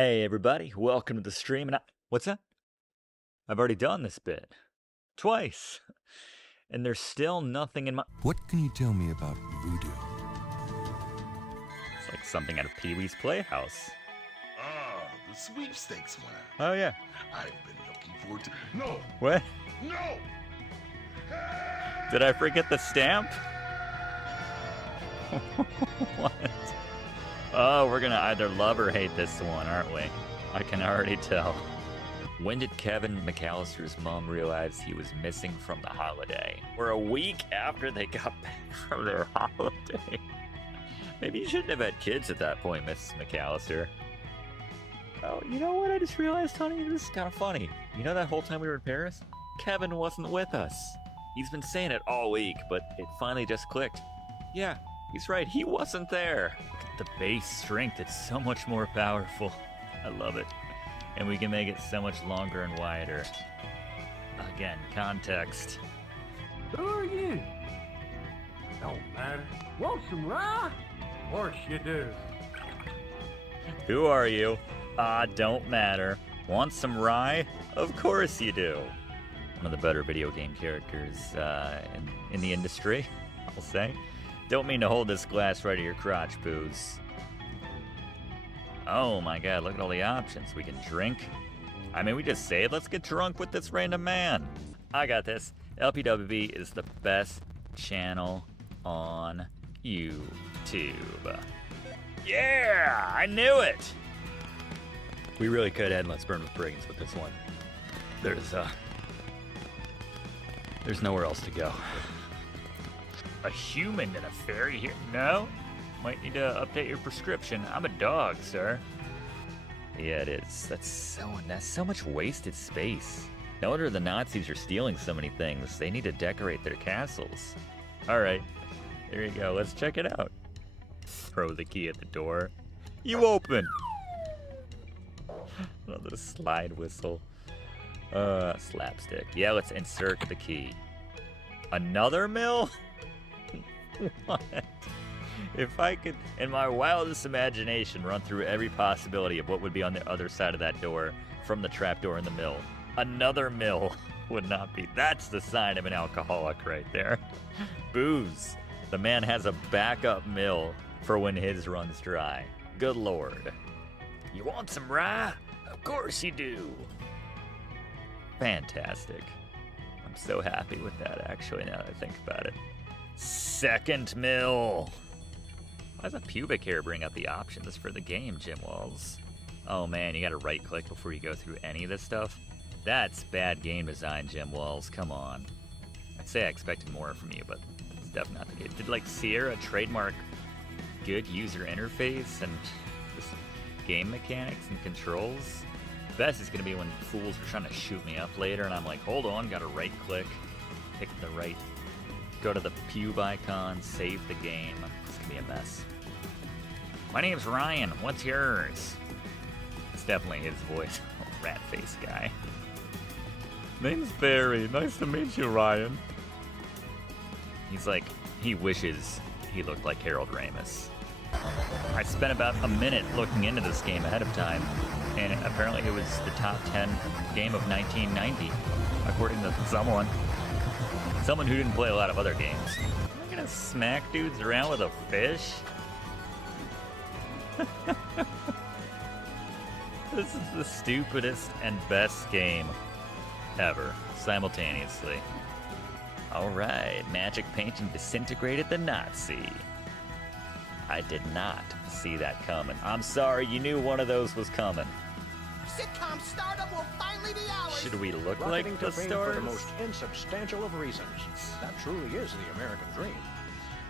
Hey everybody, welcome to the stream. And what's that? I've already done this bit. Twice. And there's still nothing in my... What can you tell me about voodoo? It's like something out of Pee-wee's Playhouse. Ah, the sweepstakes winner. Oh yeah. I've been looking forward to... No! What? No! Did I forget the stamp? What? Oh, we're gonna either love or hate this one, aren't we? I can already tell. When did Kevin McAllister's mom realize he was missing from the holiday? We're a week after they got back from their holiday. Maybe you shouldn't have had kids at that point, Mrs. McAllister. Oh, you know what I just realized, honey? This is kind of funny. You know that whole time we were in Paris? Kevin wasn't with us. He's been saying it all week, but it finally just clicked. Yeah, he's right, he wasn't there. Look at the base strength, it's so much more powerful. I love it. And we can make it so much longer and wider. Again, context. Who are you? Don't matter. Want some rye? Of course you do. Who are you? Don't matter. Want some rye? Of course you do. One of the better video game characters in the industry, I'll say. Don't mean to hold this glass right to your crotch, Booze. Oh my god, look at all the options. We can drink. I mean, we just saved. Let's get drunk with this random man. I got this. LPWB is the best channel on YouTube. Yeah, I knew it. We really could end Let's Burn with Brigands with this one. There's nowhere else to go. A human and a fairy here? No? Might need to update your prescription. I'm a dog, sir. Yeah, it is. That's so much wasted space. No wonder the Nazis are stealing so many things. They need to decorate their castles. Alright, there you go. Let's check it out. Throw the key at the door. You open! Another slide whistle. Slapstick. Yeah, let's insert the key. Another mill? What? If I could, in my wildest imagination, run through every possibility of what would be on the other side of that door from the trapdoor in the mill, another mill would not be. That's the sign of an alcoholic right there. Booze. The man has a backup mill for when his runs dry. Good lord. You want some rye? Of course you do. Fantastic. I'm so happy with that, actually, now that I think about it. Second mill. Why does a pubic hair bring up the options for the game, Jim Walls? Oh man, you gotta right click before you go through any of this stuff? That's bad game design, Jim Walls, come on. I'd say I expected more from you, but it's definitely not the case. Did like Sierra trademark good user interface and just game mechanics and controls? Best is gonna be when fools are trying to shoot me up later and I'm like, hold on, gotta right click, pick the right, go to the pube icon, save the game. It's gonna be a mess. My name's Ryan, what's yours? It's definitely his voice, rat face guy. Name's Barry, nice to meet you, Ryan. He's like, he wishes he looked like Harold Ramis. I spent about a minute looking into this game ahead of time, and apparently it was the top 10 game of 1990, according to someone who didn't play a lot of other games. I'm gonna smack dudes around with a fish? This is the stupidest and best game ever, simultaneously. Alright, magic painting disintegrated the Nazi. I did not see that coming. I'm sorry, you knew one of those was coming. Sitcom stardom will finally be ours. Should we look Rocketing like the to fame stars? for the most insubstantial of reasons. That truly is the American dream.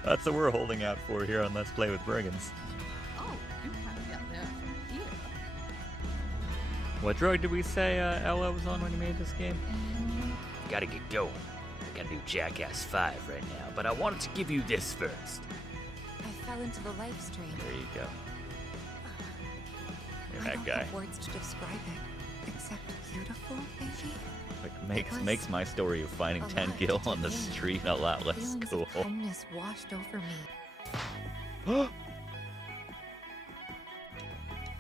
That's what we're holding out for here on Let's Play with Brigands. Oh, you kind of got there from here. What drug did we say Ella was on when he made this game? Gotta get going. I gotta do Jackass 5 right now, but I wanted to give you this first. I fell into the life stream. There you go. You're I that don't guy. have words to describe it, except beautiful, maybe? Like makes my story of finding 10 gil on the street a lot less Feelings cool. of kindness washed over me.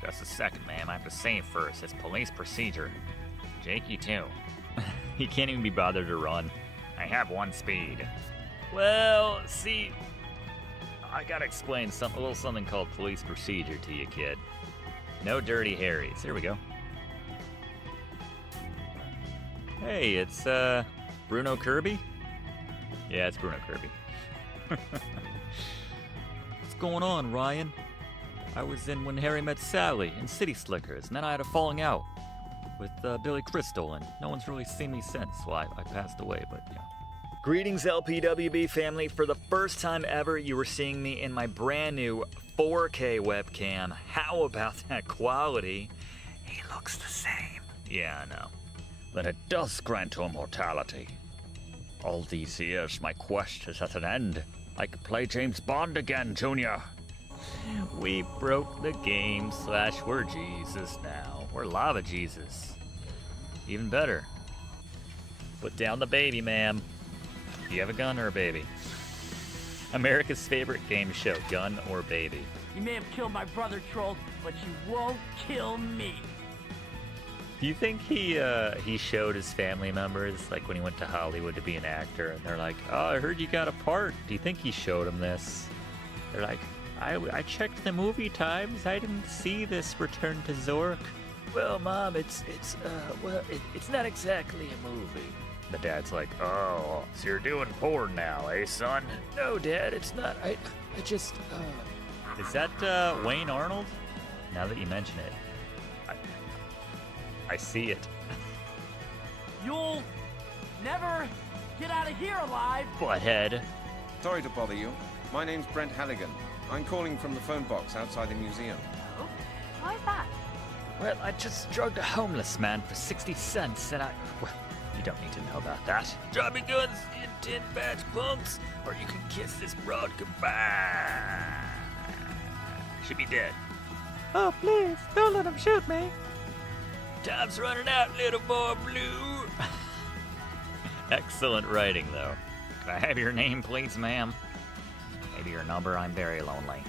Just a second, ma'am. I have to save first. It's police procedure. Jakey, too. He can't even be bothered to run. I have 1 speed. Well, see, I gotta explain a little something called police procedure to you, kid. No dirty Harrys. Here we go. Hey, it's, Bruno Kirby? Yeah, it's Bruno Kirby. What's going on, Ryan? I was in When Harry Met Sally in City Slickers, and then I had a falling out with Billy Crystal, and no one's really seen me since. Well, I passed away, but yeah. Greetings, LPWB family. For the first time ever, you were seeing me in my brand new 4K webcam. How about that quality? He looks the same. Yeah, I know. Then it does grant immortality. All these years, my quest is at an end. I could play James Bond again, Junior. We broke the game / we're Jesus now. We're Lava Jesus. Even better. Put down the baby, ma'am. Do you have a gun or a baby? America's favorite game show, gun or baby. You may have killed my brother, Troll, but you won't kill me. Do you think he showed his family members, like when he went to Hollywood to be an actor, and they're like, oh, I heard you got a part. Do you think he showed them this? They're like, I checked the movie times. I didn't see this Return to Zork. Well, Mom, it's not exactly a movie. The dad's like, oh, so you're doing porn now, eh, son? No, Dad, it's not. I just, Is that, Wayne Arnold? Now that you mention it. I see it. You'll never get out of here alive. Butthead. Sorry to bother you. My name's Brent Halligan. I'm calling from the phone box outside the museum. Oh, why is that? Well, I just drugged a homeless man for 60 cents, and well, you don't need to know about that. Drop your guns, you tin badge punks, or you can kiss this broad goodbye. Should be dead. Oh, please, don't let him shoot me. Time's running out, little boy blue. Excellent writing, though. Can I have your name, please, ma'am? Maybe your number. I'm very lonely.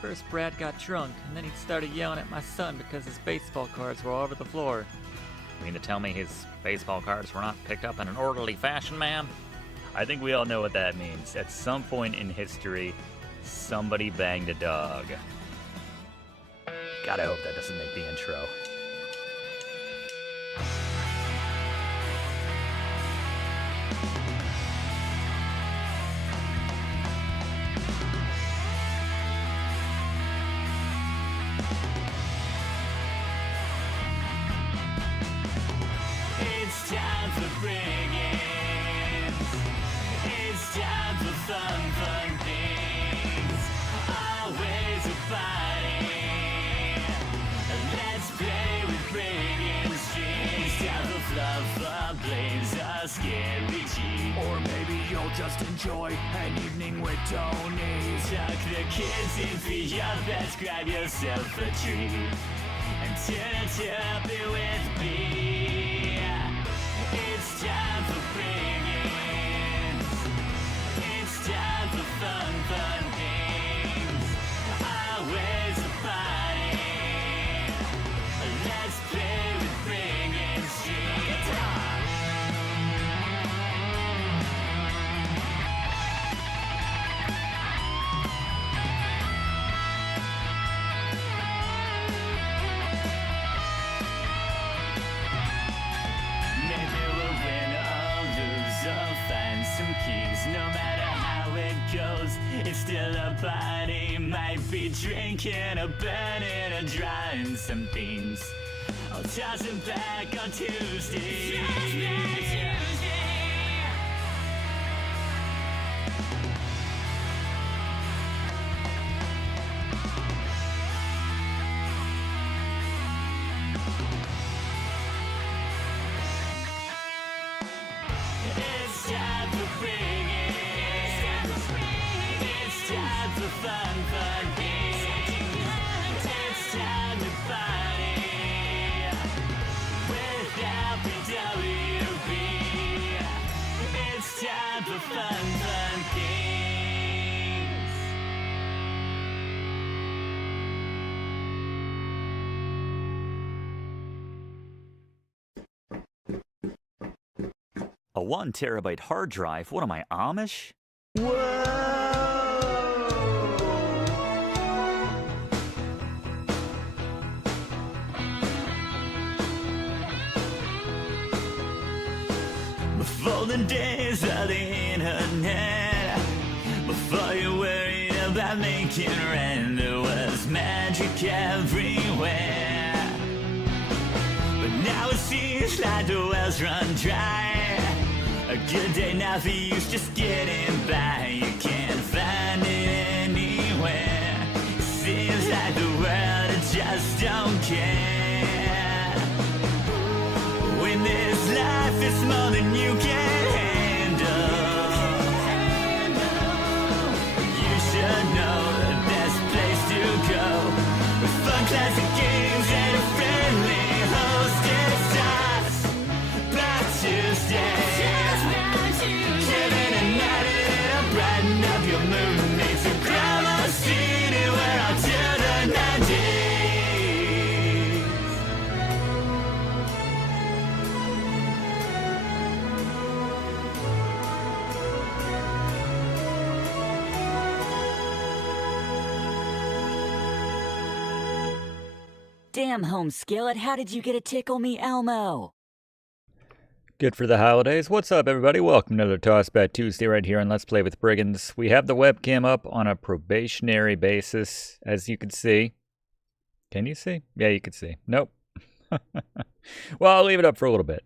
First, Brad got drunk, and then he started yelling at my son because his baseball cards were all over the floor. You mean to tell me his baseball cards were not picked up in an orderly fashion, ma'am? I think we all know what that means. At some point in history, somebody banged a dog. God, I hope that doesn't make the intro. It's time for Brigands. It's time for fun things. Always a party. Let's play with Brigands. It's time for fluff, blaze, a scary G. Or maybe you'll just enjoy an evening with Tony. Tuck the kids in for your best, grab yourself a treat, and turn it up with me. It's time for Brigands. It's time for fun things. Always a party. Let's play with Brigands. Guitar. Some keys, no matter how it goes, it's still a party. Might be drinking or burning or drying some things. I'll toss it back on Tuesday. It's time for Brigands. It's time for fun things. It's time to party without PWB. It's time for fun things. A 1 terabyte hard drive? What am I, Amish? Before the days of the internet, before you worried about making rent, there was magic everywhere. But now it seems like the wells run dry. A good day now for you's just getting by. You can't find it anywhere. It seems like the world just don't care. When this life is more than you can handle, you should know the best place to go. With fun classic games and a friendly host, it starts Black Tuesday. Giving a night it'll brighten up your mood. Makes a grandma city where I'll do the 90s. Damn, Home Skillet, how did you get a Tickle Me Elmo? Good for the holidays. What's up, everybody? Welcome to another Tossback Tuesday right here on Let's Play with Brigands. We have the webcam up on a probationary basis, as you can see. Can you see? Yeah, you can see. Nope. Well, I'll leave it up for a little bit.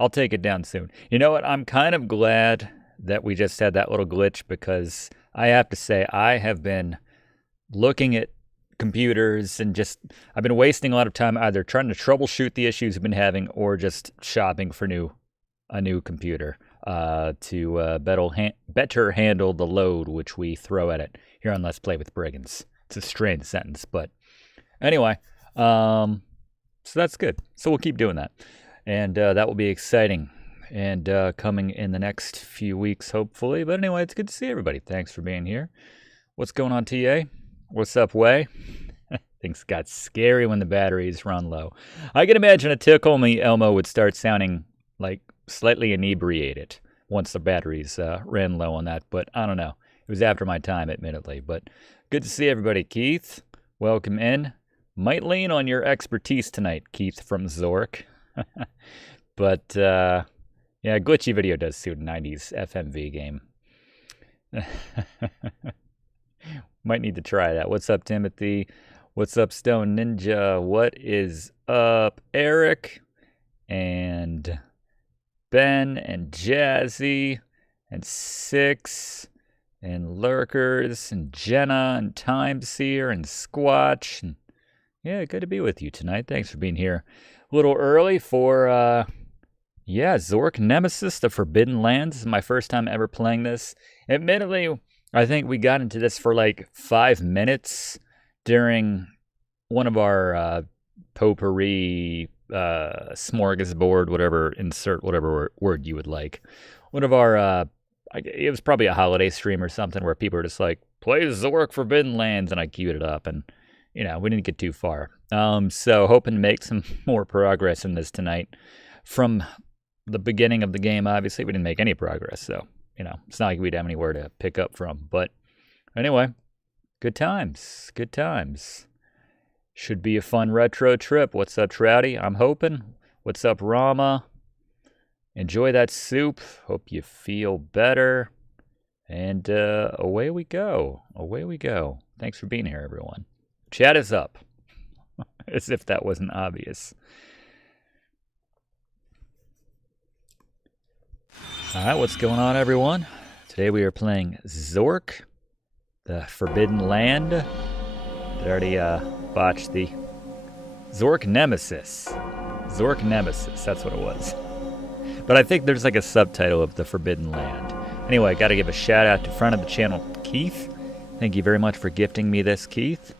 I'll take it down soon. You know what? I'm kind of glad that we just had that little glitch, because I have to say I have been looking at computers and I've been wasting a lot of time either trying to troubleshoot the issues I've been having or just shopping for a new computer to better handle the load which we throw at it here on Let's Play with Brigands. It's a strange sentence, but anyway, so that's good. So we'll keep doing that, and that will be exciting and coming in the next few weeks, hopefully. But anyway, it's good to see everybody. Thanks for being here. What's going on, TA? What's up, Way? Things got scary when the batteries run low. I can imagine a Tickle Me Elmo would start sounding like slightly inebriated once the batteries ran low on that, but I don't know. It was after my time, admittedly. But good to see everybody. Keith, welcome in. Might lean on your expertise tonight, Keith from Zork. But, yeah, glitchy video does suit a 90s FMV game. Might need to try that. What's up, Timothy? What's up, Stone Ninja? What is up, Eric? And Ben and Jazzy and Six and Lurkers and Jenna and Timeseer and Squatch. And yeah, good to be with you tonight. Thanks for being here a little early for, Zork Nemesis, The Forbidden Lands. This is my first time ever playing this. Admittedly, I think we got into this for like 5 minutes during one of our potpourri, smorgasbord, whatever, insert whatever word you would like. One of our, it was probably a holiday stream or something where people were just like, play Zork Forbidden Lands, and I queued it up, and, we didn't get too far. So hoping to make some more progress in this tonight. From the beginning of the game, obviously, we didn't make any progress, so. It's not like we'd have anywhere to pick up from. But anyway, good times. Good times. Should be a fun retro trip. What's up, Trouty? I'm hoping. What's up, Rama? Enjoy that soup. Hope you feel better. And away we go. Away we go. Thanks for being here, everyone. Chat is up. As if that wasn't obvious. Alright, what's going on, everyone? Today we are playing Zork, the Forbidden Land. I already botched the Zork Nemesis. Zork Nemesis, that's what it was. But I think there's like a subtitle of the Forbidden Land. Anyway, got to give a shout out to friend of the channel, Keith. Thank you very much for gifting me this, Keith.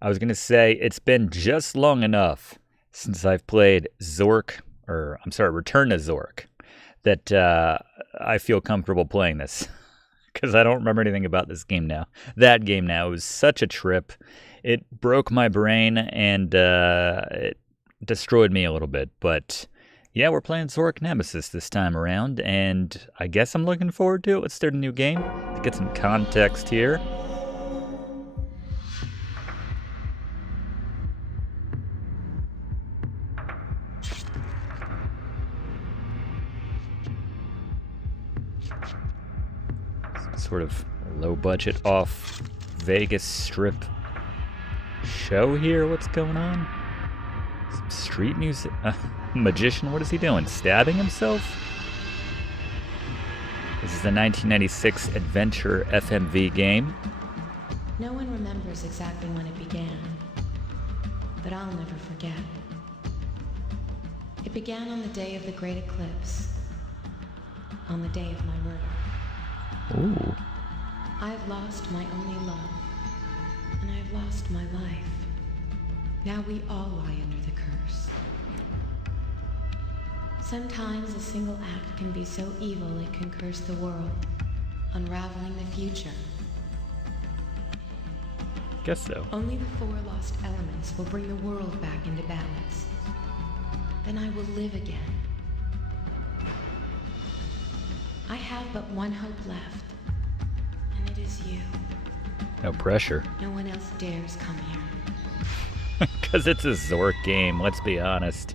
I was going to say, it's been just long enough since I've played Return to Zork, that I feel comfortable playing this. Because I don't remember anything about this game now. That game now. It was such a trip. It broke my brain and it destroyed me a little bit. But Yeah, we're playing Zork Nemesis this time around, and I guess I'm looking forward to it. Let's start a new game. To get some context here. Some sort of low budget off Vegas Strip show here. What's going on? Some street music. Magician, what is he doing? Stabbing himself? This is a 1996 adventure FMV game. No one remembers exactly when it began, but I'll never forget. It began on the day of the Great Eclipse, on the day of my murder. Ooh. I've lost my only love, and I've lost my life. Now we all lie under the curse. Sometimes a single act can be so evil it can curse the world, unraveling the future. Guess so. Only the 4 lost elements will bring the world back into balance. Then I will live again. I have but one hope left, and it is you. No pressure. No one else dares come here. Because it's a Zork game, let's be honest.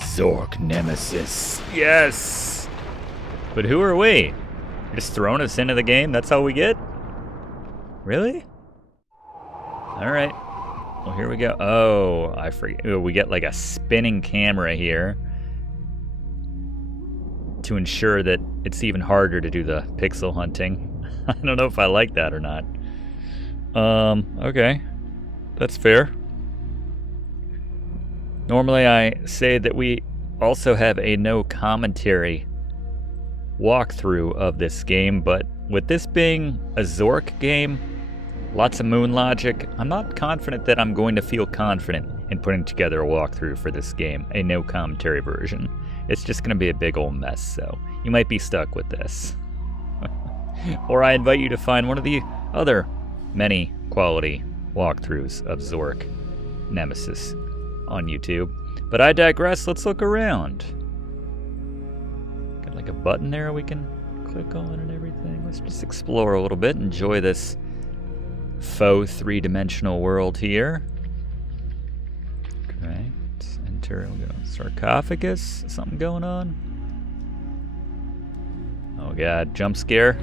Zork Nemesis. Yes! But who are we? You're just throwing us into the game? That's all we get? Really? Alright. Well, here we go. Oh, I forget. Ooh, we get like a spinning camera here to ensure that it's even harder to do the pixel hunting. I don't know if I like that or not. Okay. That's fair. Normally I say that we also have a no commentary walkthrough of this game, but with this being a Zork game, lots of moon logic, I'm not confident that I'm going to feel confident in putting together a walkthrough for this game, a no commentary version. It's just going to be a big old mess, so you might be stuck with this. Or I invite you to find one of the other many quality walkthroughs of Zork Nemesis on YouTube. But I digress, let's look around. Got like a button there we can click on and everything. Let's just explore a little bit, enjoy this faux three-dimensional world here. Okay, let's enter, we'll go sarcophagus, something going on? Oh god, jump scare.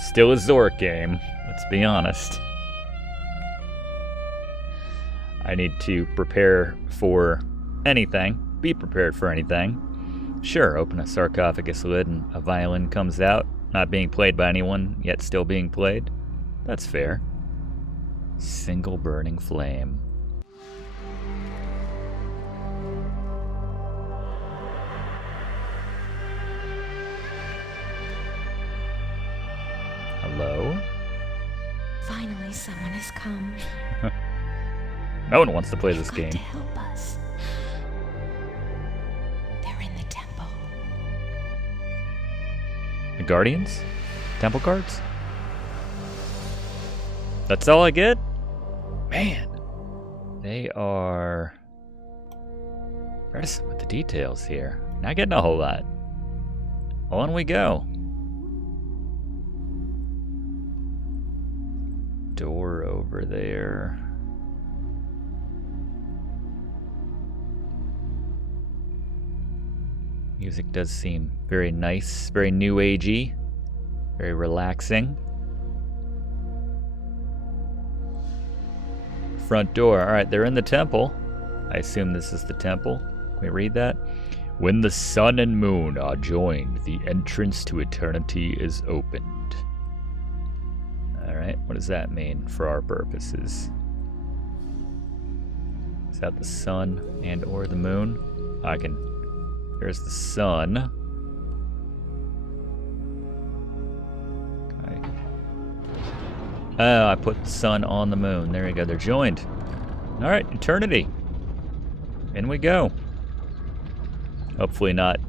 Still a Zork game, let's be honest. I need to prepare for anything, be prepared for anything. Sure, open a sarcophagus lid and a violin comes out, not being played by anyone, yet still being played. That's fair. Single burning flame. Hello? Finally, someone has come. No one wants to play this game. To help us. They're in the temple. The Guardians? Temple guards? That's all I get? Man. They are... Where's with the details here? Not getting a whole lot. On we go. Door over there. Music does seem very nice, very new agey, very relaxing. Front door. All right, they're in the temple. I assume this is the temple. Can we read that? When the sun and moon are joined, the entrance to eternity is opened. All right, what does that mean for our purposes? Is that the sun and or the moon? I can... There's the sun. Okay. Oh, I put the sun on the moon. There we go. They're joined. All right, eternity. In we go. Hopefully not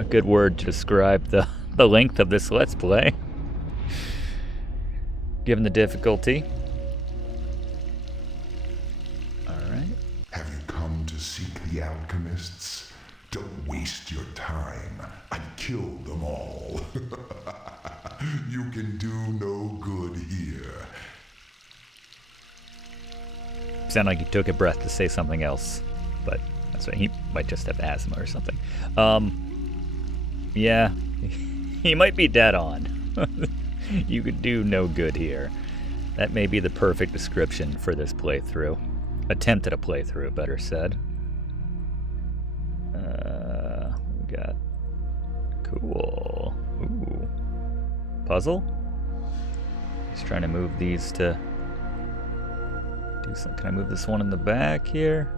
a good word to describe the length of this Let's Play, given the difficulty. waste your time. I'd kill them all. You can do no good here. Sound like he took a breath to say something else, but that's right. He might just have asthma or something. Yeah, he might be dead on. You could do no good here. That may be the perfect description for this playthrough. Attempt at a playthrough, better said. We got... Cool. Ooh. Puzzle? Just trying to move these to... do some... Can I move this one in the back here?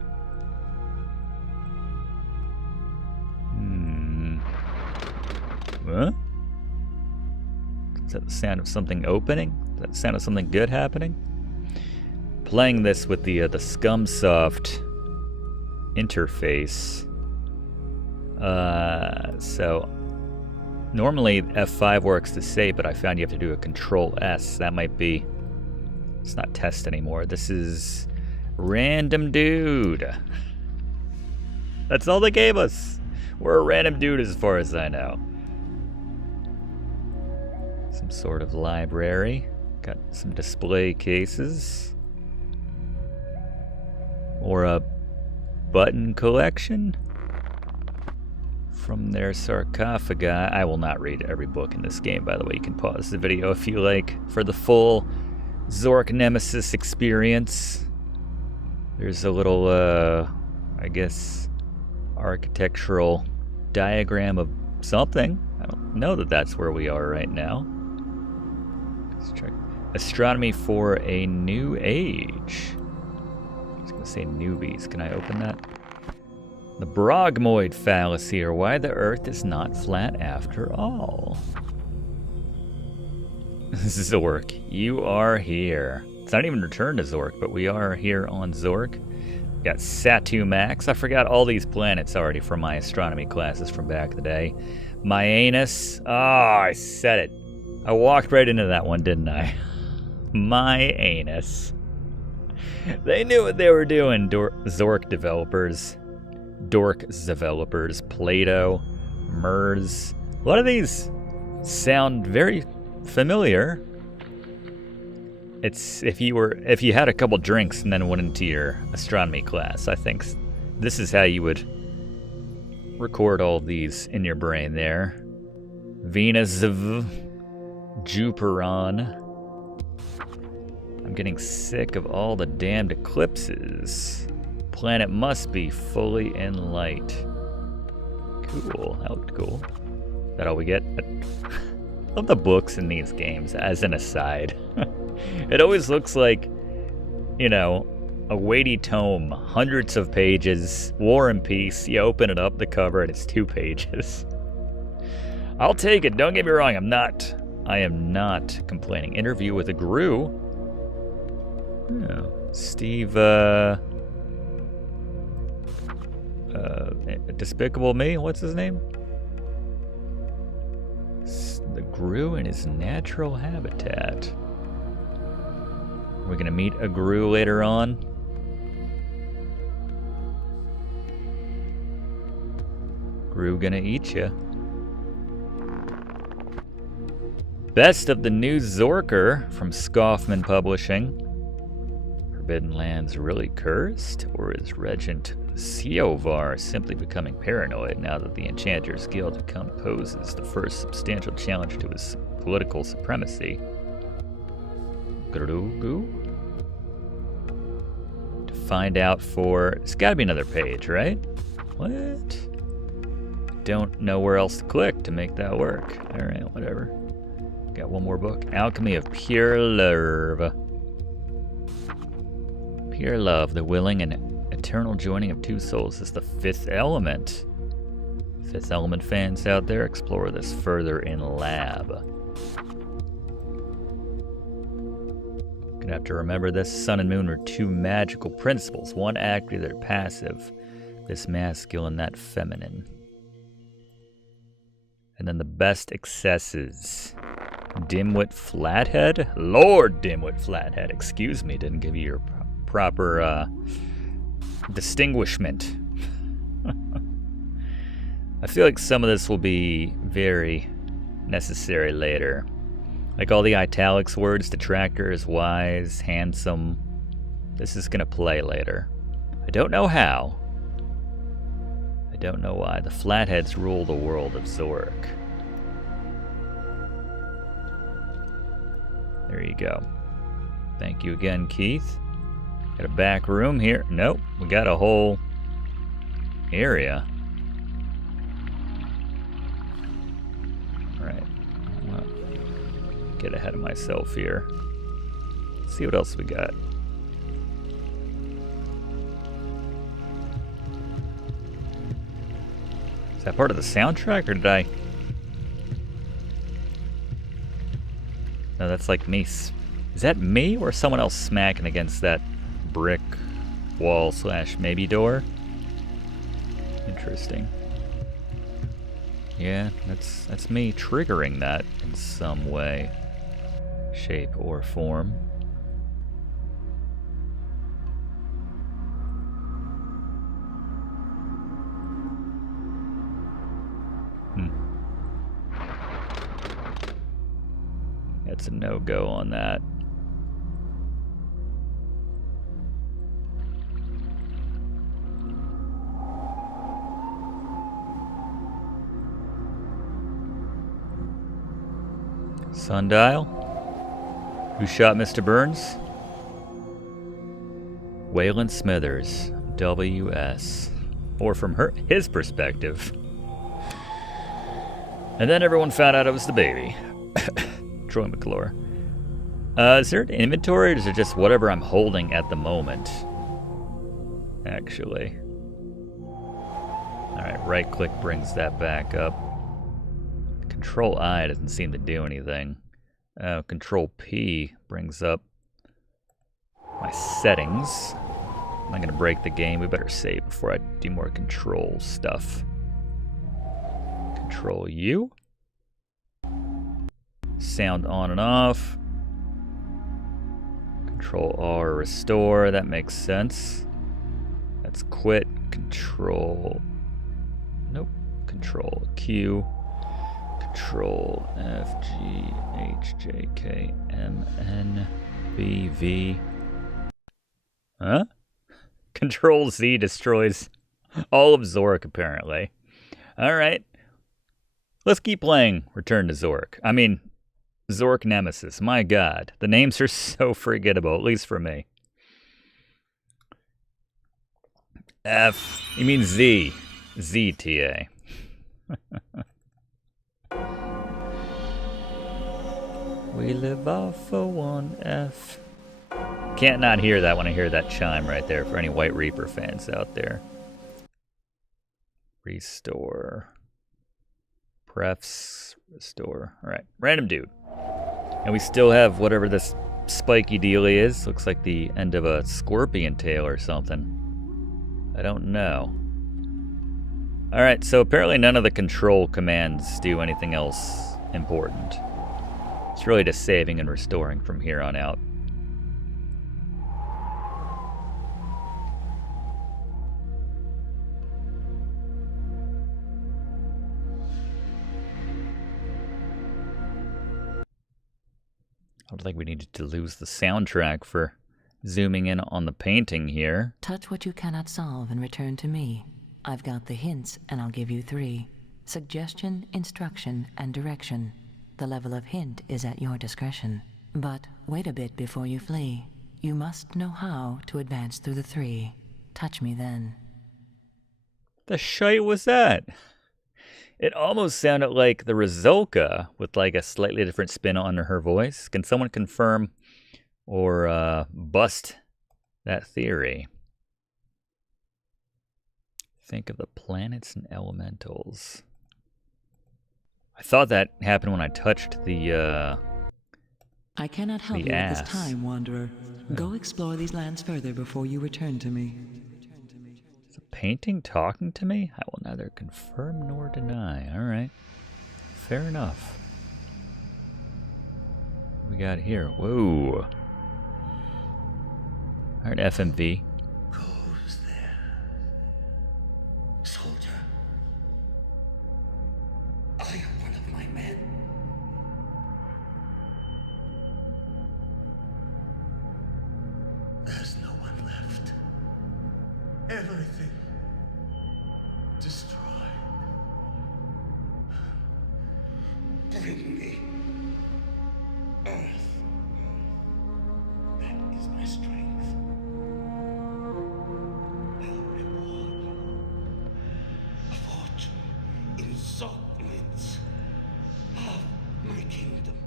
Huh? Is that the sound of something opening? Is that the sound of something good happening? Playing this with the Scumsoft interface. So normally F5 works to save, but I found you have to do a Control S. That might be... It's not test anymore. This is random dude. That's all they gave us. We're a random dude as far as I know. Some sort of library. Got some display cases. Or a button collection from their sarcophagi. I will not read every book in this game, by the way. You can pause the video if you like for the full Zork Nemesis experience. There's a little, I guess, architectural diagram of something. I don't know that that's where we are right now. Let's check. Astronomy for a New Age. I was going to say newbies. Can I open that? The Brogmoid fallacy, or why the Earth is not flat after all. Zork, you are here. It's not even Return to Zork, but we are here on Zork. We got Satu Max. I forgot all these planets already from my astronomy classes from back in the day. My anus. Ah, I said it. I walked right into that one, didn't I? My anus. They knew what they were doing, Zork developers. Dork developers. Plato. MERS. A lot of these sound very familiar. It's if you had a couple drinks and then went into your astronomy class, I think this is how you would record all of these in your brain there. Venus of Juperon. I'm getting sick of all the damned eclipses. Planet must be fully in light. Cool, that looked cool. That all we get? I love the books in these games, as an aside. It always looks like, you know, a weighty tome, hundreds of pages, War and Peace. You open it up, the cover, and it's 2 pages. I'll take it, don't get me wrong, I am not complaining. Interview with a Gru. Oh, Steve, Despicable Me, what's his name? The Gru in his natural habitat. We're gonna meet a Gru later on. Gru gonna eat ya. Best of the New Zorker from Scoffman Publishing. Forbidden Lands really cursed? Or is Regent Siovar simply becoming paranoid now that the Enchanters Guild poses the first substantial challenge to his political supremacy? To find out for... It's gotta be another page, right? What? Don't know where else to click to make that work. Alright, whatever. Got one more book. Alchemy of Pure Love. Pure love, the willing and eternal joining of two souls, is the fifth element. Fifth element fans out there, explore this further in lab. Gonna have to remember this. Sun and moon are two magical principles, one active, the other passive. This masculine, that feminine. And then the best excesses. Dimwit Flathead? Lord Dimwit Flathead, excuse me, didn't give you your distinguishment. I feel like some of this will be very necessary later. Like all the italics words, detractors, wise, handsome. This is gonna play later. I don't know how. I don't know why. The Flatheads rule the world of Zork. There you go. Thank you again, Keith. Got a back room here. Nope, we got a whole area. Alright. Get ahead of myself here. Let's see what else we got. Is that part of the soundtrack, or did I? No, that's like me. Is that me or someone else smacking against that brick wall / maybe door? Interesting. Yeah, that's me triggering that in some way, shape, or form. That's a no-go on that. Sundial? Who shot Mr. Burns? Waylon Smithers, WS. Or from his perspective. And then everyone found out it was the baby. Troy McClure. Is there an inventory, or is it just whatever I'm holding at the moment? Actually. Alright, right click brings that back up. Control I doesn't seem to do anything. Control P brings up my settings. I'm not gonna break the game. We better save before I do more control stuff. Control U. Sound on and off. Control R, restore. That makes sense. That's quit. Control. Nope. Control Q. Control F, G, H, J, K, M, N, B, V. Huh? Control Z destroys all of Zork, apparently. Alright. Let's keep playing Return to Zork. I mean, Zork Nemesis. My god. The names are so forgettable, at least for me. F. You mean Z. ZTA. We live off for 1F. Can't not hear that when I hear that chime right there for any White Reaper fans out there. Restore. Prefs. Restore. Alright. Random dude. And we still have whatever this spiky dealie is. Looks like the end of a scorpion tail or something. I don't know. Alright, so apparently none of the control commands do anything else important. It's really just saving and restoring from here on out. I don't think we needed to lose the soundtrack for zooming in on the painting here. Touch what you cannot solve and return to me. I've got the hints, and I'll give you 3. Suggestion, instruction, and direction. The level of hint is at your discretion. But wait a bit before you flee. You must know how to advance through the 3. Touch me then. The shite was that? It almost sounded like the Rizolka with like a slightly different spin on her voice. Can someone confirm or bust that theory? Think of the planets and elementals. I thought that happened when I touched the I cannot help you at this time, Wanderer. Go explore these lands further before you return to me. Is the painting talking to me? I will neither confirm nor deny. Alright. Fair enough. What we got here? Whoa. Alright, FMV. Goes there. Soldier. men. There's no one left. Everything destroyed. Bring me Earth. That is my strength. I'll reward you. A fortune in Zork Nemesis. Of my kingdom.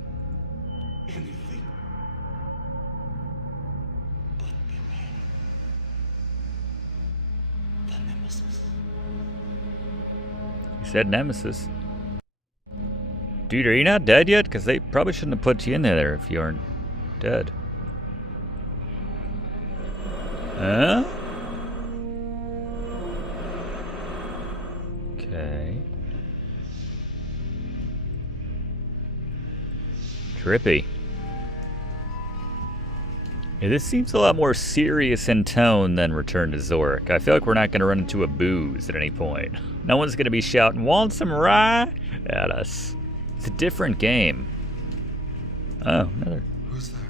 Anything. But beware. The Nemesis. You said Nemesis. Dude, are you not dead yet? Because they probably shouldn't have put you in there if you aren't dead. Huh? Okay. Trippy. Yeah, this seems a lot more serious in tone than Return to Zork. I feel like we're not going to run into a booze at any point. No one's going to be shouting, "Want some rye?" at us. It's a different game. Oh, another. Who's there?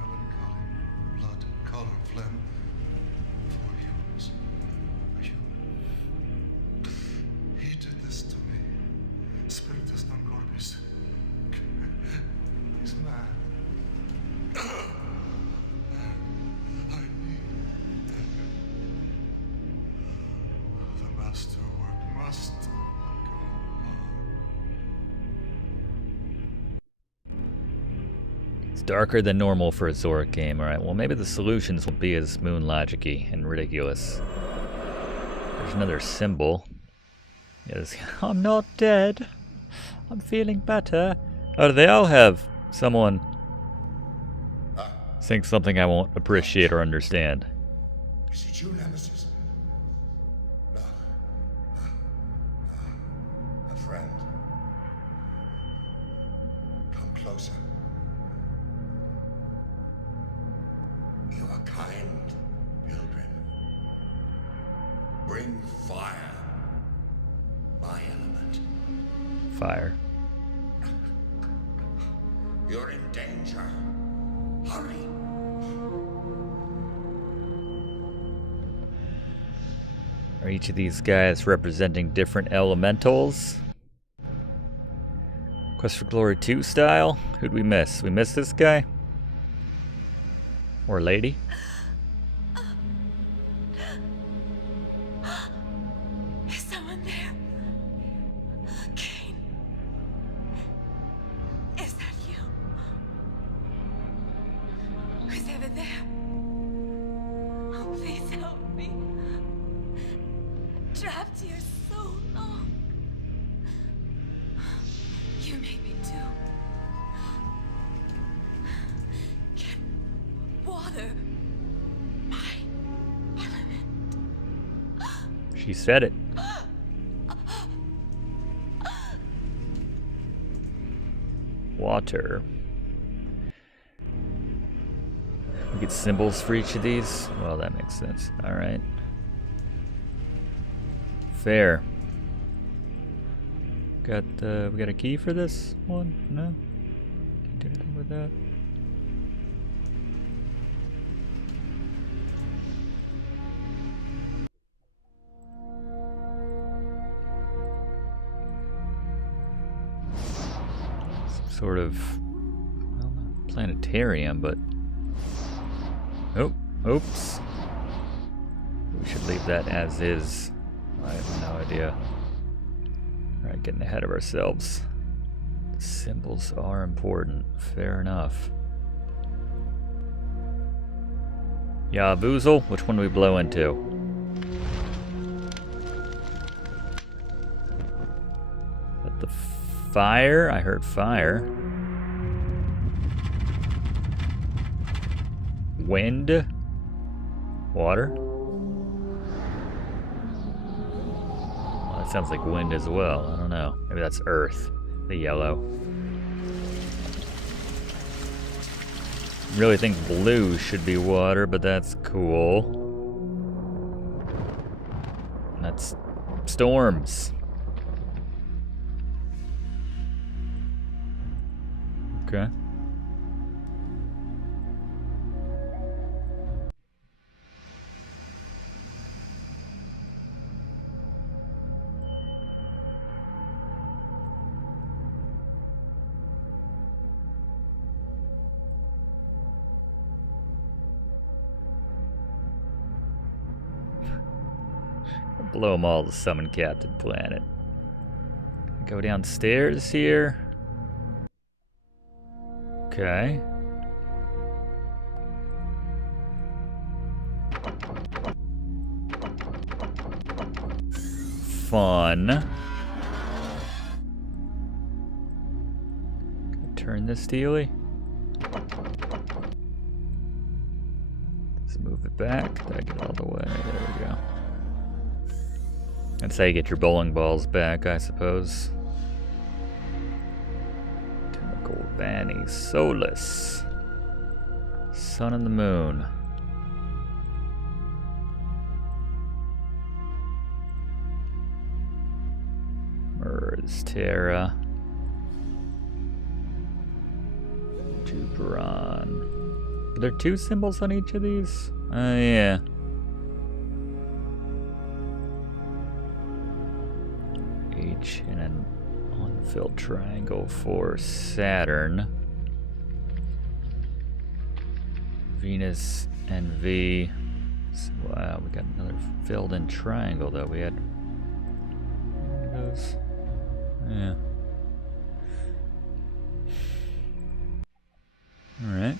Melancholy, blood, color, phlegm. 4 humans. A human. He did this to me. Spiritus non corpus. He's mad. I need the masterwork must go on. It's darker than normal for a Zork game. Alright, well maybe the solutions won't be as moon logic-y and ridiculous. There's another symbol. Yes, I'm not dead. I'm feeling better. Oh, do they all have someone saying something I won't appreciate or understand? Is it you, Nemesis? No. A friend. Come closer. You are kind, pilgrim. Bring fire. My element. Fire. You're in danger. Hurry. Are each of these guys representing different elementals? Quest for Glory 2 style? Who'd we miss? We missed this guy? Or lady? Is someone there? Kane. Is that you? Who's ever there? Oh, please help me. Trapped here so long. You made me too. Get water. My element. She said it. Water. We get symbols for each of these? Well, that makes sense. Alright. Fair. We got a key for this one? No? Can't do anything with that. Some sort of, well, not planetarium, but oh, oops. We should leave that as is. I have no idea. Alright, getting ahead of ourselves. Symbols are important. Fair enough. Yeah, Voozle, which one do we blow into? But the fire? I heard fire. Wind? Water? Well, that sounds like wind as well. I don't know. Maybe that's earth. The yellow. Really think blue should be water, but that's cool. And That's storms. Okay. Blow them all to summon Captain Planet. Go downstairs here. Okay. Fun. Turn this dealie. Let's move it back. Did I get all the way? There we go. That's how you get your bowling balls back, I suppose. Tentacle Vanny Solus. Sun and the Moon. Mers Terra. Jupiteron. Are there two symbols on each of these? Yeah. H and an unfilled triangle for Saturn. Venus and V. Wow, we got another filled in triangle though. We had those. Yeah. All right.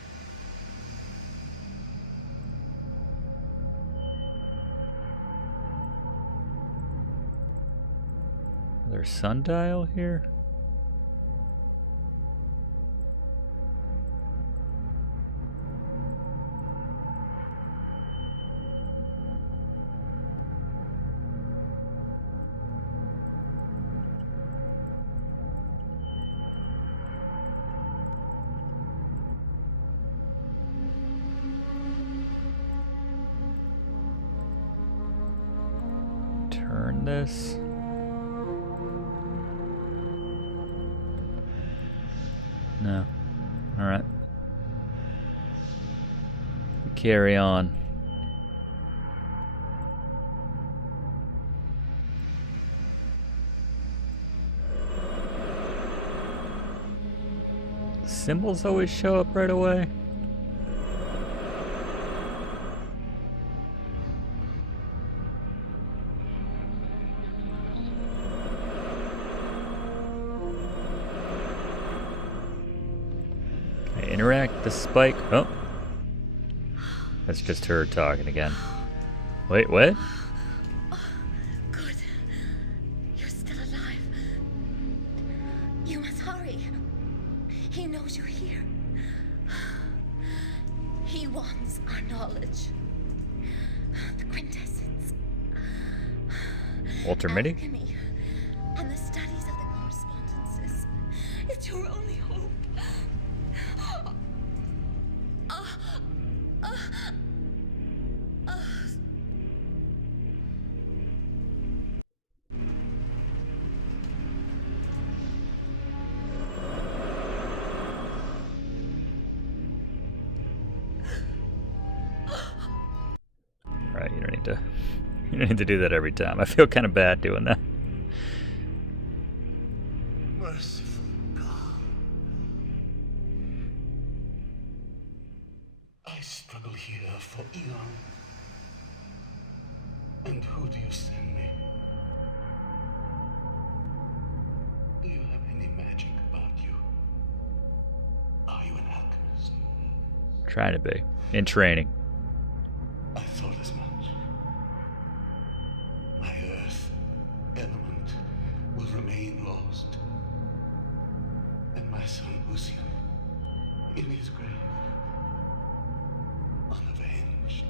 Another sundial here? Turn this. No. Alright. Carry on. Symbols always show up right away. Interact the spike. Oh. That's just her talking again. Wait, what? Good. You're still alive. You must hurry. He knows you're here. He wants our knowledge. The quintessence. Walter Mitty? Alchemy and the studies of the correspondences. It's your only hope. Right, you don't need to do that every time. I feel kind of bad doing that. Merciful God. I struggle here for eon. And who do you send me? Do you have any magic about you? Are you an alchemist? Trying to be. In training. I thought as much. My earth element will remain lost. And my son Lucian, in his grave, unavenged.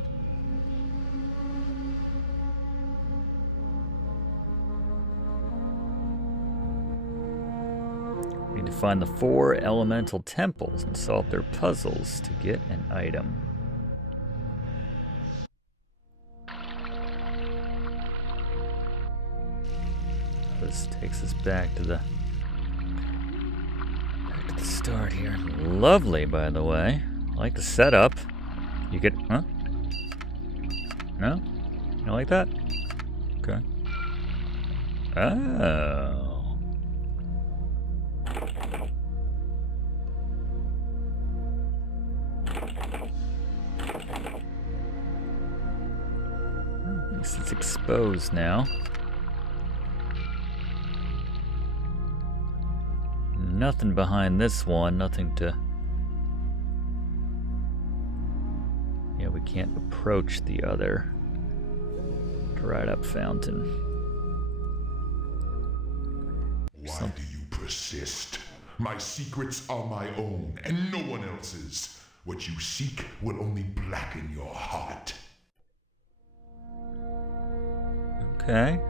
We need to find the 4 elemental temples and solve their puzzles to get an item. This takes us back to the start here. Lovely, by the way. I like the setup. You get, huh? No? You don't like that? Okay. Oh. At least it's exposed now. Nothing behind this one, nothing to... Yeah, we can't approach the other dried up fountain. Why do you persist? My secrets are my own, and no one else's. What you seek will only blacken your heart. Okay.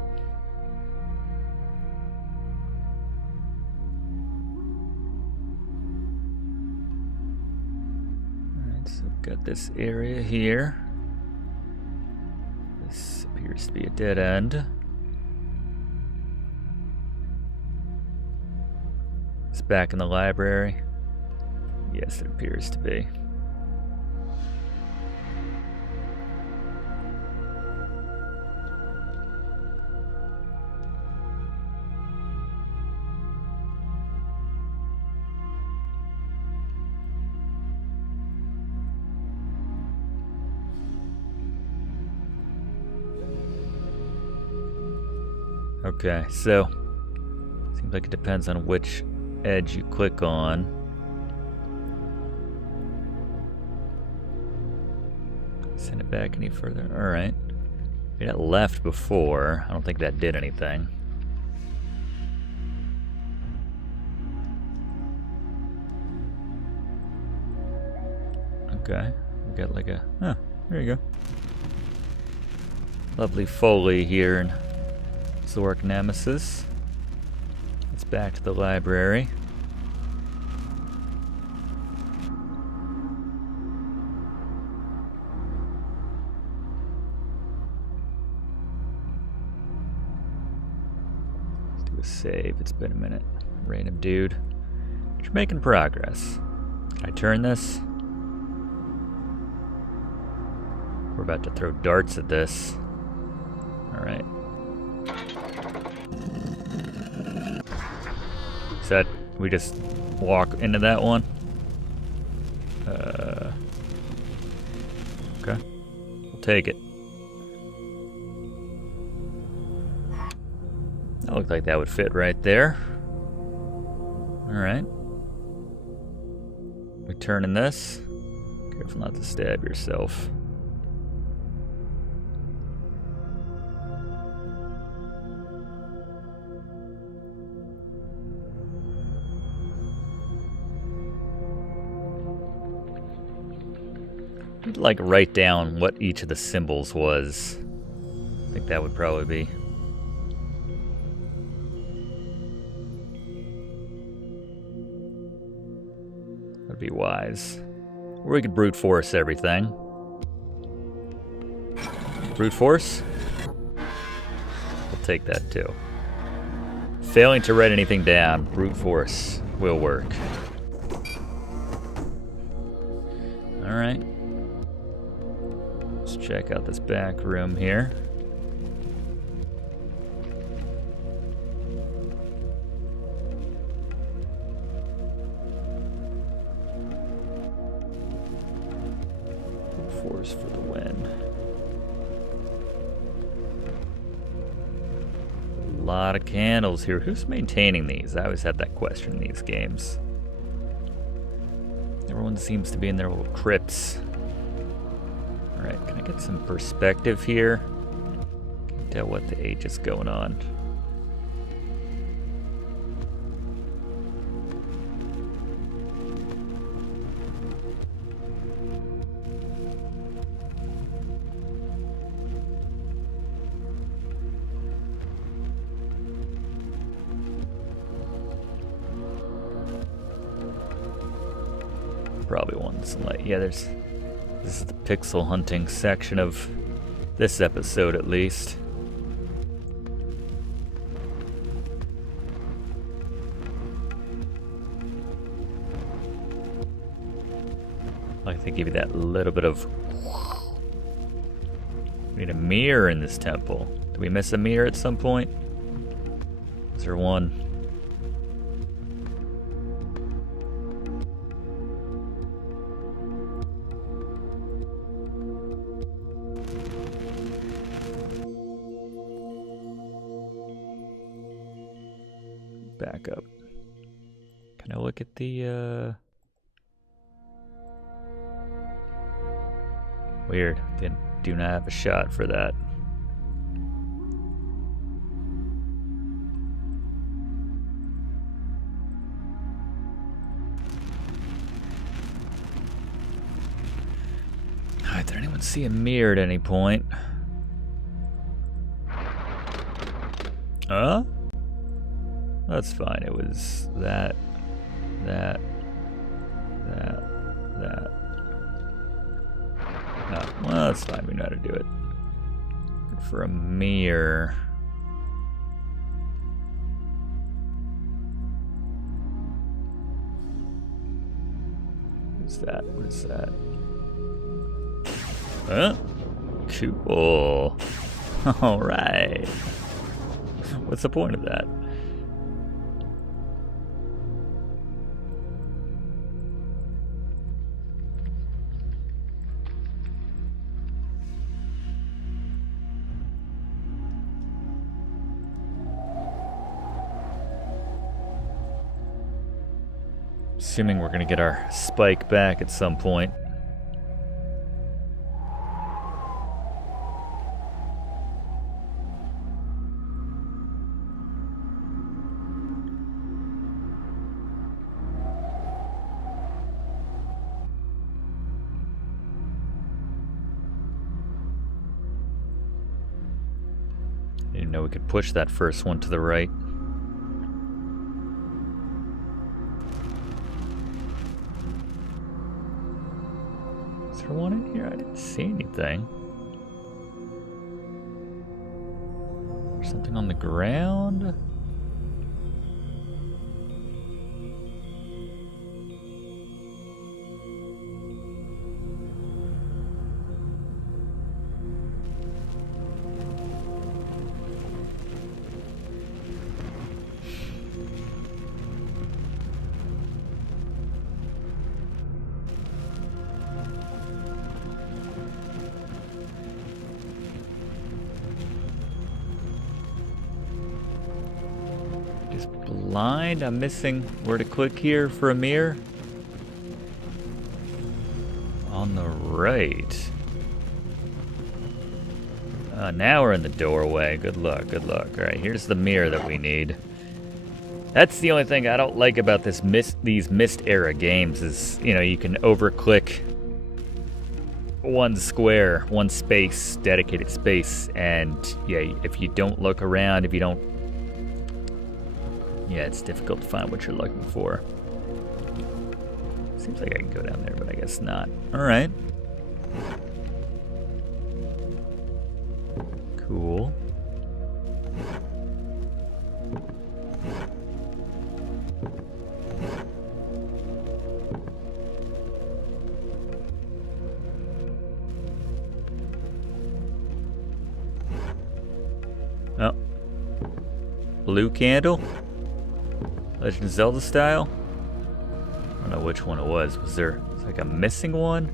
Alright, so we've got this area here. This appears to be a dead end. It's back in the library. Yes, it appears to be. Okay, so seems like it depends on which edge you click on. Send it back any further. Alright. We got left before. I don't think that did anything. Okay. We got like a... Oh, there you go. Lovely Foley here in Zork Nemesis. It's back to the library. Let's do a save. It's been a minute. Random dude. But you're making progress. Can I turn this? We're about to throw darts at this. Alright. That we just walk into that one? Okay. We'll take it. That looked like that would fit right there. Alright. We turning this. Careful not to stab yourself. Like write down what each of the symbols was. I think that would probably be wise. Or we could brute force everything. Brute force? We'll take that too. Failing to write anything down, brute force will work. Alright. Let's check out this back room here. Force for the win. A lot of candles here. Who's maintaining these? I always have that question in these games. Everyone seems to be in their little crypts. Alright, can I get some perspective here? Can't tell what the age is going on. Probably one light. Yeah, this is the pixel hunting section of this episode, at least. They give you that little bit of... We need a mirror in this temple. Did we miss a mirror at some point? Is there one? Back up. Can I look at the, Weird. Do not have a shot for that. Alright, did anyone see a mirror at any point? Huh? That's fine. It was that. Oh, well, that's fine. We know how to do it. Good for a mirror. What's that? What is that? Huh? Cool. Alright. What's the point of that? Assuming we're gonna get our spike back at some point. Didn't know we could push that first one to the right. One in here? I didn't see anything. There's something on the ground. Blind. I'm missing where to click here for a mirror. On the right. Now we're in the doorway. Good luck, good luck. Alright, here's the mirror that we need. That's the only thing I don't like about these Myst era games is, you know, you can overclick one square, one space, dedicated space, and yeah, if you don't look around, if you don't... Yeah, it's difficult to find what you're looking for. Seems like I can go down there, but I guess not. Alright. Cool. Oh. Blue candle? Legend of Zelda style? I don't know which one it was. Was there like a missing one?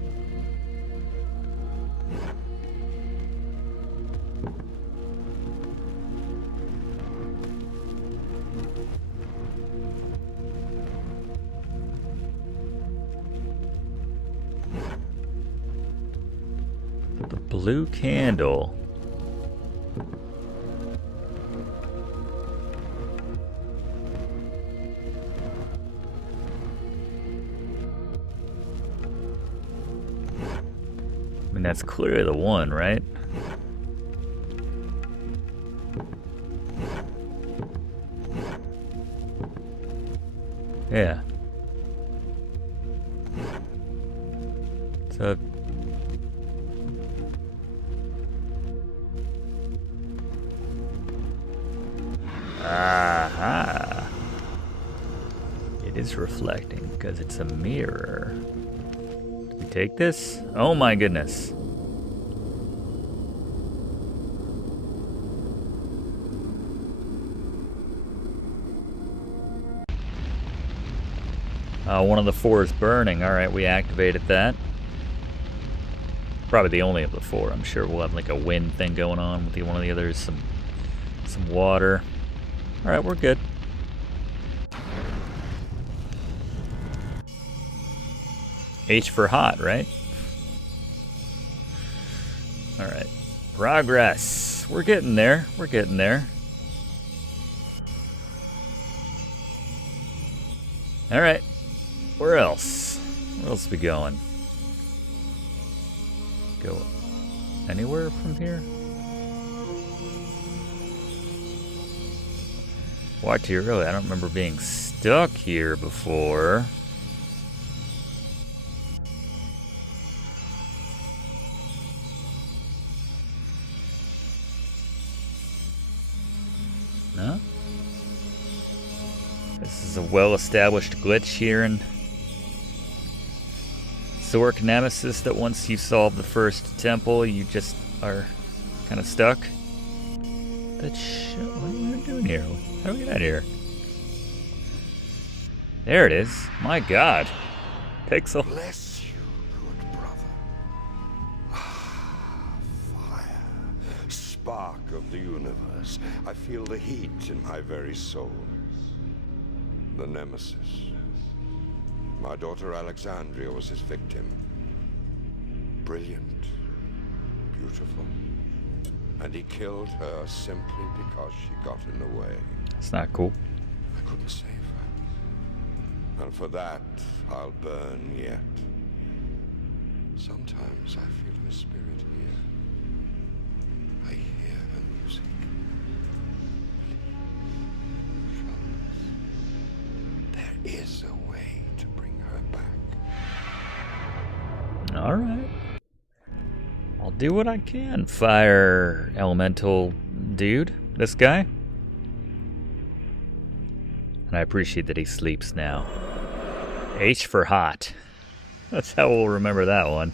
The blue candle. I mean, that's clearly the one, right? Yeah. So... Aha! It is reflecting because it's a mirror. Did we take this? Oh my goodness. One of the 4 is burning. Alright, we activated that. Probably the only of the 4. I'm sure we'll have like a wind thing going on with one of the others. Some water. Alright, we're good. H for hot, right? Alright. Progress. We're getting there. We're getting there. Alright. Where else? Where else we going? Go anywhere from here? Walked here early. I don't remember being stuck here before. No? This is a well-established glitch here in Zork Nemesis that once you solve the first temple, you just are kind of stuck. That shit, what are we doing here? How do we get out of here? There it is. My God. Pixel. Bless you, good brother. Fire. Spark of the universe. I feel the heat in my very soul. The Nemesis. My daughter Alexandria was his victim. Brilliant. Beautiful. And he killed her simply because she got in the way. It's not cool. I couldn't save her. And for that, I'll burn yet. Sometimes I feel her spirit here. I hear her music. There is a way to bring her back. Alright. I'll do what I can, fire elemental dude. This guy. And I appreciate that he sleeps now. H for hot. That's how we'll remember that one.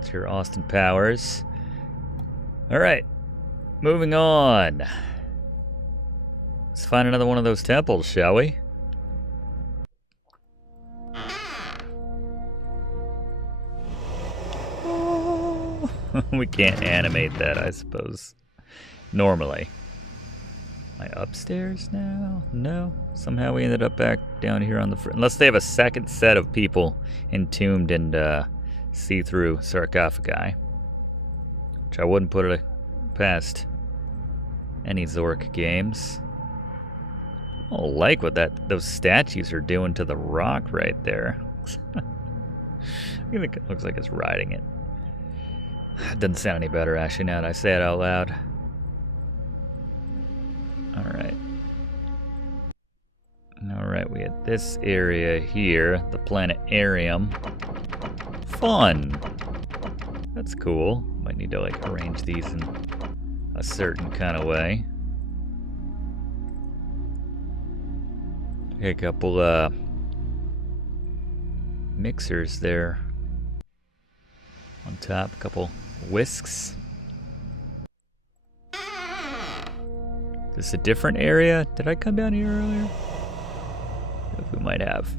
It's your Austin Powers. Alright. Moving on. Let's find another one of those temples, shall we? Oh. We can't animate that, I suppose. Normally. Am I upstairs now? No. Somehow we ended up back down here on the front. Unless they have a second set of people entombed in see-through sarcophagi. Which I wouldn't put it past any Zork games. I don't like what those statues are doing to the rock right there. It looks like it's riding it. It doesn't sound any better, actually, now that I say it out loud. Alright. Alright, we had this area here, the planetarium. Fun! That's cool. Might need to, like, arrange these in a certain kind of way. Okay, a couple, mixers there. On top, a couple whisks. Is this a different area? Did I come down here earlier? I think we might have.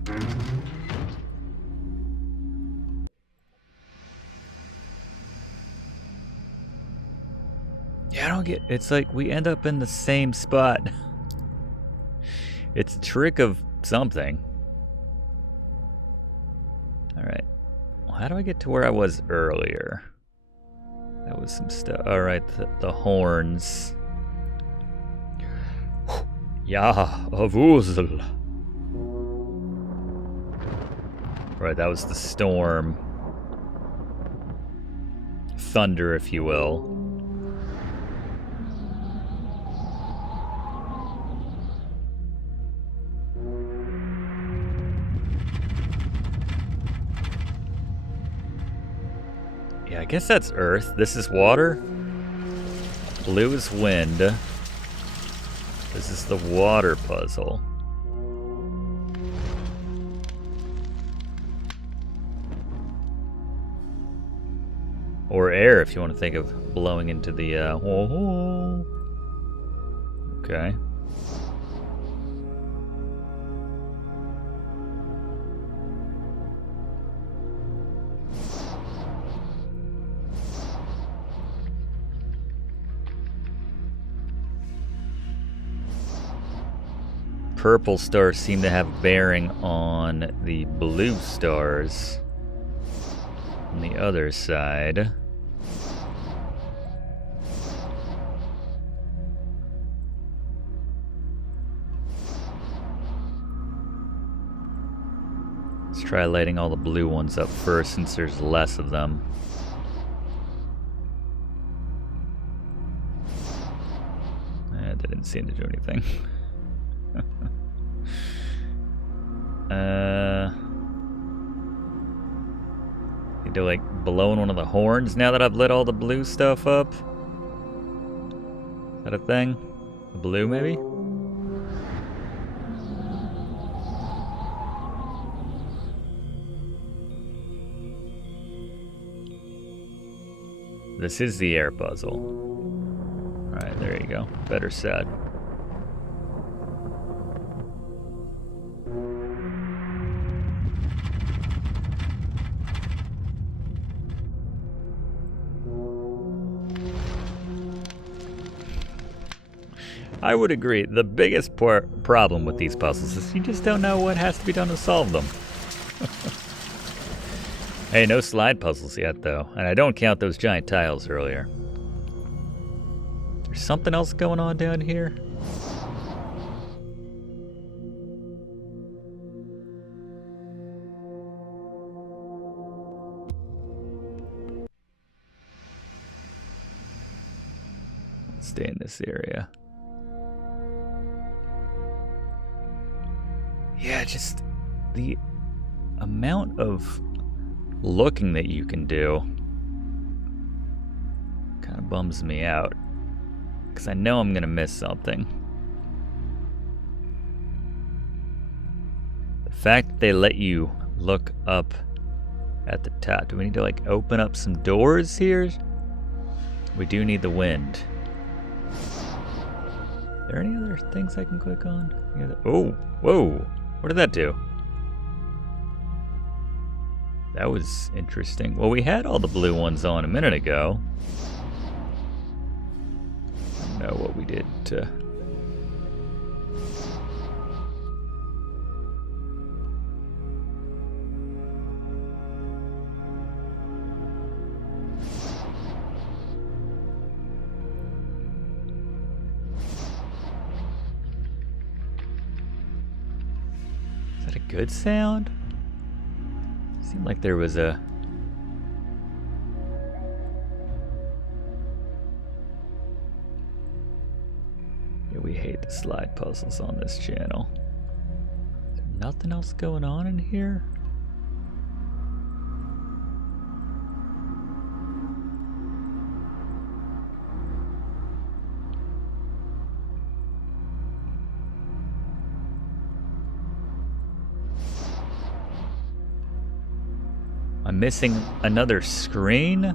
Yeah, I don't get... It's like we end up in the same spot. It's a trick of something. Alright. Well, how do I get to where I was earlier? That was some stuff. Alright, the horns. Yah, Avuzl. Right, that was the storm. Thunder, if you will. Yeah, I guess that's Earth. This is water. Blue is wind. This is the water puzzle. Or air, if you want to think of blowing into the, Okay. Purple stars seem to have bearing on the blue stars on the other side. Let's try lighting all the blue ones up first since there's less of them. That didn't seem to do anything. Need to like blow in one of the horns now that I've lit all the blue stuff up. Is that a thing? The blue maybe? This is the air puzzle. Alright, there you go. Better set. I would agree. The biggest problem with these puzzles is you just don't know what has to be done to solve them. Hey, no slide puzzles yet, though. And I don't count those giant tiles earlier. There's something else going on down here? Let's stay in this area. Yeah, just the amount of looking that you can do kind of bums me out because I know I'm gonna miss something. The fact that they let you look up at the top. Do we need to like open up some doors here? We do need the wind. Are there any other things I can click on? Oh, whoa. What did that do? That was interesting. Well, we had all the blue ones on a minute ago. I don't know what we did to... Is that a good sound? Seemed like there was a... Yeah, we hate the slide puzzles on this channel. Is there nothing else going on in here? I'm missing another screen?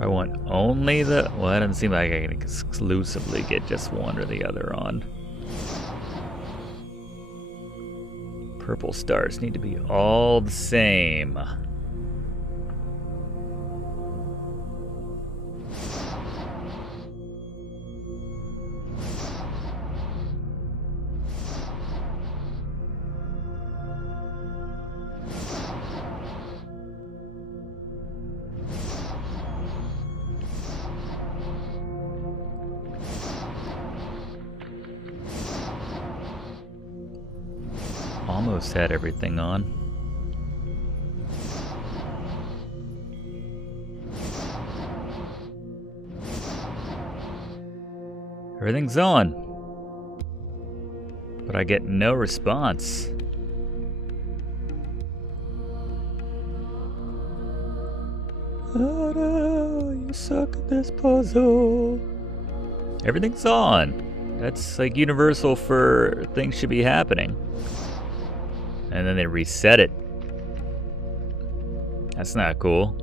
I want only the... Well, that doesn't seem like I can exclusively get just one or the other on. Purple stars need to be all the same. Almost had everything on. Everything's on. But I get no response. Oh no, you suck at this puzzle. Everything's on. That's like universal for things should be happening. And then they reset it. That's not cool.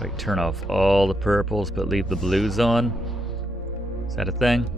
Like turn off all the purples but leave the blues on. Is that a thing?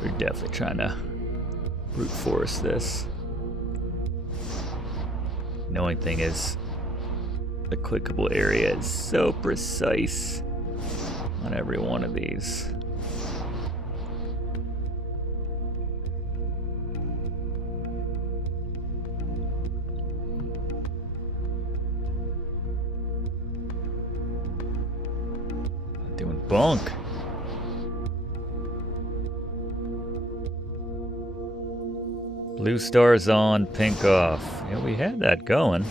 We're definitely trying to brute force this. Annoying thing is the clickable area is so precise on every one of these. Doing bunk. Blue stars on, pink off. Yeah, we had that going.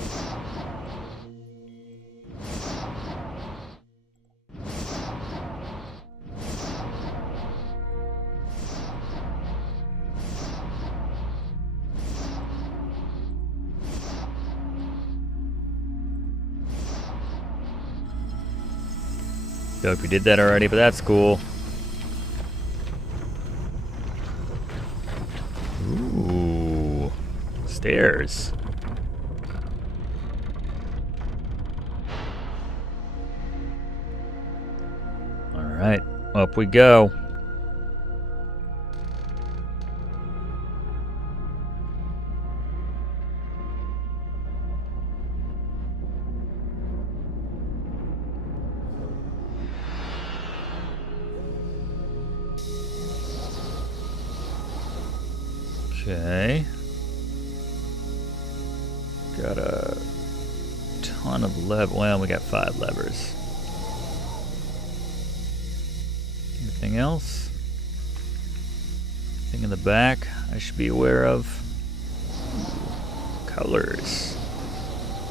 Feel like we did that already, but that's cool. Ooh, stairs. All right, up we go. Okay. Got a ton of levers. Well, we got 5 levers. Anything else? Anything in the back I should be aware of? Ooh, colors.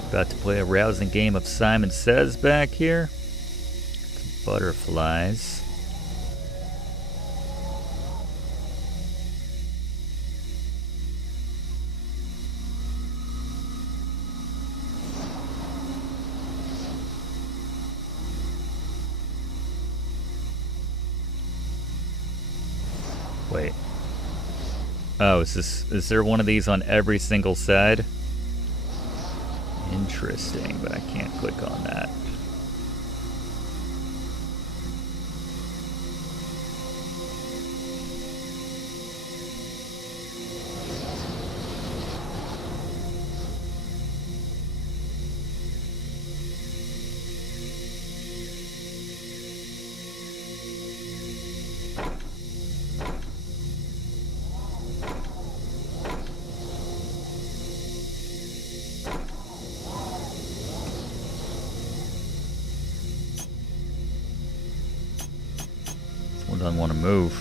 About to play a rousing game of Simon Says back here. Some butterflies. Wait. Oh, is there one of these on every single side? Interesting, but I can't click on that. Doesn't want to move.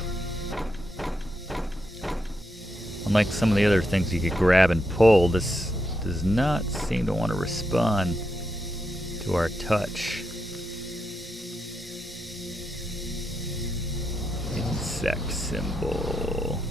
Unlike some of the other things you could grab and pull, this does not seem to want to respond to our touch. Insect symbol.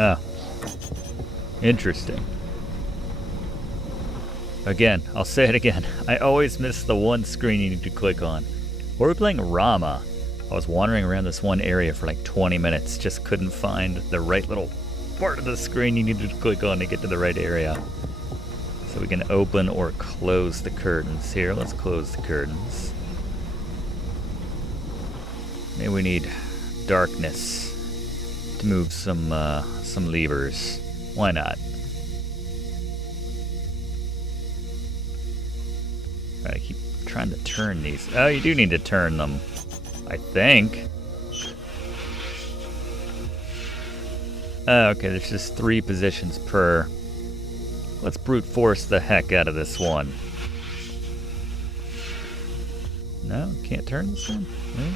Ah, interesting. Again, I'll say it again. I always miss the one screen you need to click on. We're playing Rama. I was wandering around this one area for like 20 minutes, just couldn't find the right little part of the screen you needed to click on to get to the right area. So we can open or close the curtains here. Let's close the curtains. Maybe we need darkness to move some levers. Why not? I keep trying to turn these. Oh, you do need to turn them, I think. Oh, okay, there's just 3 positions per. Let's brute force the heck out of this one. No, can't turn this one? No?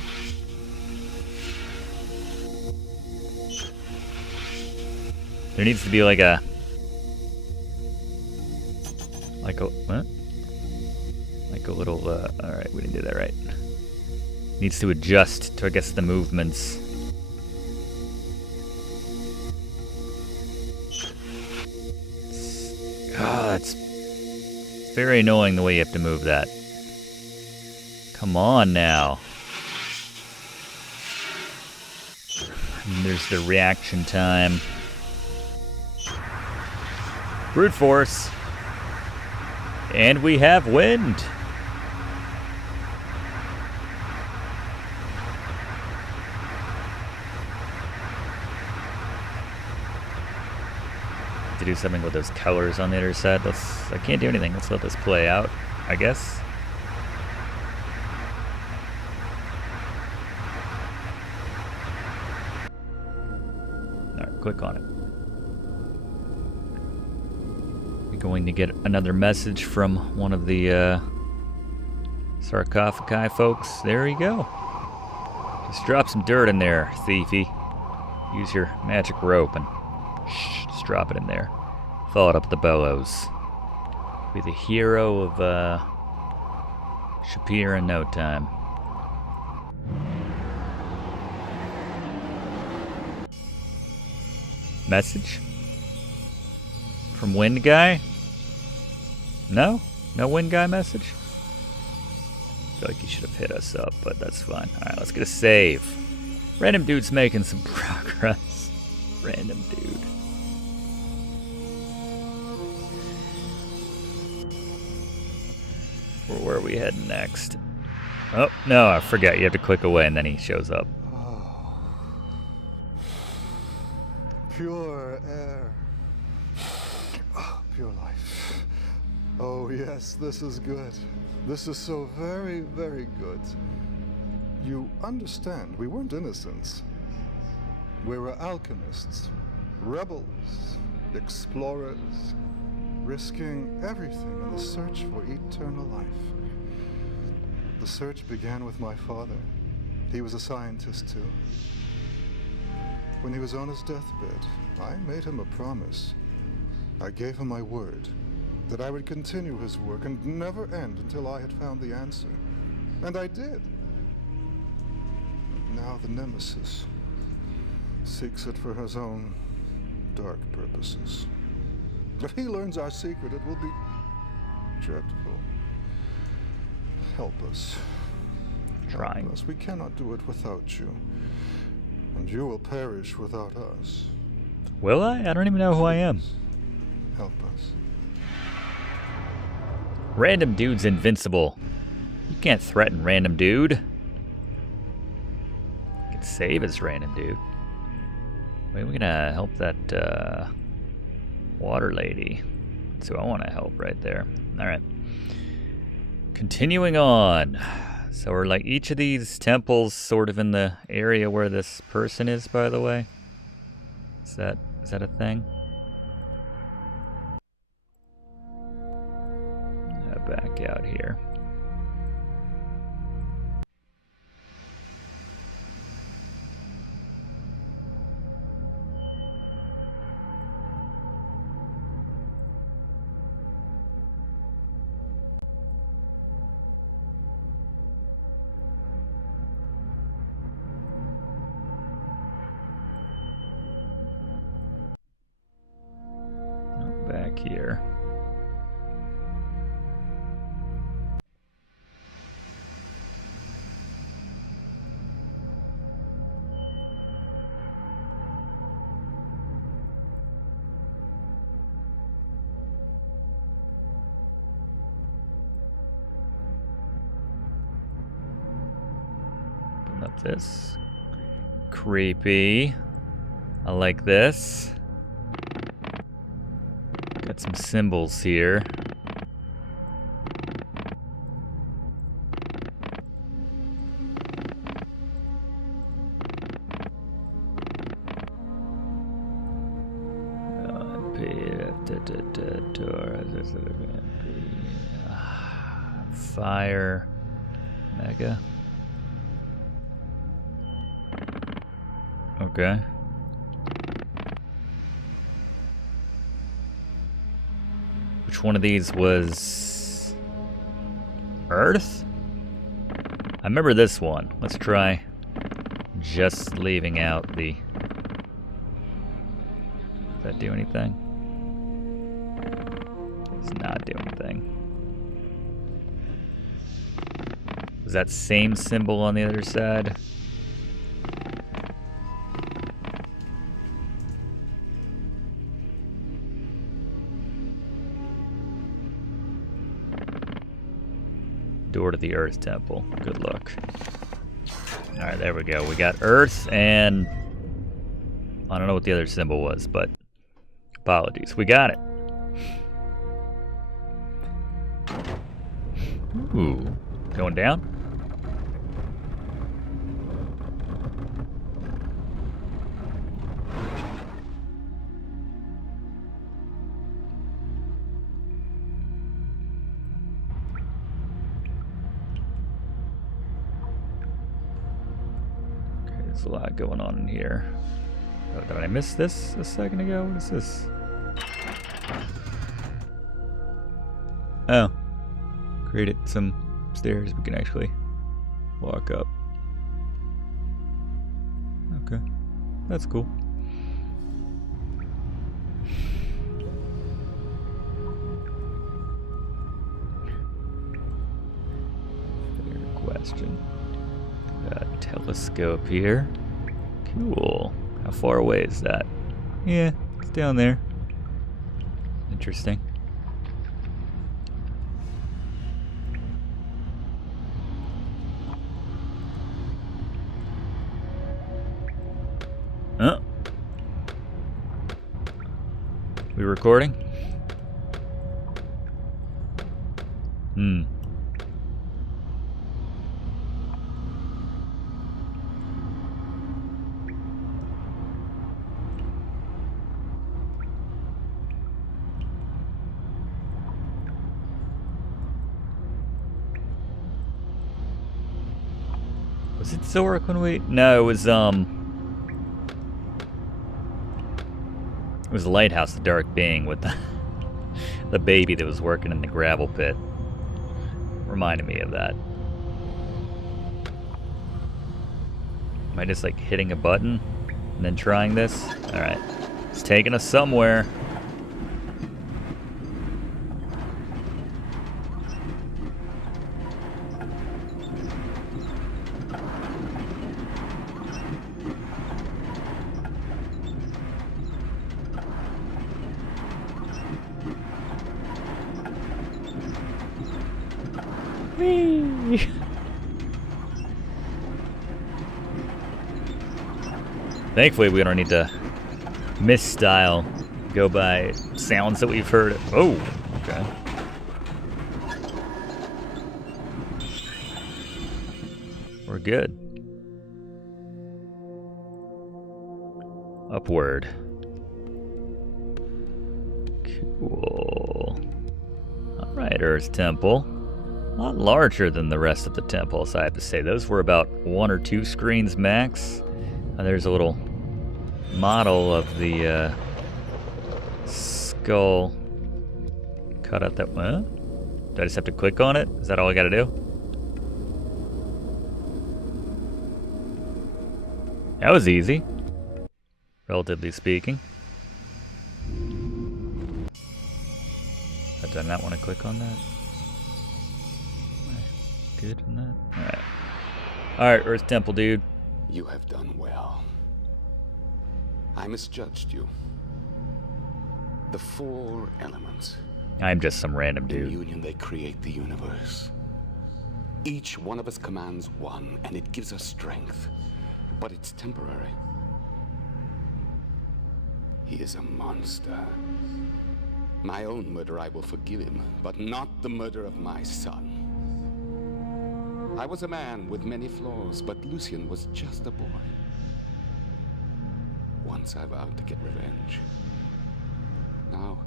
There needs to be like a what? Like a little, alright, we didn't do that right. Needs to adjust to, I guess, the movements. Oh, that's very annoying the way you have to move that. Come on now. And there's the reaction time. Brute force. And we have wind. To do something with those colors on the other side. I can't do anything. Let's let this play out, I guess. Alright, click on it. We're going to get another message from one of the sarcophagi folks. There you go. Just drop some dirt in there, thiefy. Use your magic rope and just drop it in there. Fill it up the bellows. Be the hero of Shapir in no time. Message? From Wind Guy? No? No Wind Guy message? I feel like he should have hit us up, but that's fine. Alright, let's get a save. Random dude's making some progress. Random dude. Where are we heading next? Oh, no, I forgot. You have to click away and then he shows up. Oh. Pure air. Oh, pure life. Oh, yes, this is good. This is so very, very good. You understand, we weren't innocents. We were alchemists, rebels, explorers, risking everything in the search for eternal life. The search began with my father. He was a scientist too. When he was on his deathbed, I made him a promise. I gave him my word that I would continue his work and never end until I had found the answer. And I did. And now the Nemesis seeks it for his own dark purposes. If he learns our secret, it will be dreadful. Help us. Trying. Help us. We cannot do it without you. And you will perish without us. Will I? I don't even know who I am. Help us. Random dude's invincible. You can't threaten random dude. You can save as random dude. Wait, we're gonna help that water lady. That's who I want to help right there. Alright. Continuing on. So we're like each of these temples sort of in the area where this person is, by the way. Is that a thing? Back out here. Back here. Not this. Creepy. I like this. Got some symbols here. Fire. Mega. Okay. Which one of these was Earth? I remember this one. Let's try just leaving out the... Does that do anything? Does not do anything. Was that same symbol on the other side? Door to the Earth Temple. Good luck. Alright, there we go. We got Earth and... I don't know what the other symbol was, but... Apologies. We got it. Ooh. Going down? There's a lot going on in here. Oh, did I miss this a second ago? What is this? Oh. Created some stairs we can actually walk up. Okay. That's cool. Fair question. Got a telescope here. Cool. How far away is that? Yeah, it's down there. Interesting. Huh? We recording? Was it Zork when we... No, it was, It was the lighthouse, the dark being with the baby that was working in the gravel pit. Reminded me of that. Am I just like hitting a button and then trying this? Alright. It's taking us somewhere. Thankfully, we don't need to misstyle, go by sounds that we've heard. Oh, okay. We're good. Upward. Cool. Alright, Earth Temple. A lot larger than the rest of the temples, I have to say. Those were about 1 or 2 screens max. There's a little model of the skull cut out that one. Do I just have to click on it? Is that all I gotta do? That was easy, relatively speaking. Did I not want to click on that? Good on that? Alright. Alright, Earth Temple, dude. You have done well. I misjudged you. The 4 elements. I'm just some random dude. In union, they create the universe. Each one of us commands one, and it gives us strength. But it's temporary. He is a monster. My own murder I will forgive him, but not the murder of my son. I was a man with many flaws, but Lucien was just a boy. Once I vowed to get revenge. Now,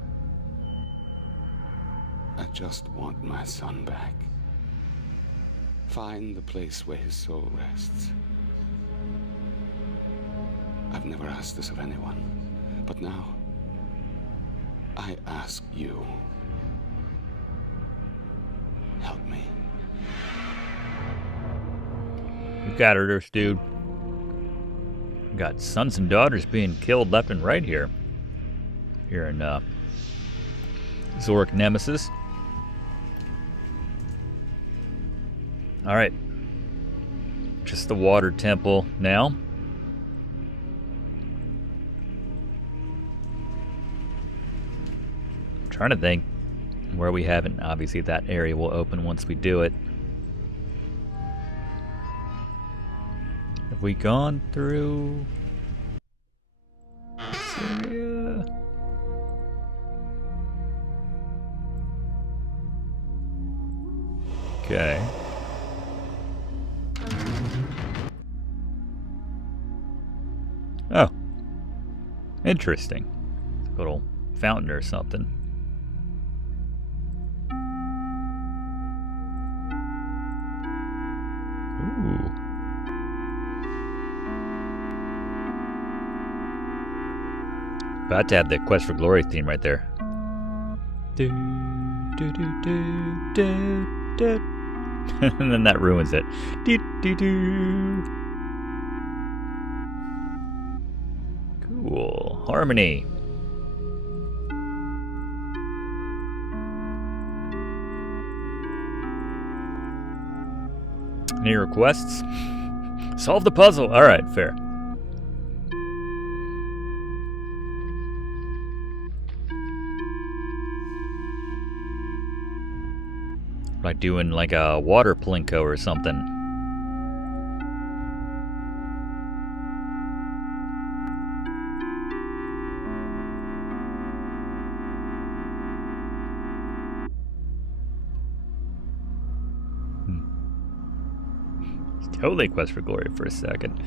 I just want my son back. Find the place where his soul rests. I've never asked this of anyone, but now, I ask you. Help me. You got it, Earth dude. We got sons and daughters being killed left and right here. Here in Zork Nemesis. Alright. Just the water temple now. I'm trying to think where we haven't. Obviously that area will open once we do it. Have we gone through this area? Okay. Oh. Interesting. Little fountain or something. Ooh. About to have the Quest for Glory theme right there. Do, do, do, do, do, do. And then that ruins it. Do, do, do. Cool. Harmony. Any requests? Solve the puzzle. All right, fair. Like doing like a water plinko or something. Totally Quest for Glory for a second.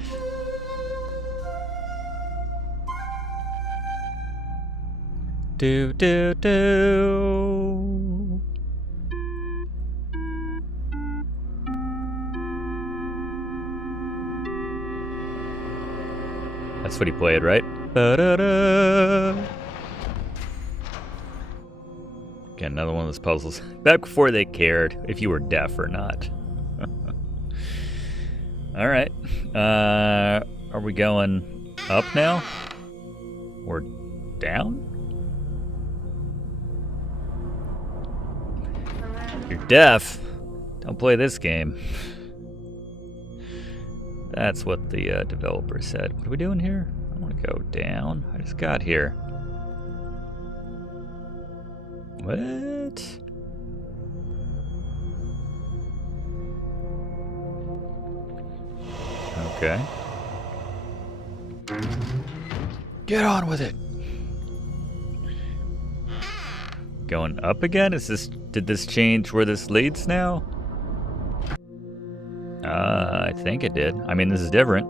Do do do. That's what he played, right? Ba-da-da. Again, another one of those puzzles. Back before they cared if you were deaf or not. Alright. Are we going up now? Or down? If you're deaf, don't play this game. That's what the developer said. What are we doing here? I want to go down. I just got here. What? Okay. Get on with it. Going up again? Did this change where this leads now? I think it did. I mean, this is different.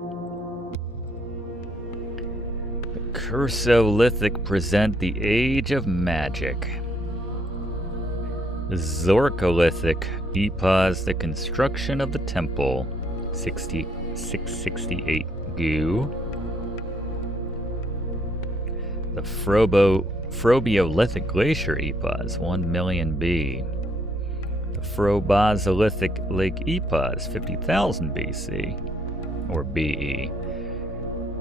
The Cursolithic present the age of magic. The Zorkolithic epochs the construction of the temple. 668 goo. The Frobiolithic glacier epochs. 1 million B. The Frobozolithic lake epochs. 50,000 BC or BE.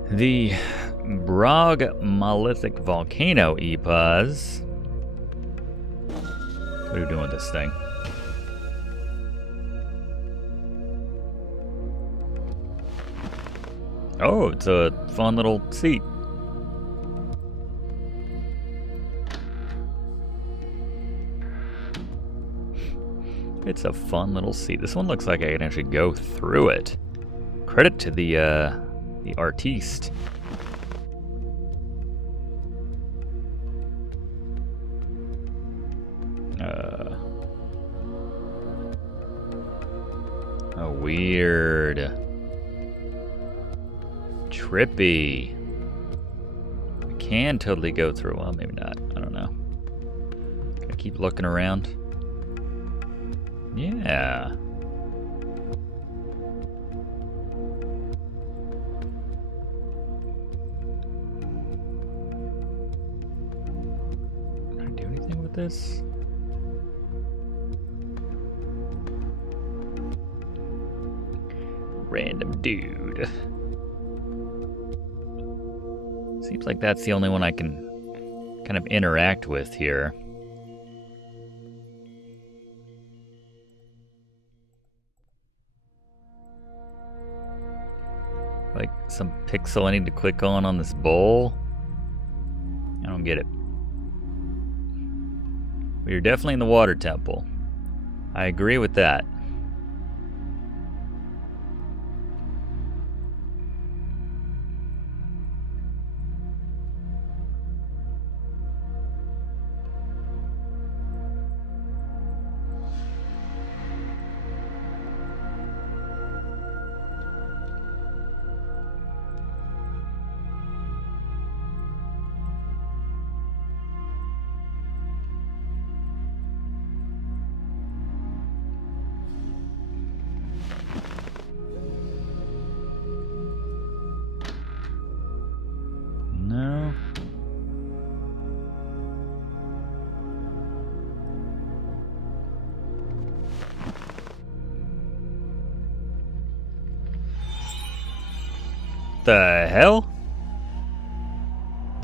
The Bragmolithic volcano epochs. What are you doing with this thing? Oh, it's a fun little seat. It's a fun little seat. This one looks like I can actually go through it. Credit to the artiste. Oh, weird. Trippy. I can totally go through. Well, maybe not. I don't know. Can I keep looking around? Yeah. Can I do anything with this? Random dude. Seems like that's the only one I can kind of interact with here. Like some pixel I need to click on this bowl? I don't get it. But you're definitely in the water temple. I agree with that. No. The hell?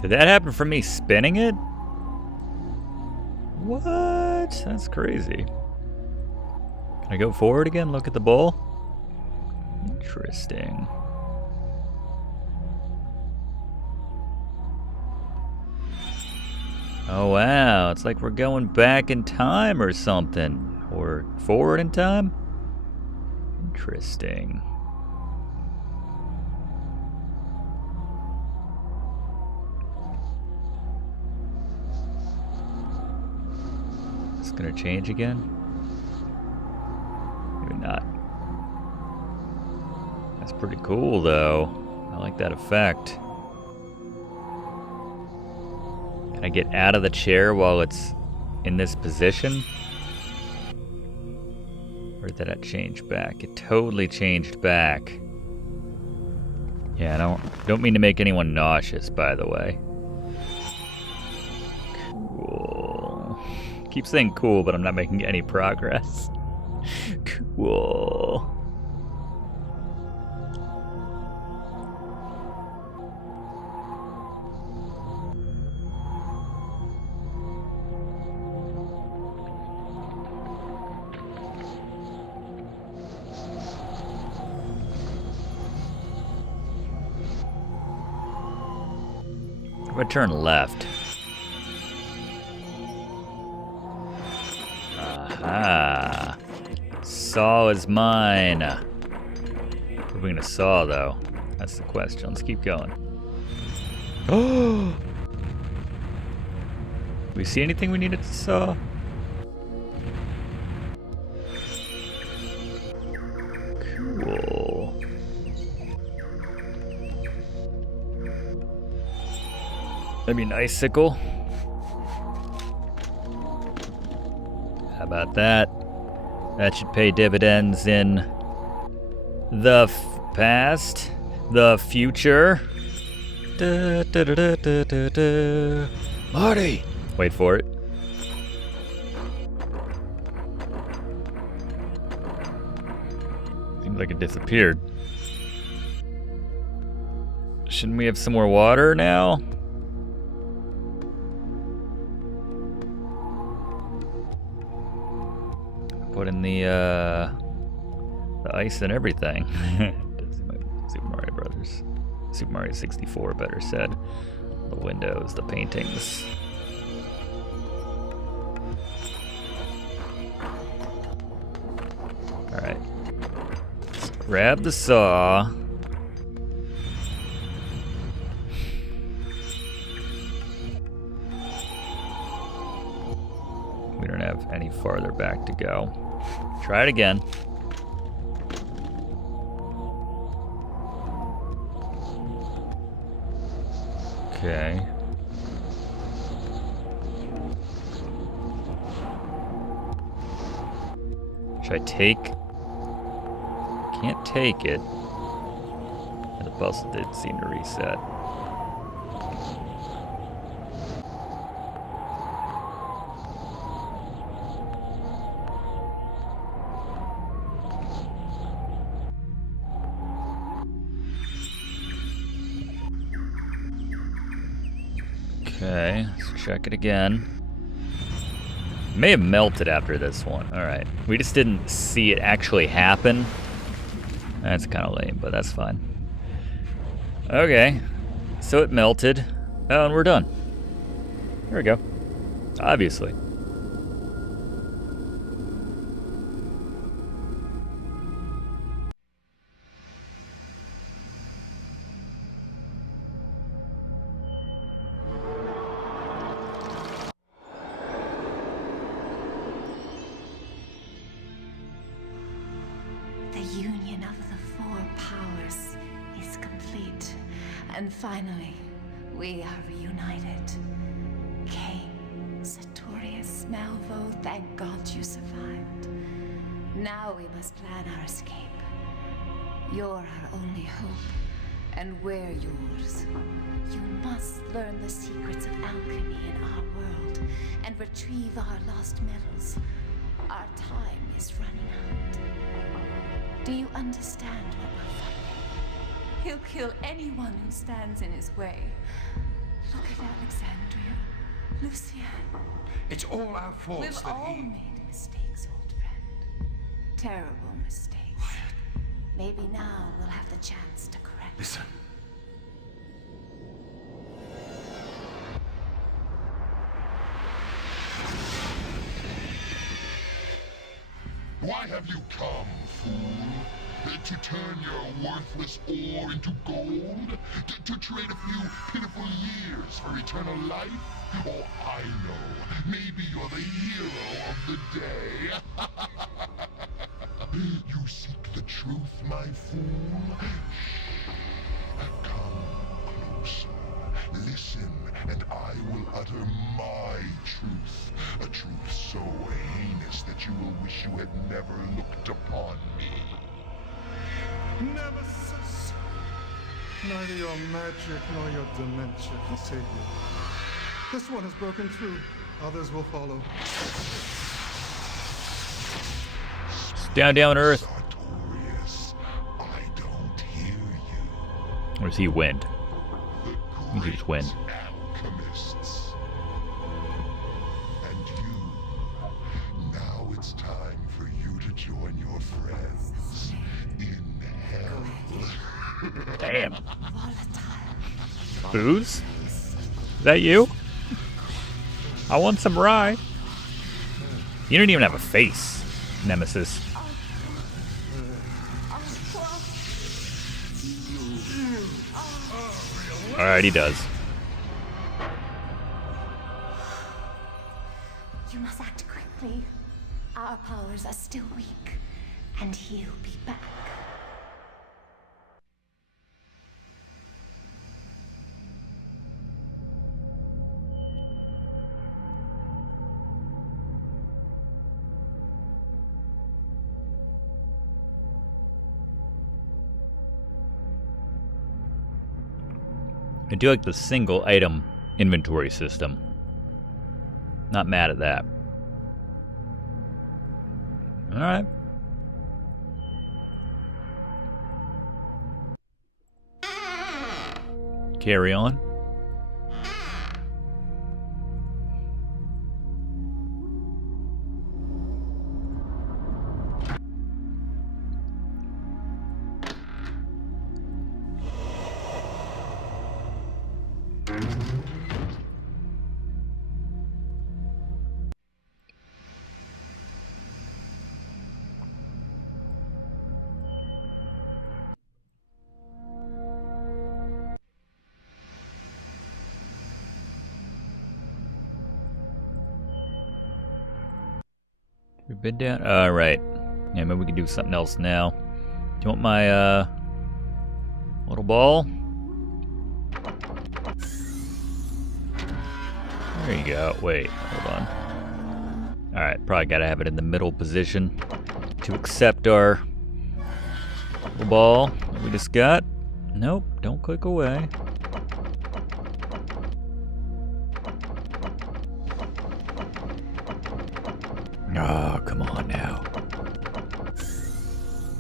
Did that happen from me spinning it? What? That's crazy. Can I go forward again? Look at the bowl? Interesting. Oh wow, it's like we're going back in time or something. Or forward in time? Interesting. It's gonna change again? Maybe not. That's pretty cool though. I like that effect. Can I get out of the chair while it's in this position? Or did that change back? It totally changed back. Yeah, I don't mean to make anyone nauseous, by the way. Cool. Keep saying cool, but I'm not making any progress. Cool. I'm gonna turn left. Aha. Saw is mine. What are we gonna saw though? That's the question. Let's keep going. Oh! We see anything we needed to saw? Cool. Maybe an icicle. How about that? That should pay dividends in the past, the future. Da, da, da, da, da, da, da. Marty! Wait for it. Seems like it disappeared. Shouldn't we have some more water now? Put in the ice and everything. Super Mario Brothers. Super Mario 64, better said. The windows, the paintings. Grab the saw. We don't have any farther back to go. Try it again. Okay. Should I take? Can't take it. And the puzzle did seem to reset. Okay, let's check it again. May have melted after this one. Alright. We just didn't see it actually happen. That's kind of lame, but that's fine. Okay. So it melted. Oh, and we're done. There we go. Obviously. And finally, we are reunited. Cain, Sartorius, Malvo, thank God you survived. Now we must plan our escape. You're our only hope, and we're yours. You must learn the secrets of alchemy in our world, and retrieve our lost metals. Our time is running out. Do you understand what we're fighting? He'll kill anyone who stands in his way. Look at Alexandria, Lucian. It's all our fault. We've all made mistakes, old friend. Terrible mistakes. Maybe now we'll have the chance to correct. Listen. Why have you come, fool? To turn your worthless ore into gold? To trade a few pitiful years for eternal life? Oh, I know. Maybe you're the hero of the day. You seek the truth, my fool? Shh. Come closer. Listen, and I will utter my truth. A truth so heinous that you will wish you had never looked upon me. Nemesis! Neither your magic nor your dementia can save you. This one has broken through. Others will follow. Down, down, Earth. Sartorius, I don't hear you. Or is he wind? He just wind. Alchemists. And you. Now it's time for you to join your friends in hell. Damn. Booze? Is that you? I want some rye. You don't even have a face, Nemesis. Alright, he does. You must act quickly. Our powers are still weak, and he'll be back. I do like the single item inventory system. Not mad at that. Alright. Carry on. Been down. Alright. Yeah, maybe we can do something else now. Do you want my little ball? There you go. Wait, hold on. Alright, probably gotta have it in the middle position to accept our little ball that we just got. Nope, don't click away. Oh, come on now.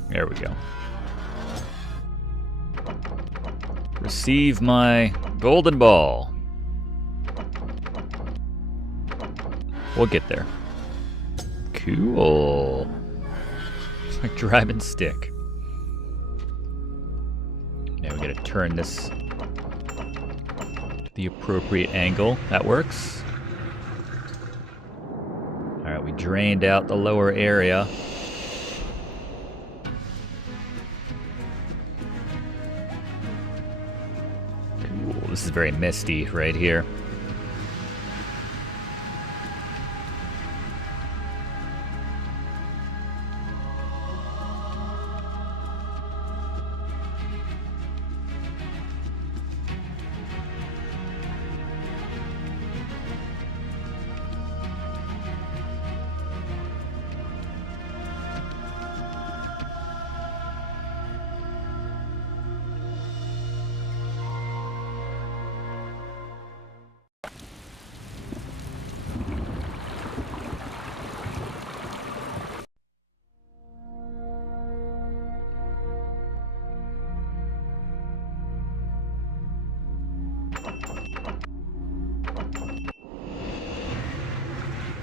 There we go. Receive my golden ball. We'll get there. Cool. It's like driving stick. Now we gotta turn this to the appropriate angle. That works. Alright, we drained out the lower area. Cool. This is very misty right here.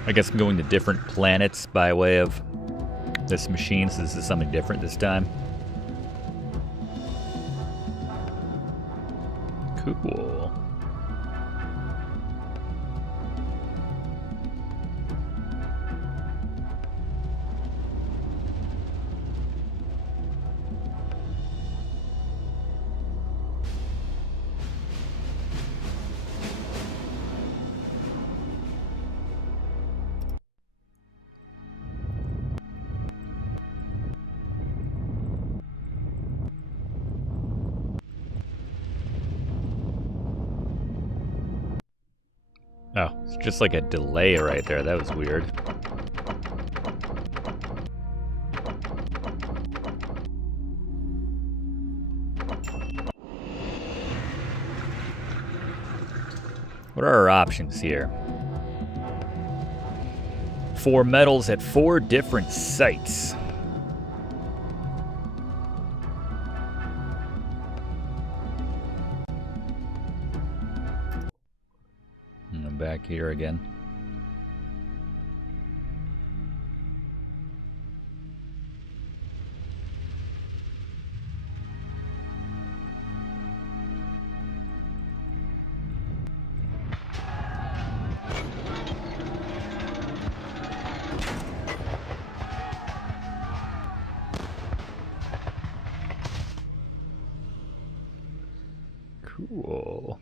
I guess I'm going to different planets by way of this machine, so this is something different this time. Cool. Oh, it's just like a delay right there. That was weird. What are our options here? 4 medals at 4 different sites. Back here again. Cool.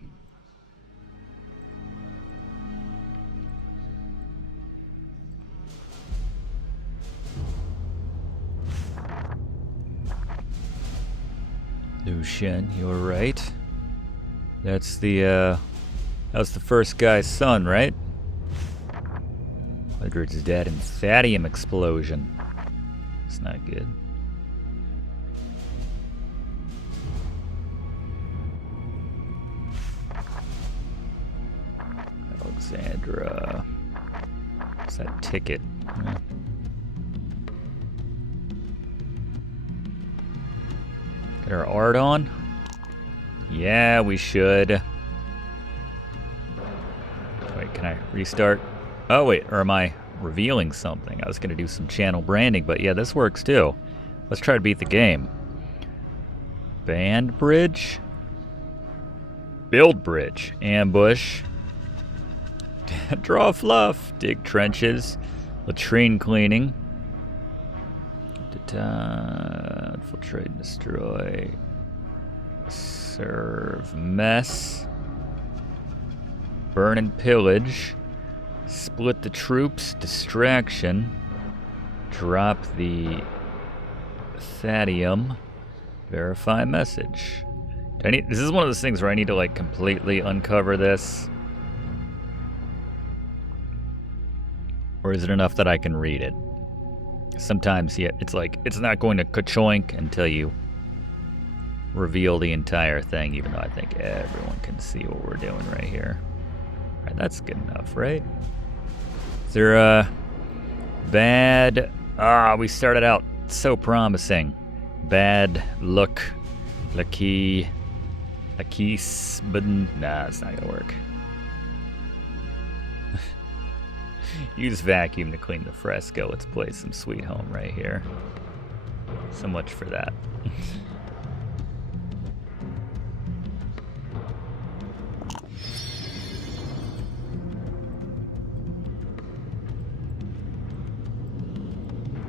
Lucian, you're right. That's the first guy's son, right? Mildred's dead in thadium explosion. It's not good. Alexandra. What's that ticket? Get our art on? Yeah, we should. Wait, can I restart? Oh, wait, or am I revealing something? I was going to do some channel branding, but yeah, this works too. Let's try to beat the game. Band bridge? Build bridge. Ambush. Draw fluff. Dig trenches. Latrine cleaning. Infiltrate and destroy. Serve mess. Burn and pillage. Split the troops. Distraction. drop the Thadium. Verify message. This is one of those things where I need to like completely uncover this. Or is it enough that I can read it? Sometimes, yeah, it's like, it's not going to ka-choink until you reveal the entire thing, even though I think everyone can see what we're doing right here. Alright, that's good enough, right? Is there a bad... we started out so promising. Bad look. Lucky. Lakis, but nah, it's not gonna work. Use vacuum to clean the fresco. Let's play some Sweet Home right here. So much for that.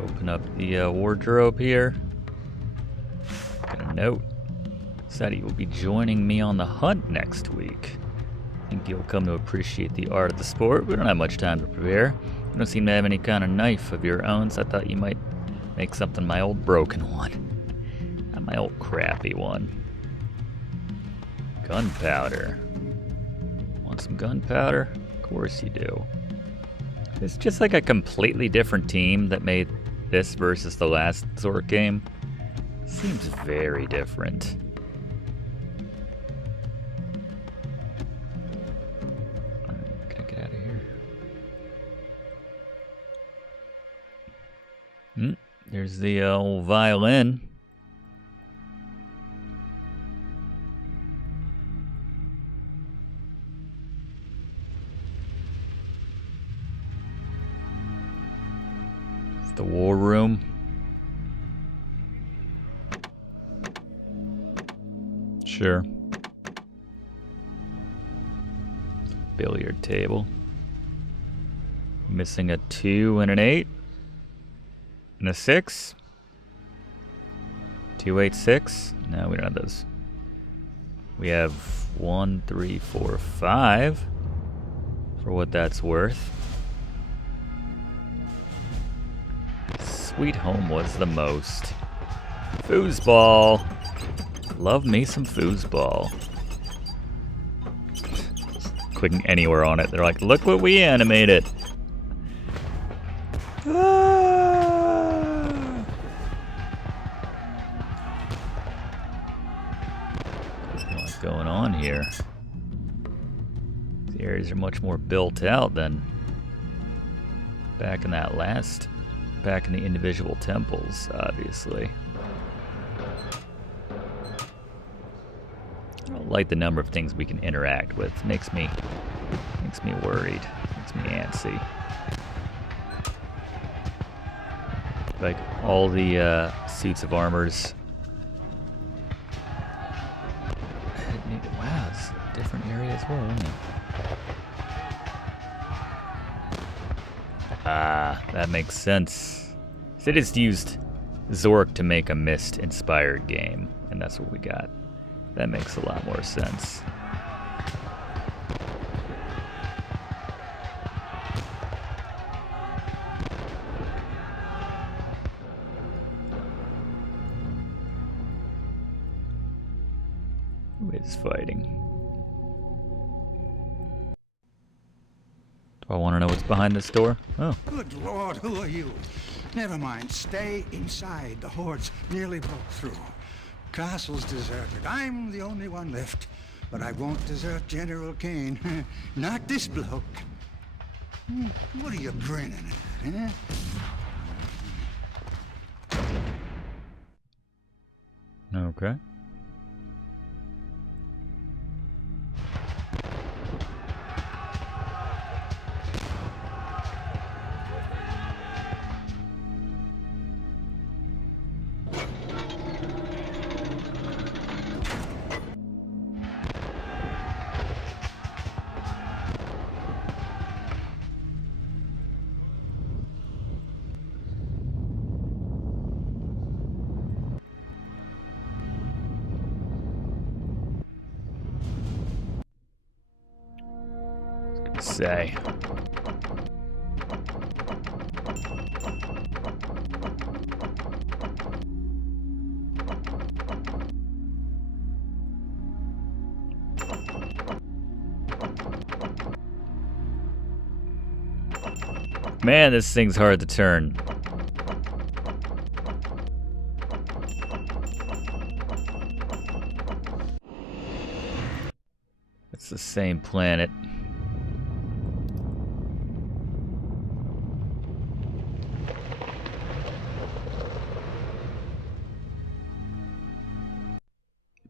Open up the wardrobe here. Got a note. Said he will be joining me on the hunt next week. I think you'll come to appreciate the art of the sport. We don't have much time to prepare. You don't seem to have any kind of knife of your own, so I thought you might make something my old broken one. Not my old crappy one. Gunpowder. Want some gunpowder? Of course you do. It's just like a completely different team that made this versus the last Zork game. Seems very different. There's the old violin. It's the war room. Sure. Billiard table. Missing a 2 and an 8. And a 6? 2, 8, 6? No, we don't have those. We have 1, 3, 4, 5. For what that's worth. Sweet Home was the most. Foosball. Love me some foosball. Clicking anywhere on it. They're like, look what we animated. What's going on here? The areas are much more built out than back in that last, back in the individual temples, obviously. I don't like the number of things we can interact with. Makes me worried. Makes me antsy. Like all the suits of armors. Wow, it's a different area as well, isn't it? Ah, that makes sense. They just used Zork to make a Myst-inspired game, and that's what we got. That makes a lot more sense. Who is fighting? Do I want to know what's behind this door? Oh. Good Lord, who are you? Never mind, stay inside. The hordes nearly broke through. Castle's deserted. I'm the only one left. But I won't desert General Kane. Not this bloke. What are you grinning at, eh? Okay. Say. Man, this thing's hard to turn. It's the same planet.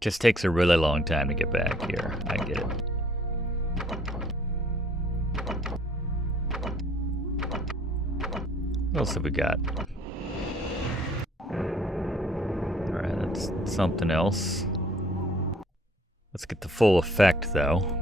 Just takes a really long time to get back here. I get it. What else have we got? Alright, that's something else. Let's get the full effect, though.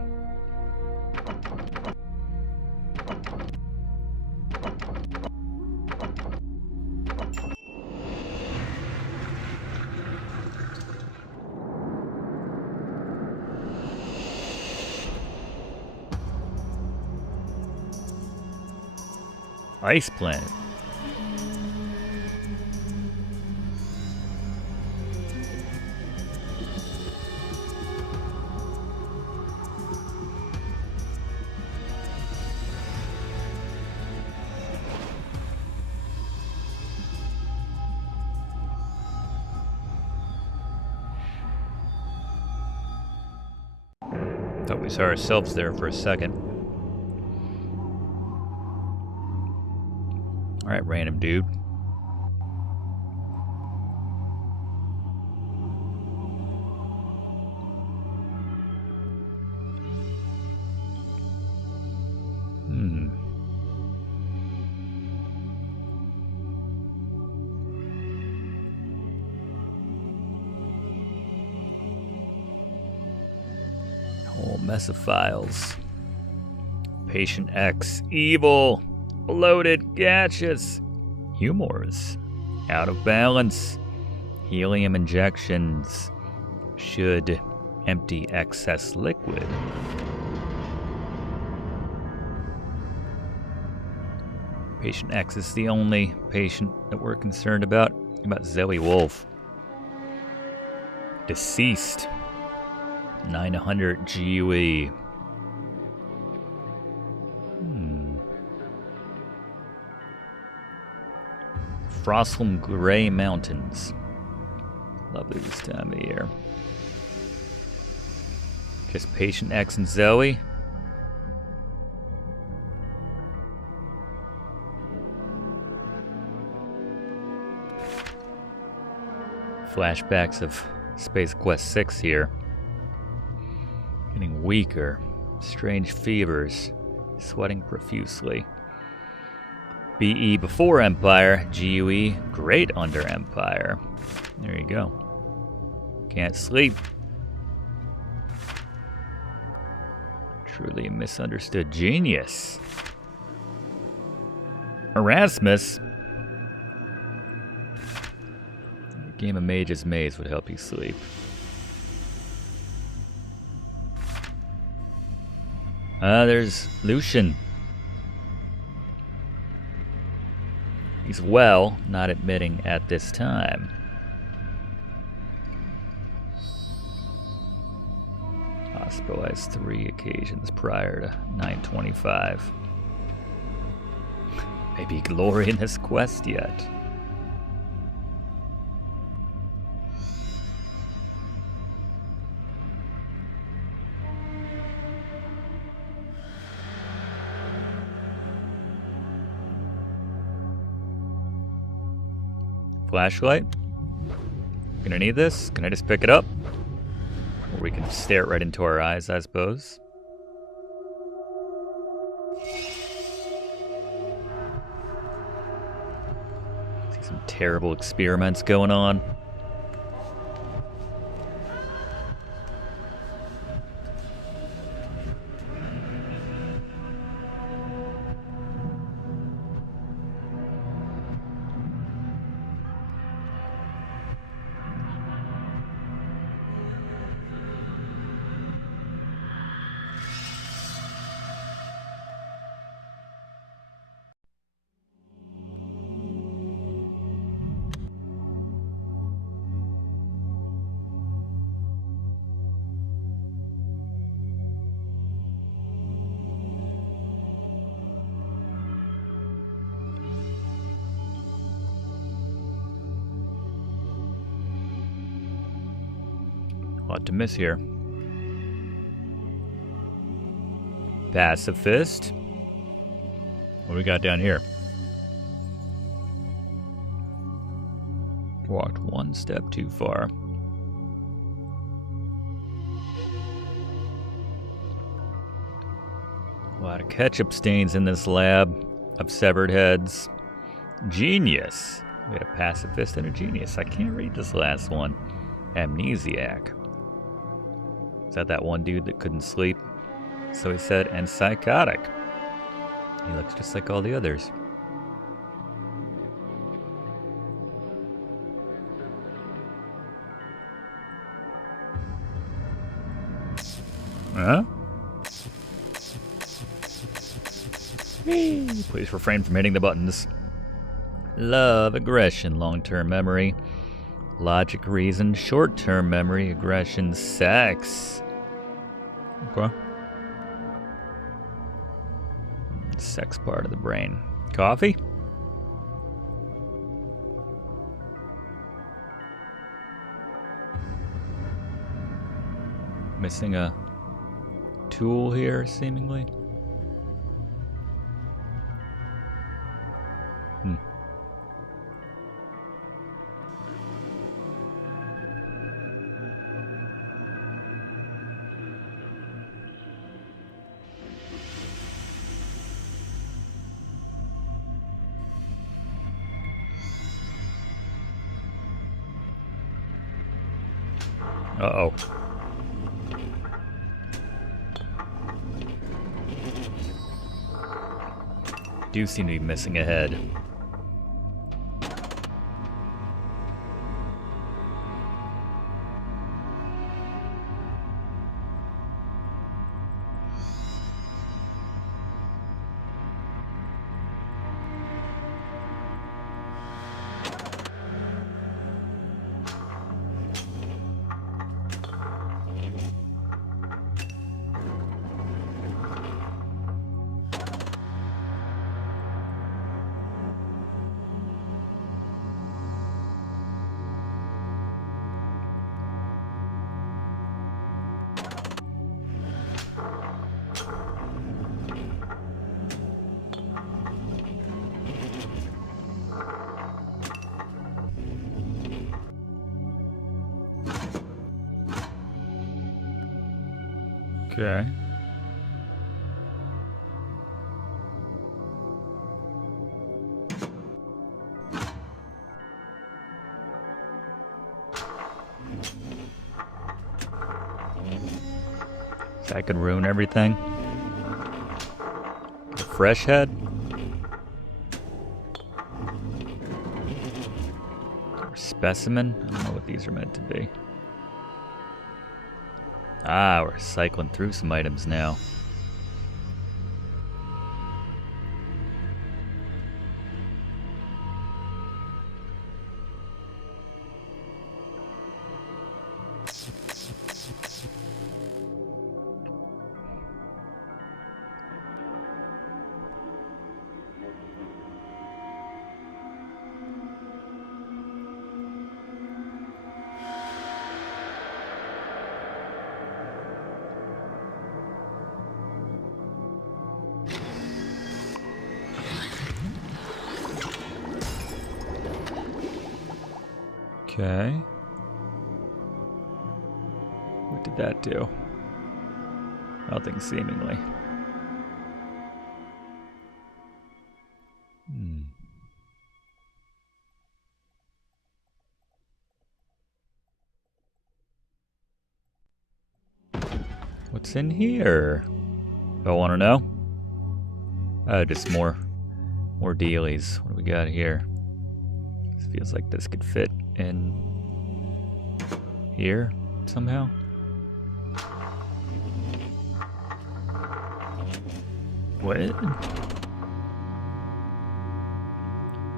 Ice planet. Thought we saw ourselves there for a second. Alright, random dude. Whole mess of files. Patient X, evil. Bloated, gaseous, humors, out of balance, helium injections, should empty excess liquid. Patient X is the only patient that we're concerned about. About Zoe Wolf. Deceased. 900 GUE. Frostham Gray Mountains. Lovely this time of year. Just Patient X and Zoe. Flashbacks of Space Quest 6 here. Getting weaker. Strange fevers. Sweating profusely. BE before Empire, GUE great under Empire. There you go. Can't sleep. Truly a misunderstood genius. Erasmus. A game of Mage's Maze would help you sleep. There's Lucian. He's well, not admitting at this time. Hospitalized 3 occasions prior to 925. Maybe glory in this quest yet. Flashlight. Gonna need this. Can I just pick it up? Or we can stare it right into our eyes, I suppose. See some terrible experiments going on. A lot to miss here. Pacifist. What do we got down here? Walked one step too far. A lot of ketchup stains in this lab of severed heads. Genius. We had a pacifist and a genius. I can't read this last one. Amnesiac. Is that one dude that couldn't sleep? So he said, and psychotic. He looks just like all the others. Huh? Please refrain from hitting the buttons. Love, aggression, long-term memory. Logic, reason, short-term memory, aggression, sex. Okay. Sex part of the brain. Coffee? Missing a tool here, seemingly. Uh-oh. Do seem to be missing a head. Okay. That could ruin everything. A fresh head? Or specimen? I don't know what these are meant to be. Ah, we're cycling through some items now. Okay. What did that do? Nothing, seemingly. What's in here? Do I want to know? Just more dealies. What do we got here? This feels like this could fit in here somehow. What?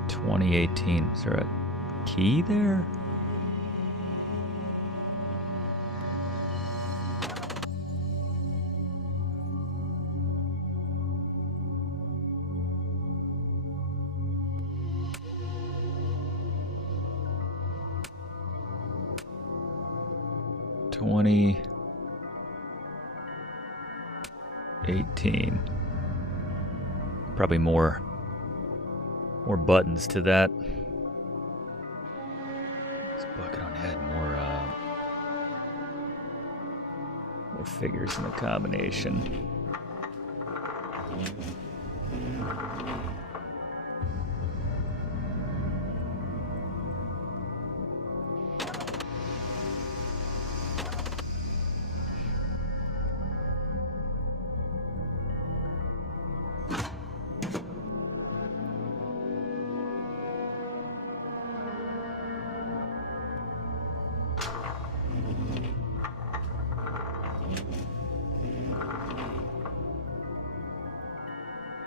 2018. Is there a key there? 2018. Probably more buttons to that. This bucket on head, more figures in the combination.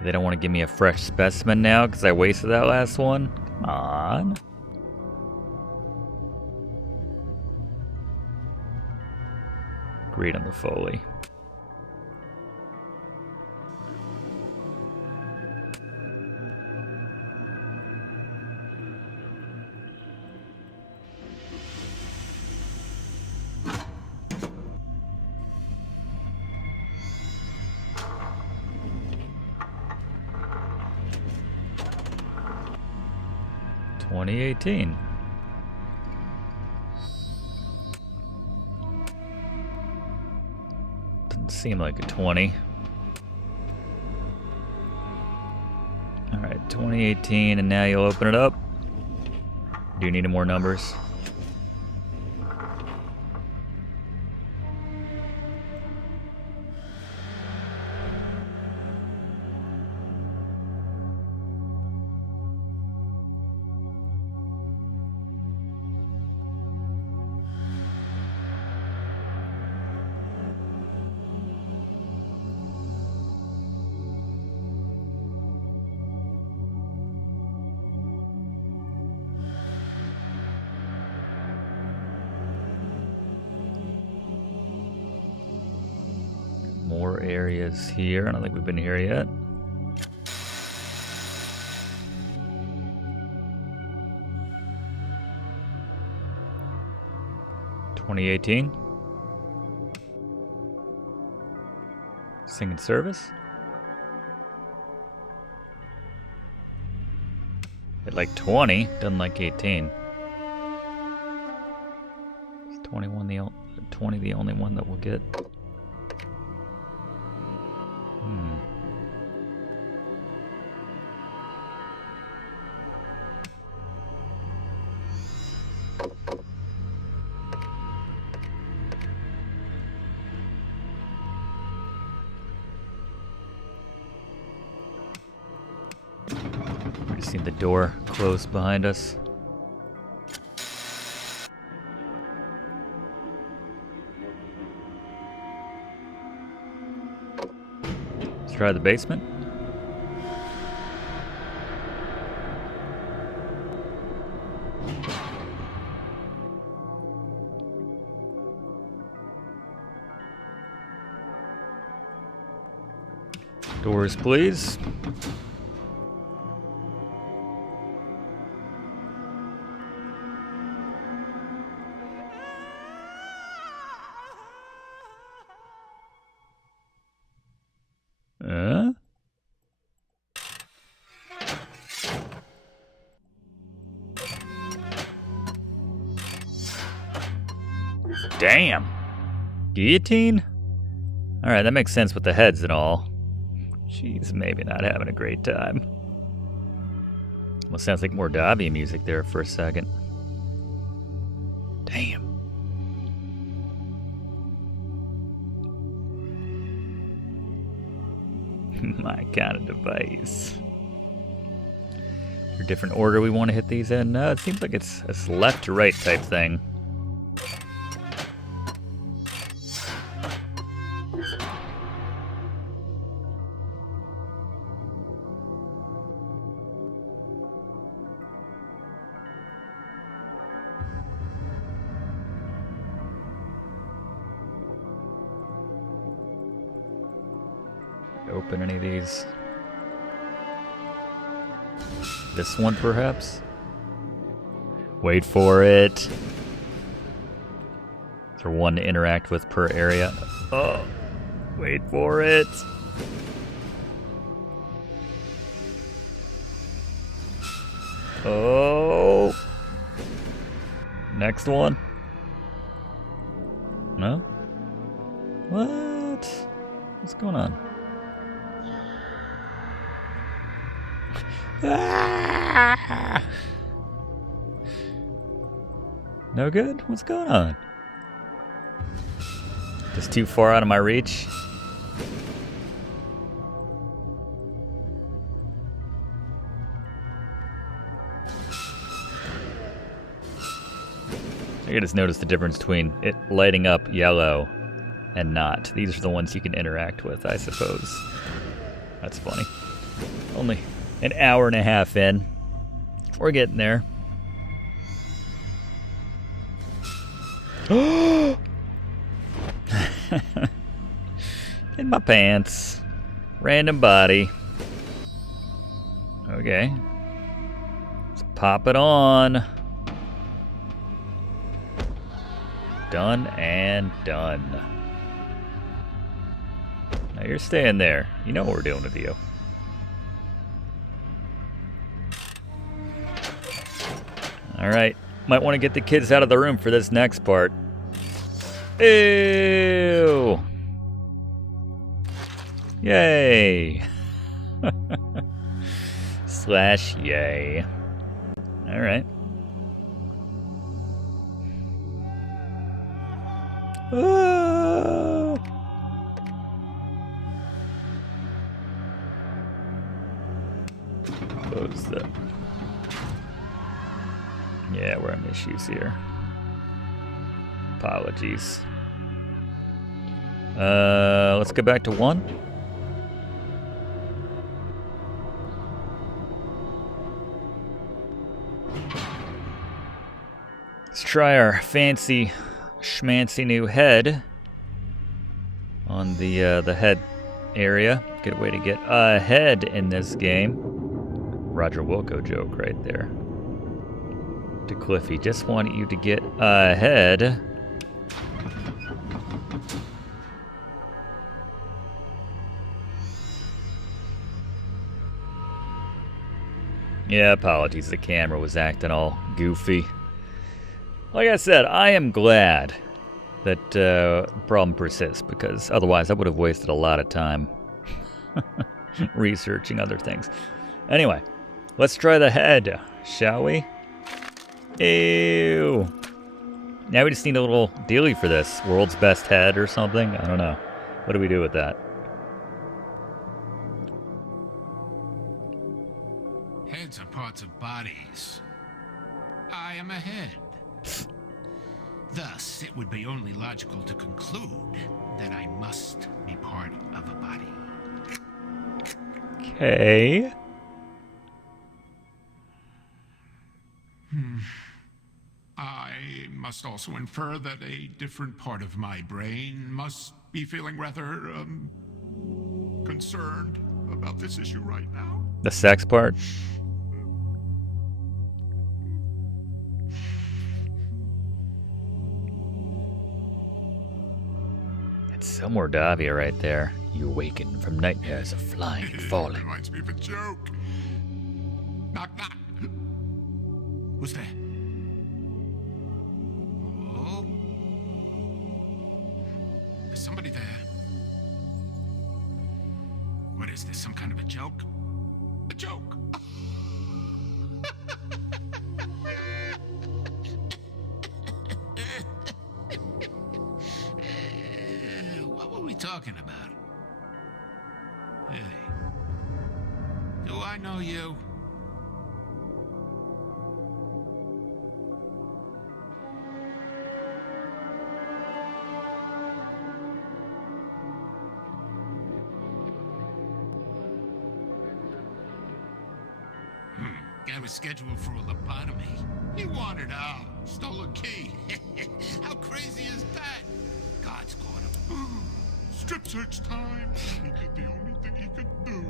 They don't want to give me a fresh specimen now because I wasted that last one? Come on. Agreed on the Foley. $20.18. Doesn't seem like a 20. Alright, 2018, and now you'll open it up. Do you need any more numbers? More areas here. I don't think we've been here yet. $20.18. Singing service. It like 20, doesn't like 18. Is 20 the only one that we'll get? See the door closed behind us. Let's try the basement. Doors, please. Damn. Guillotine? Alright, that makes sense with the heads and all. She's maybe not having a great time. Well, sounds like more Davi music there for a second. Damn. My kind of device. A different order we want to hit these in? No, it seems like it's a left to right type thing. Open any of these. This one, perhaps? Wait for it. For one to interact with per area. Oh, wait for it. Oh. Next one. No? What? What's going on? Ah! No good? What's going on? Just too far out of my reach? I just noticed the difference between it lighting up yellow and not. These are the ones you can interact with, I suppose. That's funny. Only an hour and a half in. We're getting there. In my pants. Random body. Okay. Let's pop it on. Done and done. Now you're staying there. You know what we're doing with you. Alright. Might want to get the kids out of the room for this next part. Ew! Yay! Slash yay. Alright. Ah. Close that. Yeah, we're having issues here. Apologies. Let's get back to 1. Let's try our fancy schmancy new head on the head area. Good way to get ahead in this game. Roger Wilco joke right there. To Cliffy, just wanted you to get ahead. Yeah, apologies, the camera was acting all goofy. Like I said, I am glad that the problem persists, because otherwise I would have wasted a lot of time researching other things. Anyway, let's try the head, shall we? Ew. Now we just need a little dealie for this. World's best head or something? I don't know. What do we do with that? Heads are parts of bodies. I am a head. Thus, it would be only logical to conclude that I must be part of a body. Okay. I must also infer that a different part of my brain must be feeling rather, concerned about this issue right now. The sex part? It's somewhere Davia right there. You awaken from nightmares of flying and falling. Reminds me of a joke. Knock, knock. Who's there? Oh. There's somebody there. What is this, some kind of a joke? A joke! What were we talking about? Hey. Do I know you? Guy was scheduled for a lobotomy. He wandered out, stole a key. How crazy is that? God's caught him. Strip search time. He did the only thing he could do.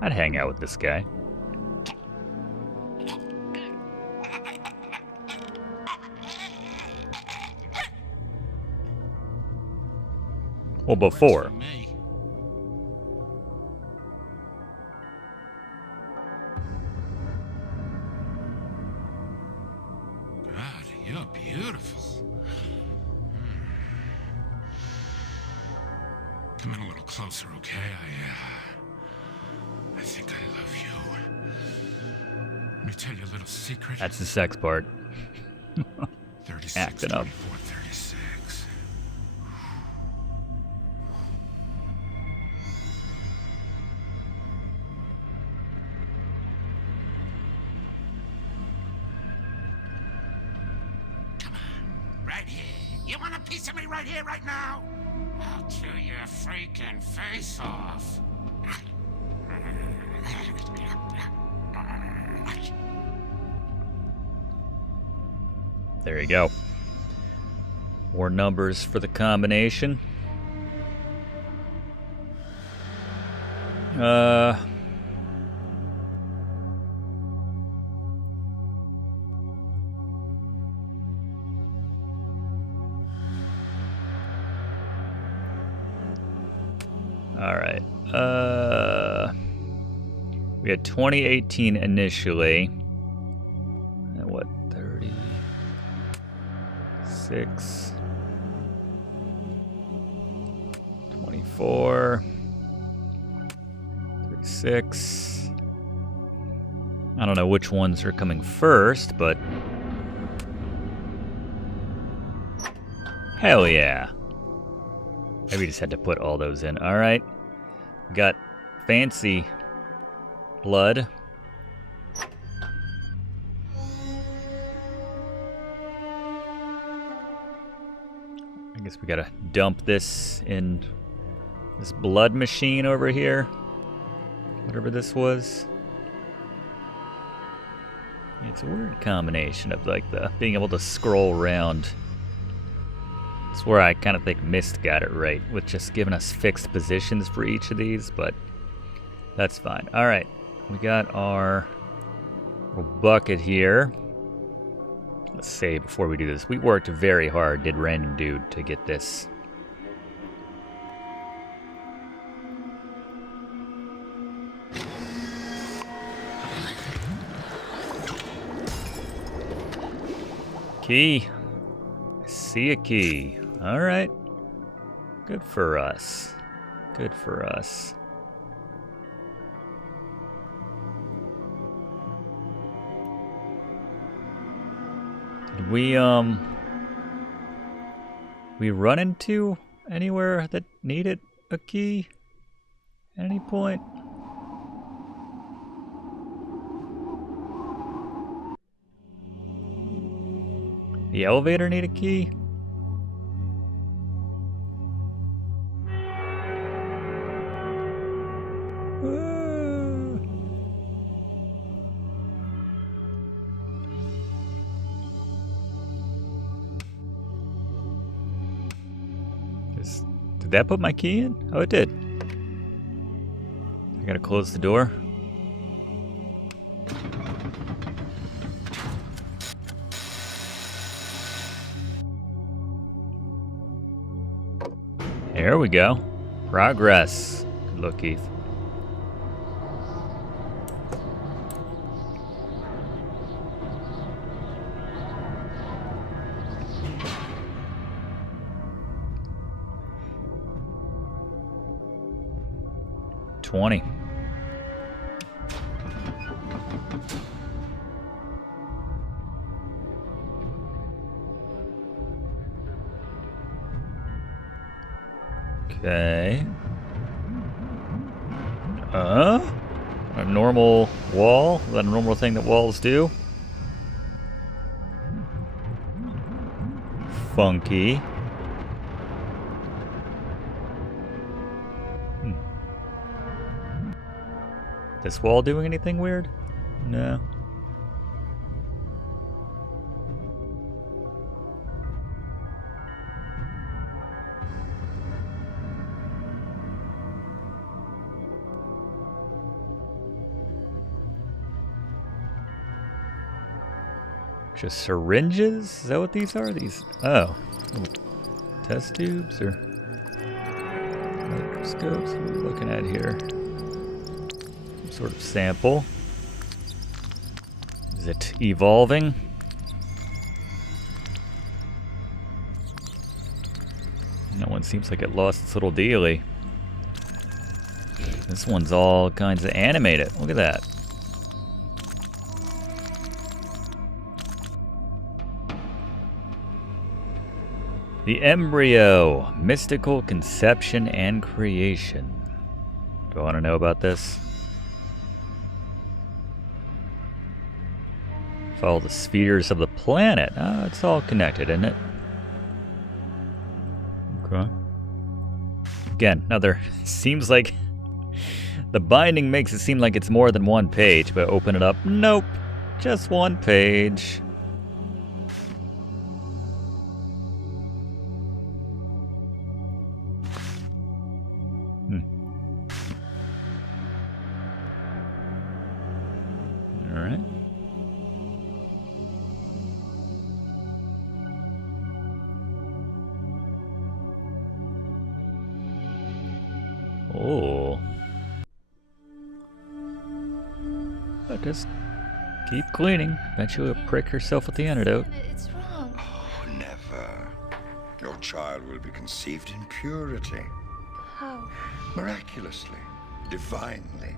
I'd hang out with this guy. Well, before. God, you're beautiful. Come in a little closer, okay? I think I love you. Let me tell you a little secret. That's the sex part. 36, Acting up. 24, 36. Come on, right here. You want a piece of me right here, right now? I'll chew your freaking face off. There you go. More numbers for the combination. All right. We had 2018 initially. And what, 36, 24, 36. I don't know which ones are coming first, but hell yeah. Maybe just had to put all those in. All right. We got fancy blood. I guess we gotta dump this in this blood machine over here. Whatever this was. It's a weird combination of like the being able to scroll around. It's where I kind of think Mist got it right with just giving us fixed positions for each of these, but that's fine. All right, we got our bucket here. Let's say before we do this, we worked very hard, did Random Dude, to get this. Key. I see a key. All right. Good for us. Good for us. Did we run into anywhere that needed a key at any point? The elevator need a key? Did that put my key in? Oh, it did. I gotta close the door. There we go. Progress. Good look, Keith. $20. Okay. A normal wall? Is that a normal thing that walls do? Funky. This wall doing anything weird? No. Just syringes? Is that what these are? These, oh, test tubes or Scopes, what are we looking at here? Some sort of sample. Is it evolving? That one seems like it lost its little dealie. This one's all kinds of animated. Look at that. The embryo, mystical conception and creation. Do I want to know about this? Follow the spheres of the planet. Oh, it's all connected, isn't it? Okay. Again, another. Seems like the binding makes it seem like it's more than one page, but open it up. Nope. Just one page. Alright. Oh. But just keep cleaning. Eventually you'll prick yourself with the antidote. It's wrong. Oh, never. Your child will be conceived in purity. How? Miraculously. Divinely.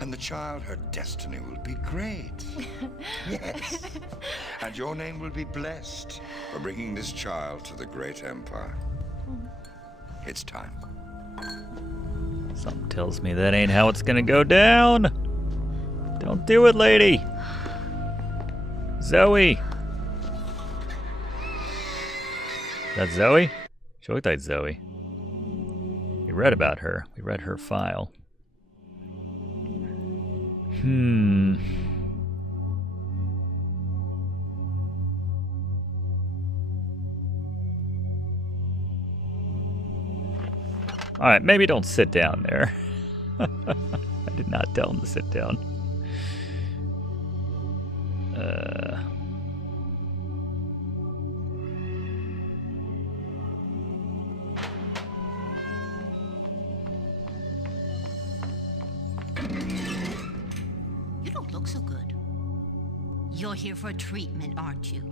And the child, her destiny will be great. Yes. And your name will be blessed for bringing this child to the great empire. It's time. Something tells me that ain't how it's gonna go down. Don't do it, lady. Zoe. Is that Zoe? She looked like Zoe. We read about her. We read her file. Alright, maybe don't sit down there. I did not tell him to sit down. You don't look so good. You're here for treatment, aren't you?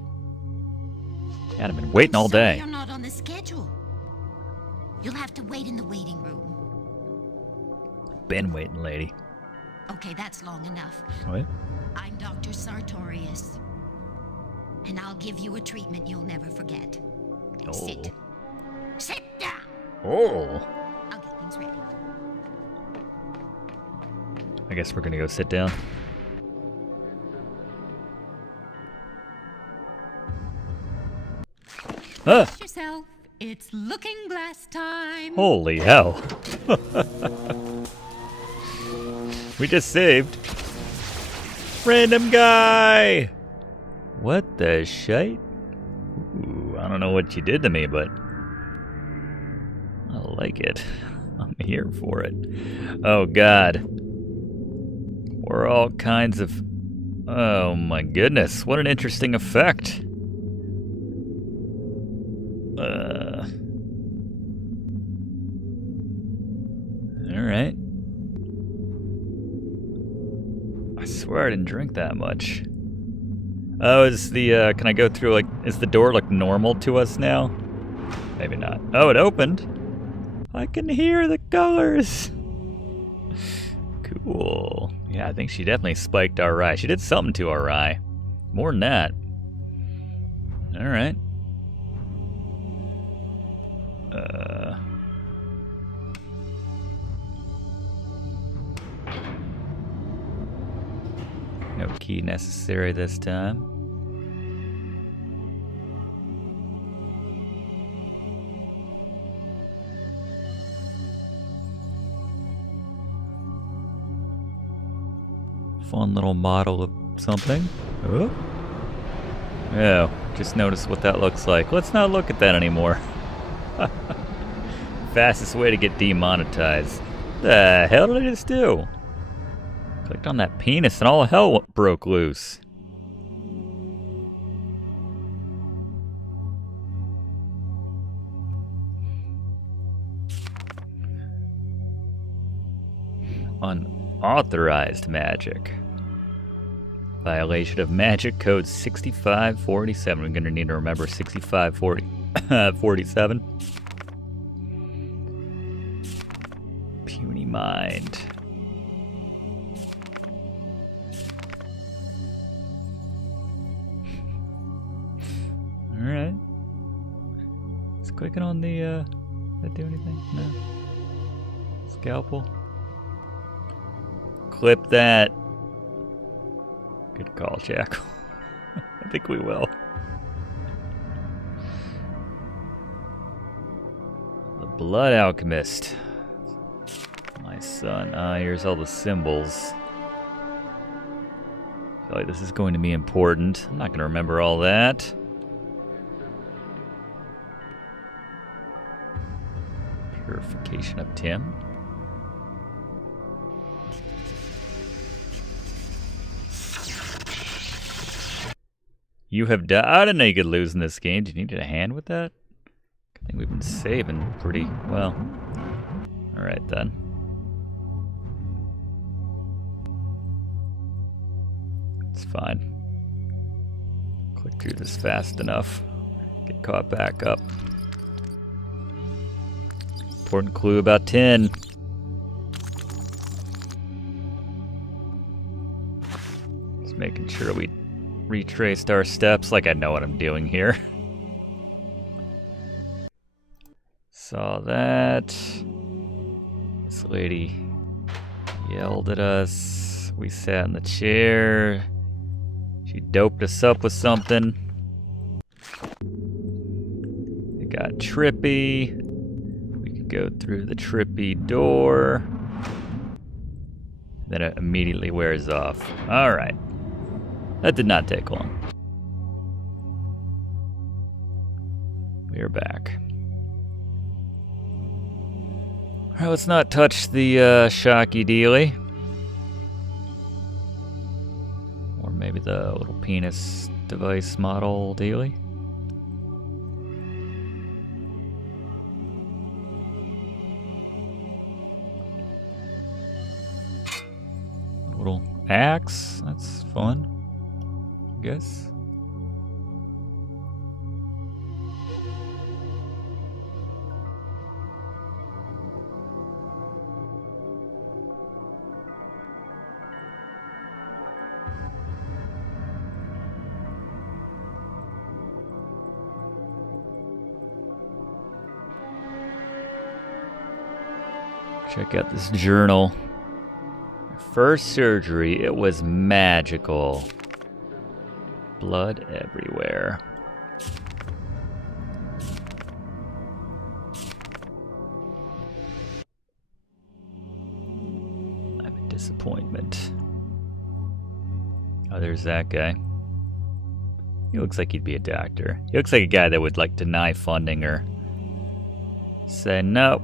Yeah, I've been waiting all day. You're not on the schedule. You'll have to wait in the waiting room. Been waiting, lady. Okay, that's long enough. What? I'm Dr. Sartorius. And I'll give you a treatment you'll never forget. Oh. Sit. Sit down! Oh. I'll get things ready. I guess we're gonna go sit down. Ah! Brace yourself. It's looking glass time. Holy hell. We just saved. Random guy! What the shite? Ooh, I don't know what you did to me, but I like it. I'm here for it. Oh god. We're all kinds of... Oh my goodness, what an interesting effect. Alright. I swear I didn't drink that much. Oh, is the, can I go through, like, is the door look normal to us now? Maybe not. Oh, it opened. I can hear the colors. Cool. Yeah, I think she definitely spiked our eye. She did something to our eye. More than that. Alright. No key necessary this time. Fun little model of something. Oh. Oh, just noticed what that looks like. Let's not look at that anymore. Fastest way to get demonetized. The hell did I just do? Clicked on that penis and all hell broke loose. unauthorized magic. Violation of magic code 6547. We're gonna need to remember 6547. Puny mind. Alright. Is clicking on the, that do anything? No. Scalpel. Clip that. Good call, Jackal. I think we will. The Blood Alchemist. My son. Here's all the symbols. I feel like this is going to be important. I'm not going to remember all that. Purification of Tim. You have died. I didn't know you could lose in this game. Do you need a hand with that? I think we've been saving pretty well. Alright then. It's fine. Click through this fast enough. Get caught back up. Important clue about 10. Just making sure we retraced our steps like I know what I'm doing here. Saw that. This lady yelled at us. We sat in the chair. She doped us up with something. It got trippy. We could go through the trippy door. Then it immediately wears off. Alright. That did not take long. We are back. Alright, let's not touch the shocky dealy. Or maybe the little penis device model dealy. Little axe, that's fun. Guess. Check out this journal. First surgery, it was magical. Blood everywhere. I'm a disappointment. Oh, there's that guy. He looks like he'd be a doctor. He looks like a guy that would like deny funding or say, nope,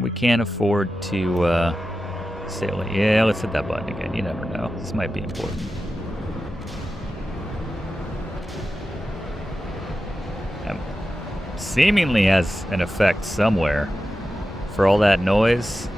we can't afford to say, yeah, let's hit that button again. You never know. This might be important. Seemingly has an effect somewhere for all that noise.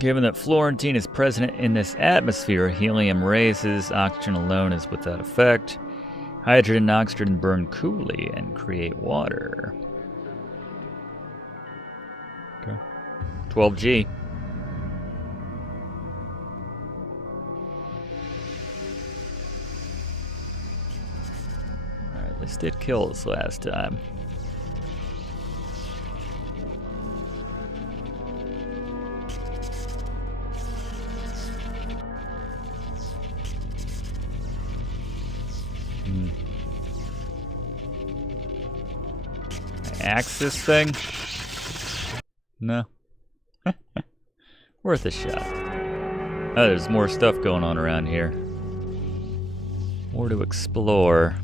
Given that Florentine is present in this atmosphere, helium raises, oxygen alone is without effect. Hydrogen and oxygen burn coolly and create water. Okay. 12G. Alright, this did kill us last time. Axe this thing? No. Worth a shot. Oh, there's more stuff going on around here. More to explore.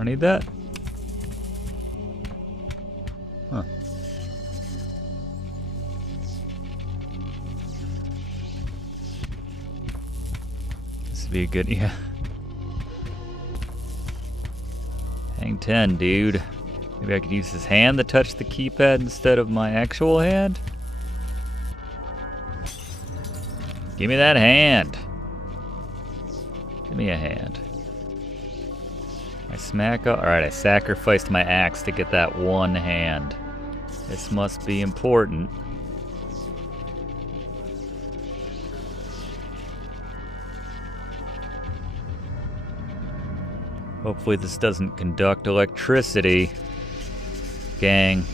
don't need that. Huh. This would be a good, yeah. Hang 10, dude. Maybe I could use his hand to touch the keypad instead of my actual hand? Give me that hand. Give me a hand. I smack up. Alright, I sacrificed my axe to get that one hand. This must be important. Hopefully this doesn't conduct electricity, gang.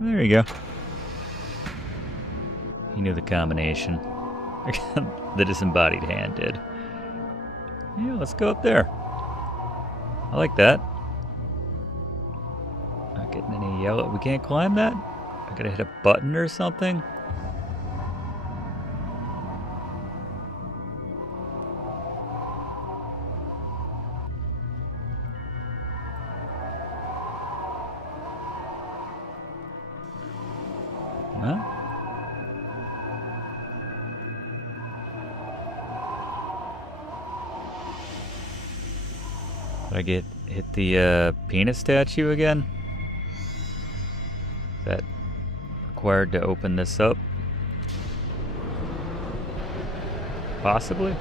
There you go. He knew the combination. The disembodied hand did. Yeah, let's go up there. I like that. Not getting any yellow. We can't climb that? I gotta hit a button or something? Huh? Did I hit the penis statue again? Is that required to open this up? Possibly?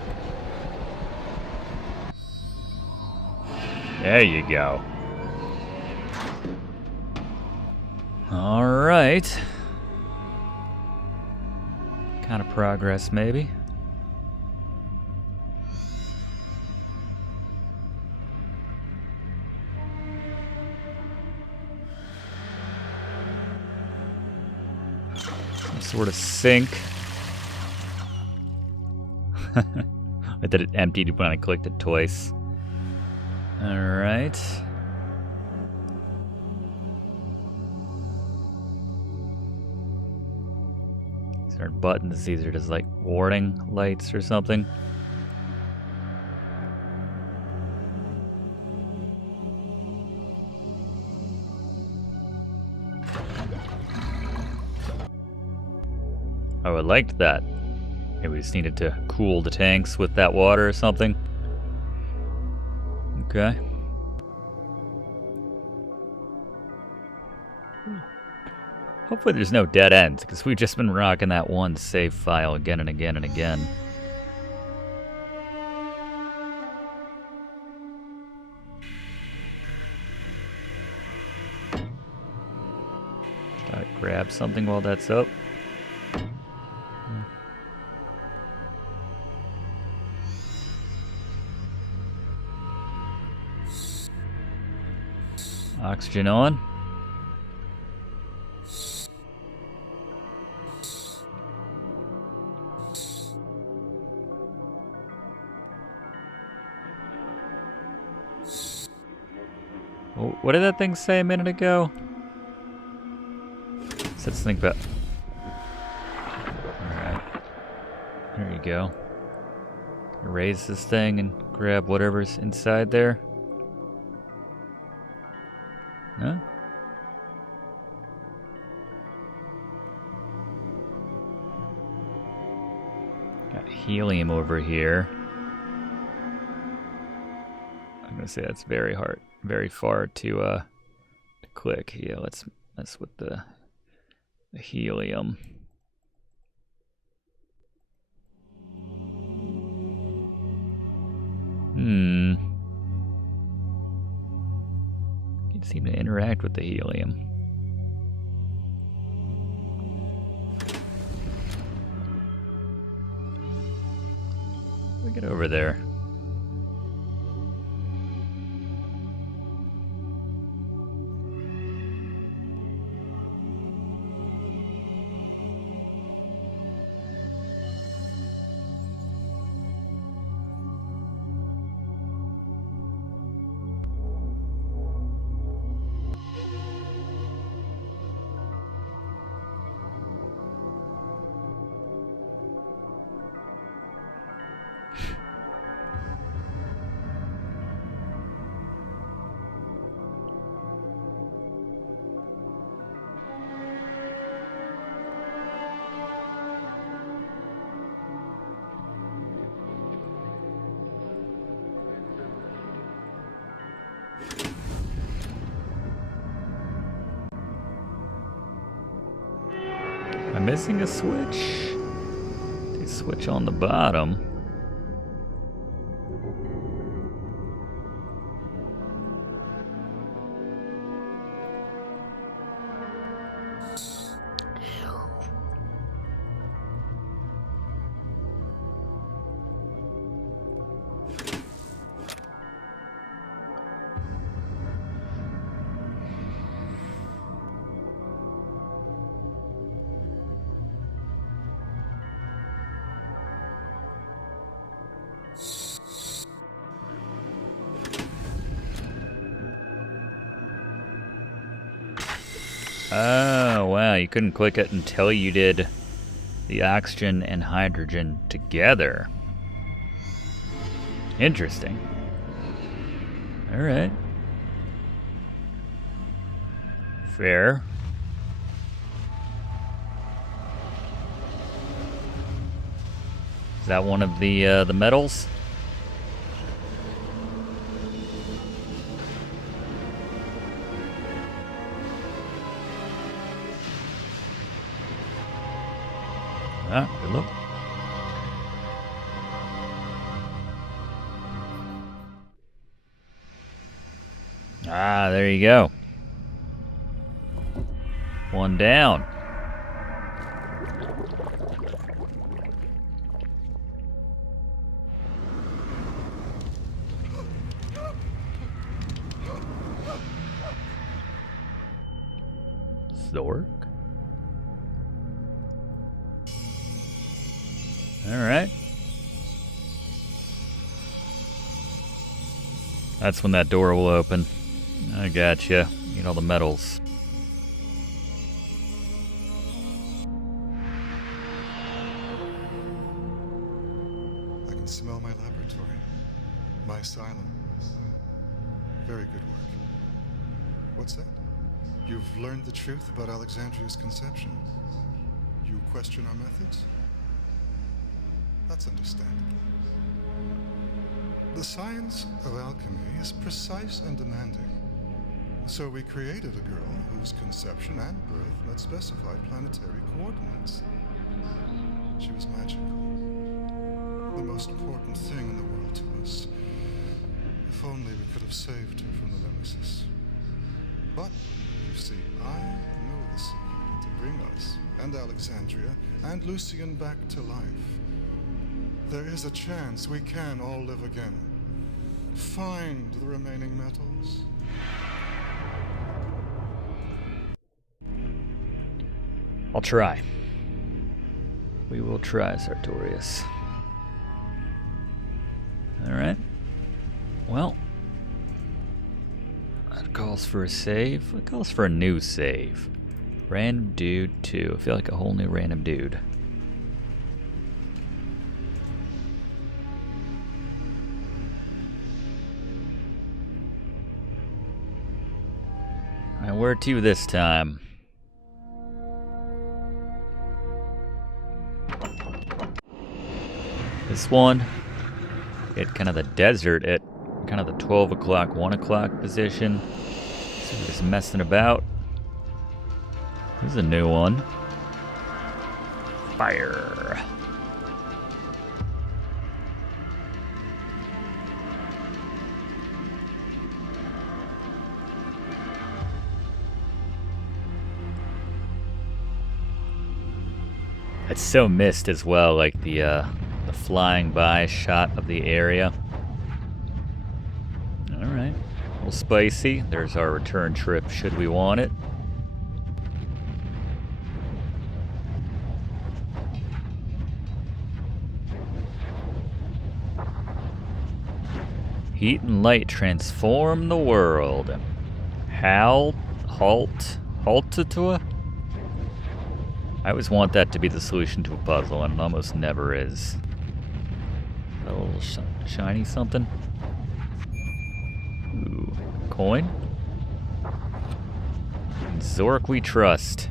There you go. All right. Kind of progress, maybe. Some sort of sink. I did it emptied when I clicked it twice. All right. Certain buttons, these are just like warning lights or something. Oh, I liked that. Maybe we just needed to cool the tanks with that water or something. Okay. Hopefully there's no dead ends, because we've just been rocking that one save file again and again and again. Try to grab something while that's up. Oxygen on. What did that thing say a minute ago? Said something about... Alright. There you go. Erase this thing and grab whatever's inside there. Huh? Got helium over here. I'm gonna say that's very hard, very far to click. Yeah, let's mess with the helium. Can't seem to interact with the helium. We get over there. I'm missing a switch. The switch on the bottom. Oh, wow, you couldn't click it until you did the oxygen and hydrogen together. Interesting. Alright. Fair. Is that one of the metals? Ah, good look. Ah, there you go. One down. Zork? Alright. That's when that door will open. I gotcha. Need all the metals. I can smell my laboratory. My asylum. Very good work. What's that? You've learned the truth about Alexandria's conception. You question our methods? That's understandable. The science of alchemy is precise and demanding. So we created a girl whose conception and birth met specified planetary coordinates. She was magical. The most important thing in the world to us. If only we could have saved her from the Nemesis. But, you see, I know the secret to bring us, and Alexandria, and Lucian back to life. There is a chance we can all live again. Find the remaining metals. I'll try. We will try, Sartorius. Alright. Well. That calls for a save. It calls for a new save. Random dude 2. I feel like a whole new random dude. Alright, where to this time? This one, hit kind of the desert at kind of the 12 o'clock, 1 o'clock position. So we're just messing about. This is a new one. Fire. It's so missed as well, like the flying by shot of the area. Alright, a little spicy. There's our return trip should we want it. Heat and light transform the world. Haltatua? I always want that to be the solution to a puzzle, and it almost never is. A little shiny something. Ooh, coin. In Zork we trust.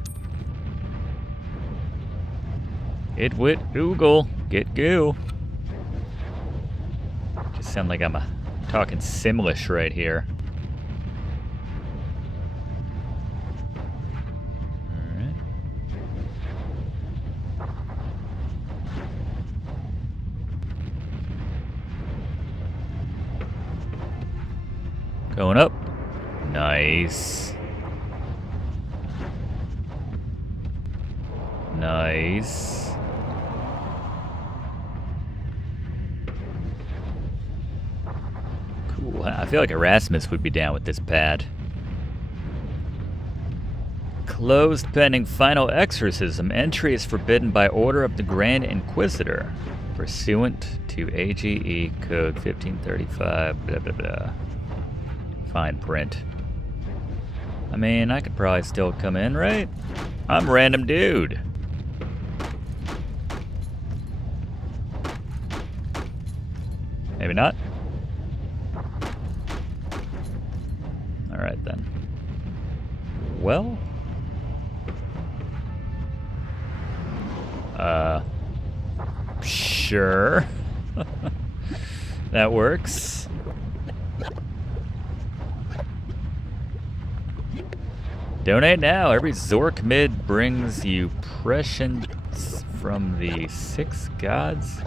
It wit oogle. Get goo. Just sound like I'm talking Simlish right here. Going up. Nice. Nice. Cool. I feel like Erasmus would be down with this pad. Closed pending final exorcism. Entry is forbidden by order of the Grand Inquisitor, pursuant to AGE Code 1535, blah, blah, blah. Fine print. I mean, I could probably still come in, right? I'm a random dude. Maybe not. Alright then. Well... Sure. That works. Donate now. Every Zork mid brings you prescience from the 6 gods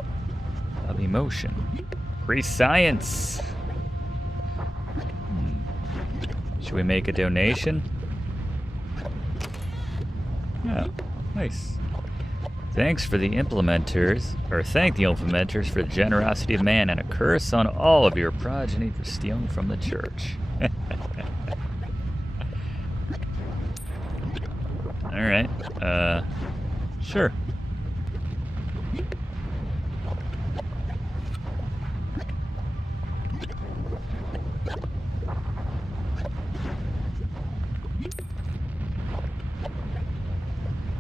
of emotion. Free science. Should we make a donation? Oh, nice. Thanks for the implementers, or thank the implementers for the generosity of man, and a curse on all of your progeny for stealing from the church. Alright, sure.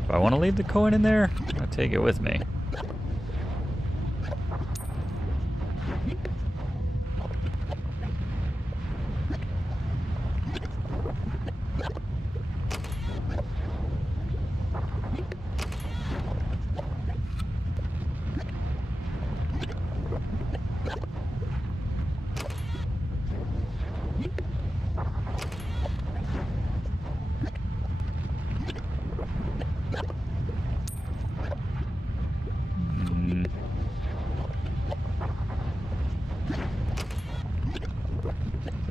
Do I want to leave the coin in there? I'll take it with me.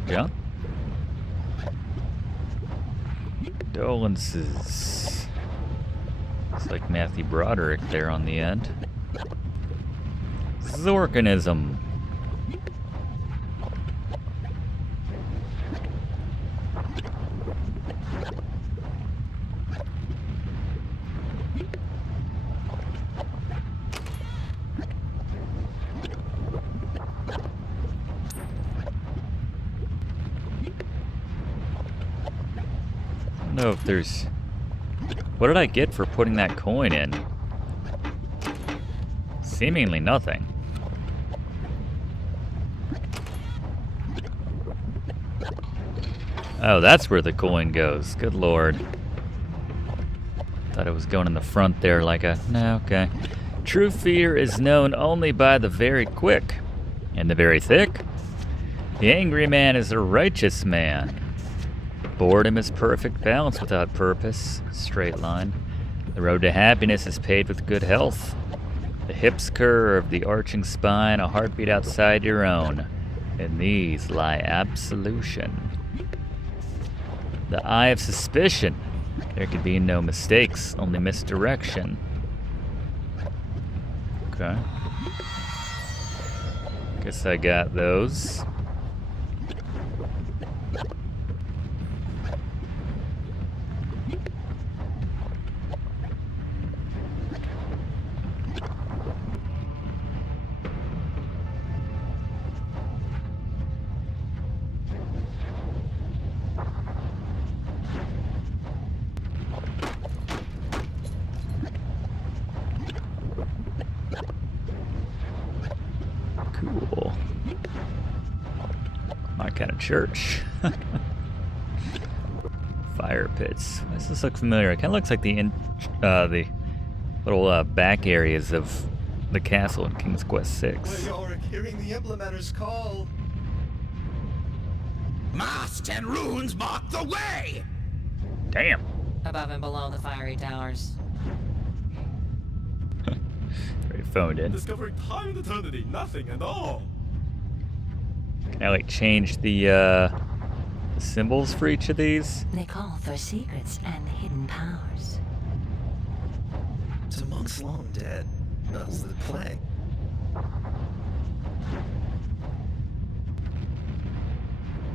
Yeah. Condolences. Looks like Matthew Broderick there on the end. Zorkanism. I don't know if there's... What did I get for putting that coin in? Seemingly nothing. Oh, that's where the coin goes. Good lord. Thought it was going in the front there like a... No, okay. True fear is known only by the very quick and the very thick. The angry man is a righteous man. Boredom is perfect balance without purpose. Straight line. The road to happiness is paved with good health. The hips curve, the arching spine, a heartbeat outside your own. In these lie absolution. The eye of suspicion. There could be no mistakes, only misdirection. Okay. Guess I got those. Cool. My kind of church. Fire pits. Why does this look familiar? It kind of looks like the little back areas of the castle in King's Quest VI. You're hearing the implementers call. Mast and runes mark the way! Damn. Above and below the fiery towers. Very phoned in. Discovering time and eternity, nothing at all. Can I like change the The symbols for each of these? They call for secrets and hidden powers. To monks long dead, does the plague.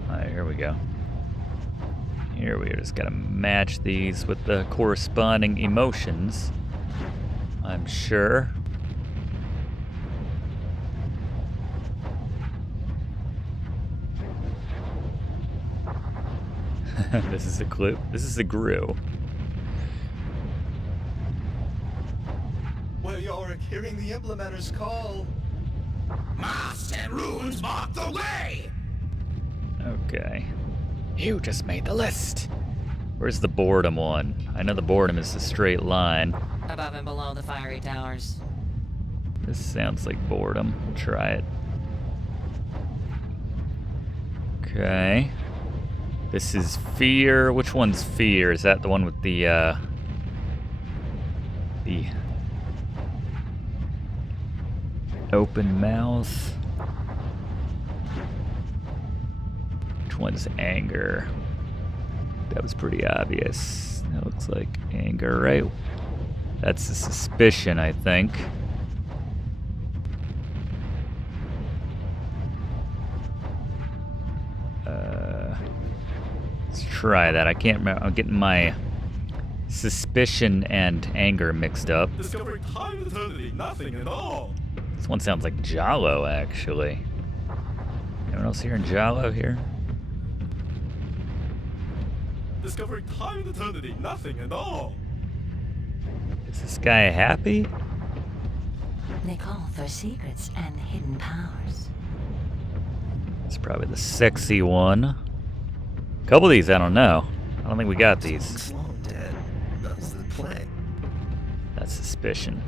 Alright, here we go. Here we just gotta match these with the corresponding emotions, I'm sure. This is a clue. This is a Gru. Well, you're hearing the implementer's call. Mast and runes mark the way! Okay. You just made the list. Where's the boredom one? I know the boredom is a straight line. Above and below the fiery towers. This sounds like boredom. We'll try it. Okay. This is fear. Which one's fear? Is that the one with the open mouth? Which one's anger? That was pretty obvious. That looks like anger, right? That's the suspicion, I think. Let's try that. I can't remember. I'm getting my suspicion and anger mixed up. Discovering time and eternity, nothing at all. This one sounds like Jalo, actually. Anyone else hearing Jalo here? Discovering time and eternity, nothing at all. Is this guy happy? They call for secrets and hidden powers. It's probably the sexy one. A couple of these, I don't know. I don't think we got these. Long dead. That's the plague. That's suspicion.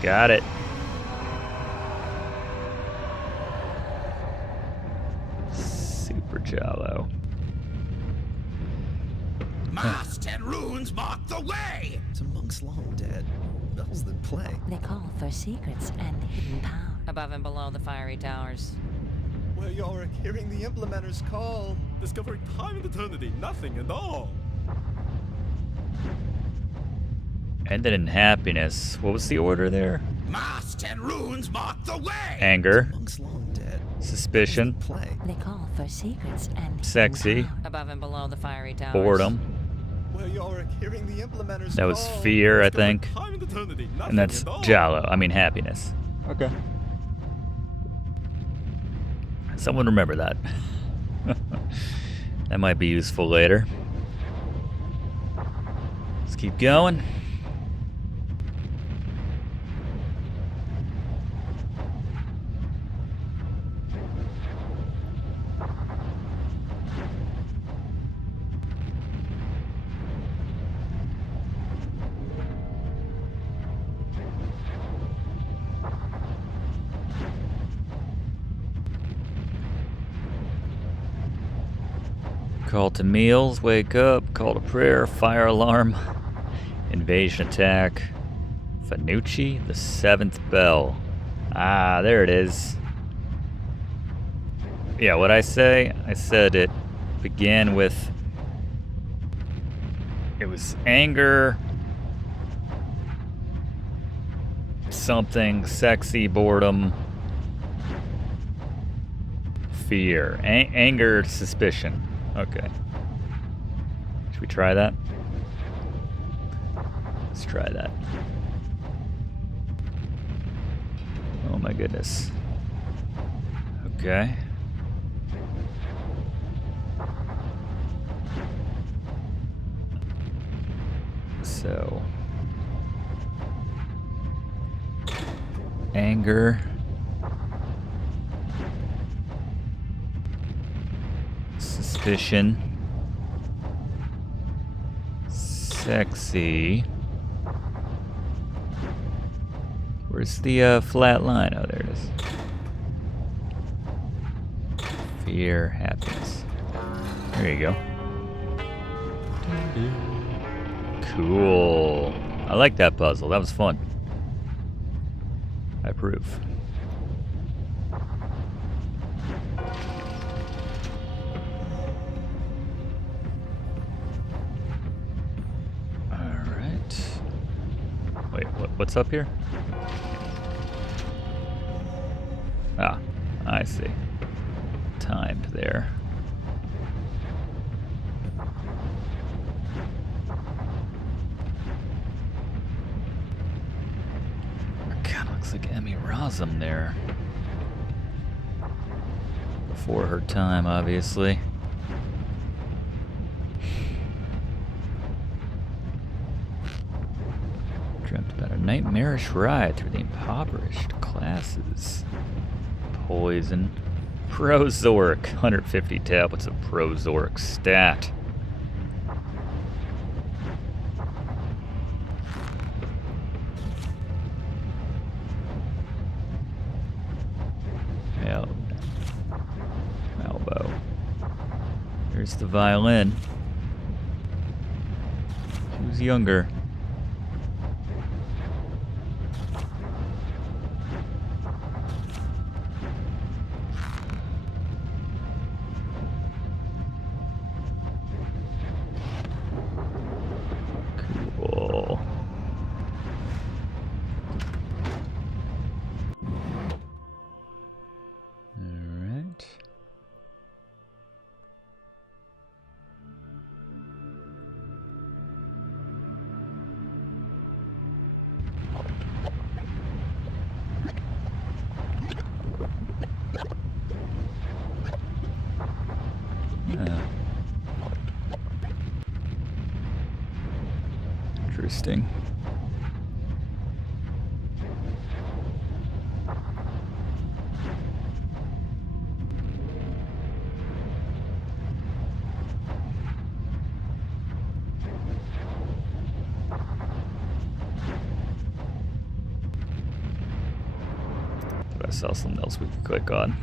Got it. Super Jalo. Mast and runes mark the way! To monks long dead. That's the plague. They call for secrets and hidden power. Above and below the fiery towers. Well, you're hearing the implementer's call. Discovering time and eternity, nothing at all. Ended in happiness. What was the order there? Mast and runes mark the way! Anger. Monks long dead. Suspicion. They call for secrets and Sexy. above and below the fiery towers. Boredom. Well, you're hearing the implementer's That was call. fear, I think. Time and eternity, nothing And that's at all. Jalo. I mean happiness. Okay. Someone remember that. That might be useful later. Let's keep going. Call to meals, wake up, call to prayer, fire alarm, invasion attack, Fanucci, the seventh bell. Ah, there it is. Yeah, what'd I say? I said it began with, it was anger, something, sexy, boredom, fear, anger, suspicion. Okay. Should we try that? Let's try that. Oh my goodness. Okay. So. Anger. Suspicion. Sexy. Where's the flat line? Oh, there it is. Fear, happiness. There you go. Cool. I like that puzzle. That was fun. I approve. What's up here? Ah, I see. Timed there. Kind of looks like Emmy Rossum there. Before her time, obviously. Dreamt about a nightmarish ride through the impoverished classes. Poison. Pro Zork. 150 tablets of Pro Zork stat. Elbow. Here's the violin. She was younger. Cool. Alright. Yeah. Interesting. I saw something else we could click on.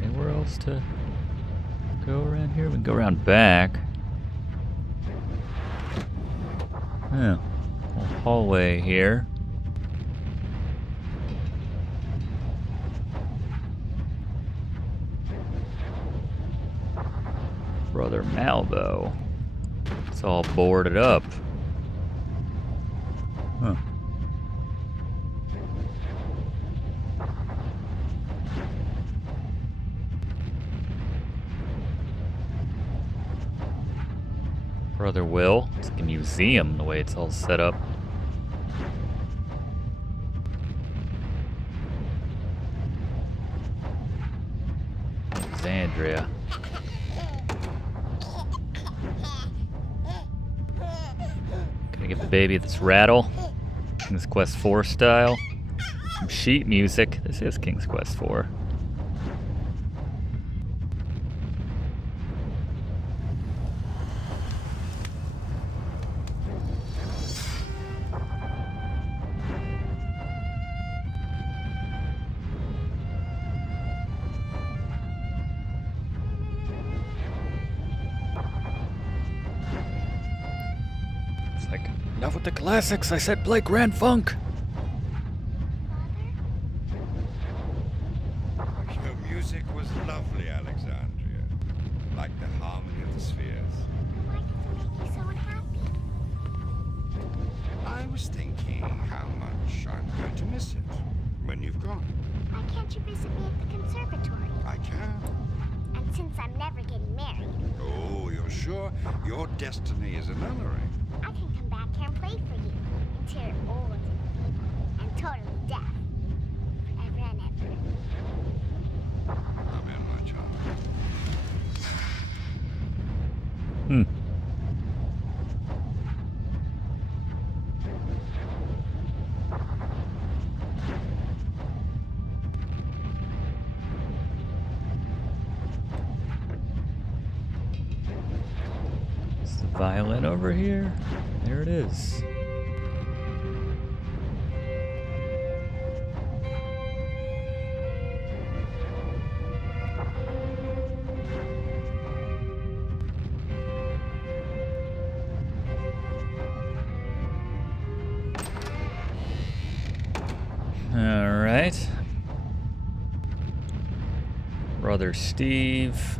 Anywhere else to go around here? We can go around back. Yeah, a hallway here. Brother Malvo. It's all boarded up. Huh. Brother Will. It's like a museum the way it's all set up. Alexandria. Can I give the baby this rattle? King's Quest 4 style. Some sheet music. This is King's Quest 4. It's like, enough with the classics. I said play Grand Funk. Your music was lovely, Alexandria. Like the harmony of the spheres. Why does it make you so unhappy? I was thinking how much I'm going to miss it when you've gone. Why can't you visit me at the conservatory? I can. And since I'm never getting married, Oh, you're sure? Your destiny is a nunnery. I can come back here and play for you until you're old and feeble and totally deaf. Forever and ever. Amen, my child. Hmm. Is the violin over here? There it is. All right. Brother Steve.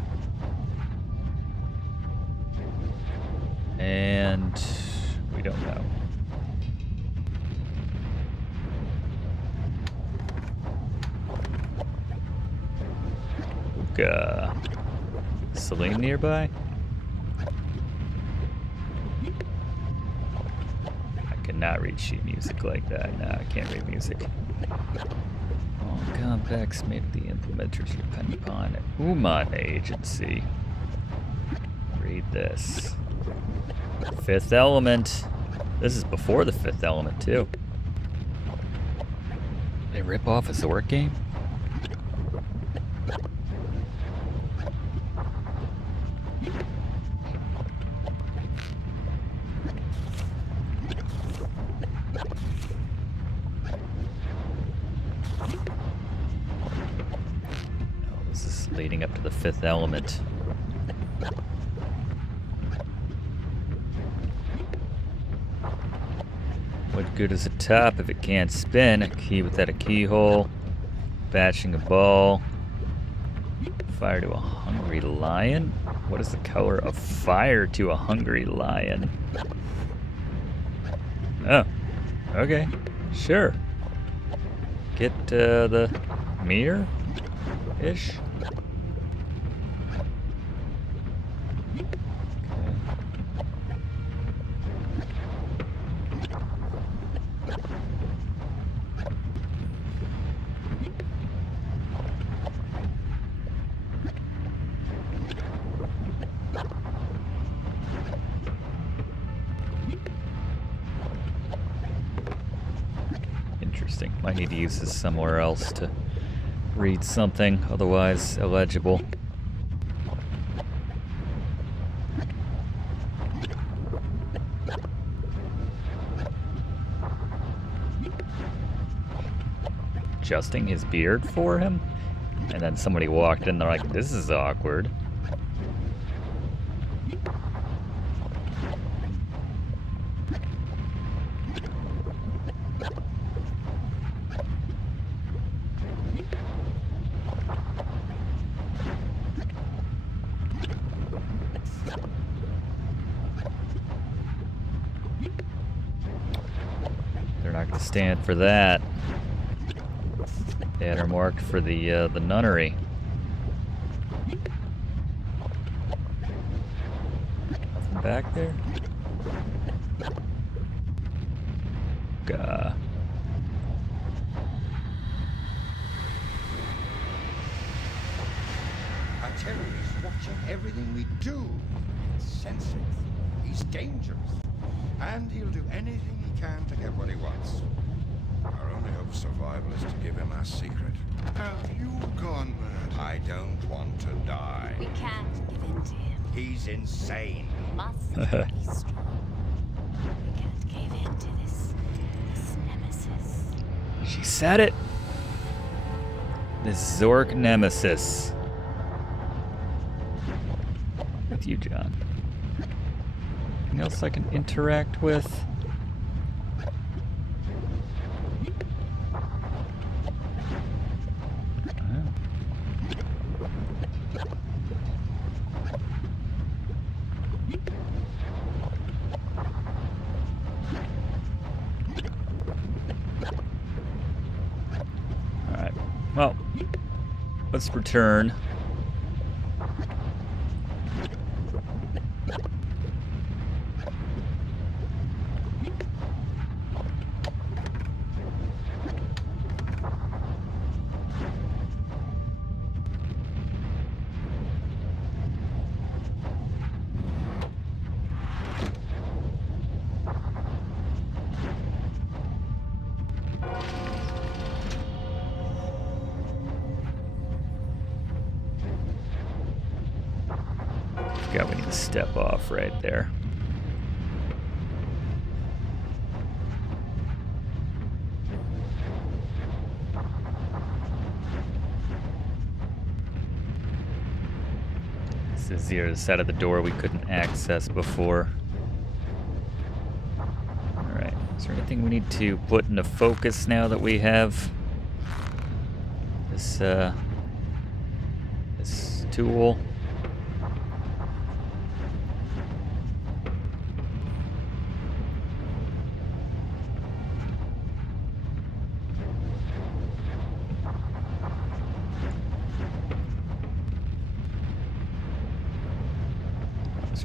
And we don't know. Celine nearby? I cannot read sheet music like that. No, I can't read music. All compacts made of the implementers depend upon Human agency. Read this. Fifth Element. This is before the Fifth Element, too. They rip off a Zork game? Leading up to the Fifth Element. What good is a top if it can't spin? A key without a keyhole. Batching a ball. Fire to a hungry lion? What is the color of fire to a hungry lion? Oh, okay, sure. Get the mirror-ish? Interesting. Might need to use this somewhere else to read something, otherwise illegible. Adjusting his beard for him? And then somebody walked in, they're like, this is awkward. They're not going to stand for that. They had her marked for the nunnery. Nothing back there? Gah. I tell you, he's watching everything we do. Sense it. He's dangerous. And he'll do anything he can to get what he wants. Our only hope of survival is to give him our secret. Have you gone mad? I don't want to die. We can't give in to him. He's insane. We must be strong. We can't give in to this nemesis. She said it. This Zork Nemesis. With you, John. Anything else I can interact with? Alright. Well, let's return. Forgot we need to step off right there. This is the other side of the door we couldn't access before. Alright, is there anything we need to put into focus now that we have this tool?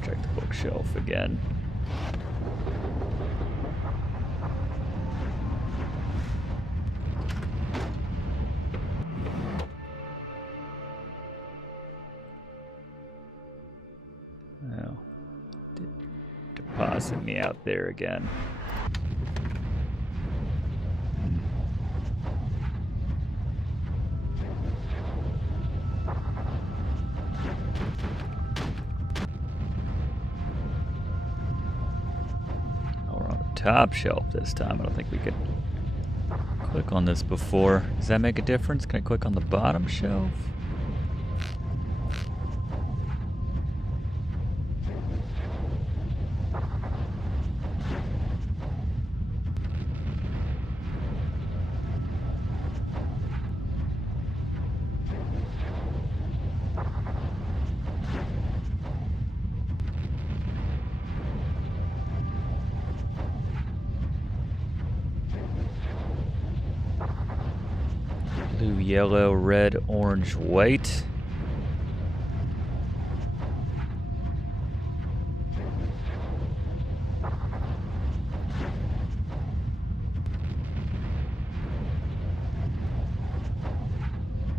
check the bookshelf again. Oh, deposit me out there again. Top shelf this time. I don't think we could click on this before. Does that make a difference? Can I click on the bottom shelf? Blue, yellow, red, orange, white.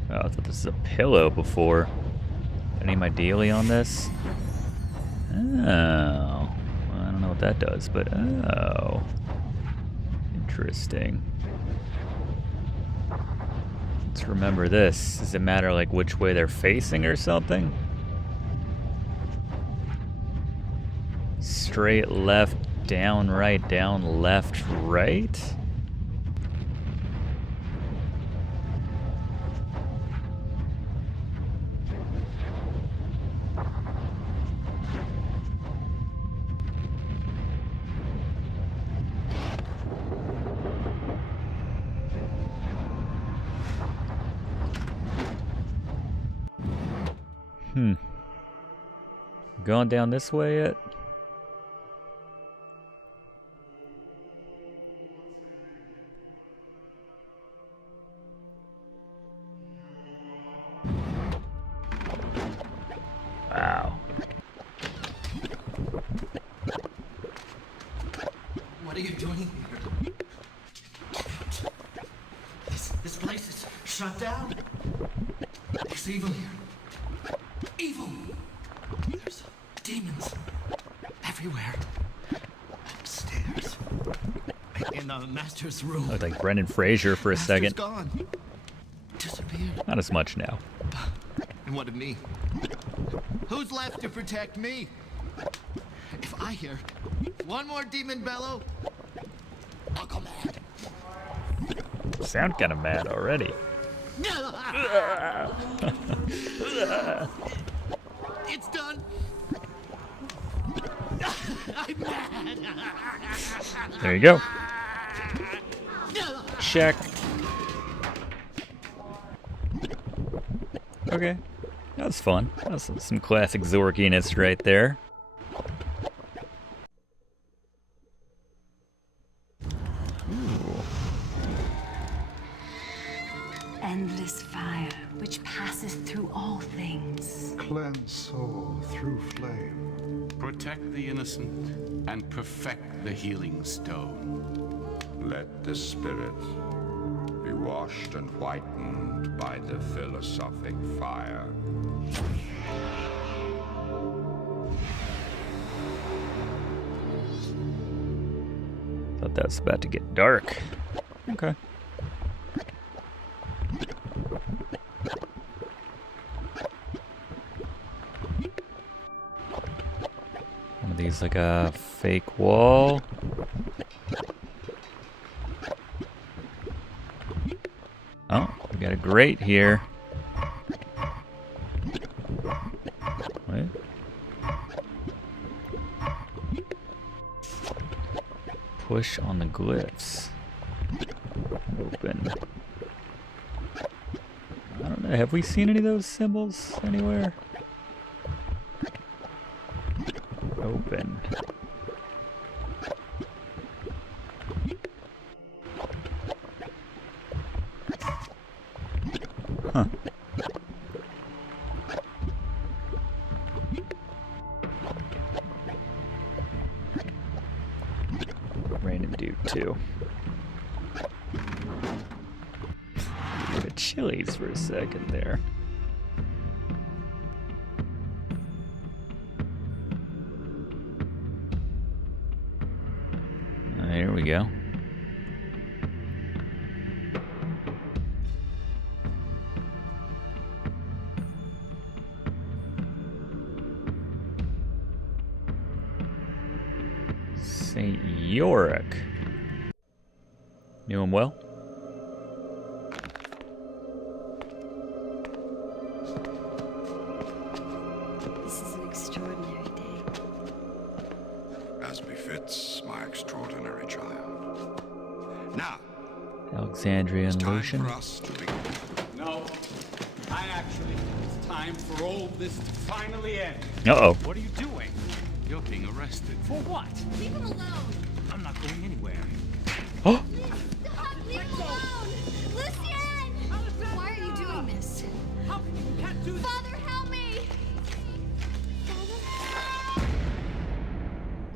Oh, I thought this was a pillow before. Do I need my daily on this? Oh. Well, I don't know what that does, but oh. Interesting. Let's remember this. Does it matter like which way they're facing or something? Straight left, down right, down left, right? Going down this way yet? Wow. What are you doing here? This place is shut down. There's evil here. Evil! There's demons everywhere. Upstairs. In the master's room. Looked like Brendan Fraser for a second. Gone. Disappeared. Not as much now. And what of me? Who's left to protect me? If I hear one more demon bellow, I'll go mad. Sound kind of mad already. It's done. I'm mad. There you go. Check. Okay. That was fun. That was some classic Zorkiness right there. Endless fire which passeth through all things. Cleanse soul through flame. Protect the innocent and perfect the healing stone. Let the spirit be washed and whitened by the philosophic fire. Thought that was about to get dark. Okay. One of these like a fake wall. Oh, we got a grate here. Wait. Push on the glyphs. Open. I don't know. Have we seen any of those symbols anywhere? Open. Huh. to. Go to Chili's for a second there. There we go. St. Yorick. Knew him well? This is an extraordinary day. As befits my extraordinary child. Now, Alexandria and time Lucian. for us to begin. No, I actually think it's time for all this to finally end. Uh-oh. What are you doing? You're being arrested. For what? Leave him alone. I'm not going anywhere. Oh. Stop! Leave him alone! Lucian! Why are you doing this? How can you can't do this? Father, help me!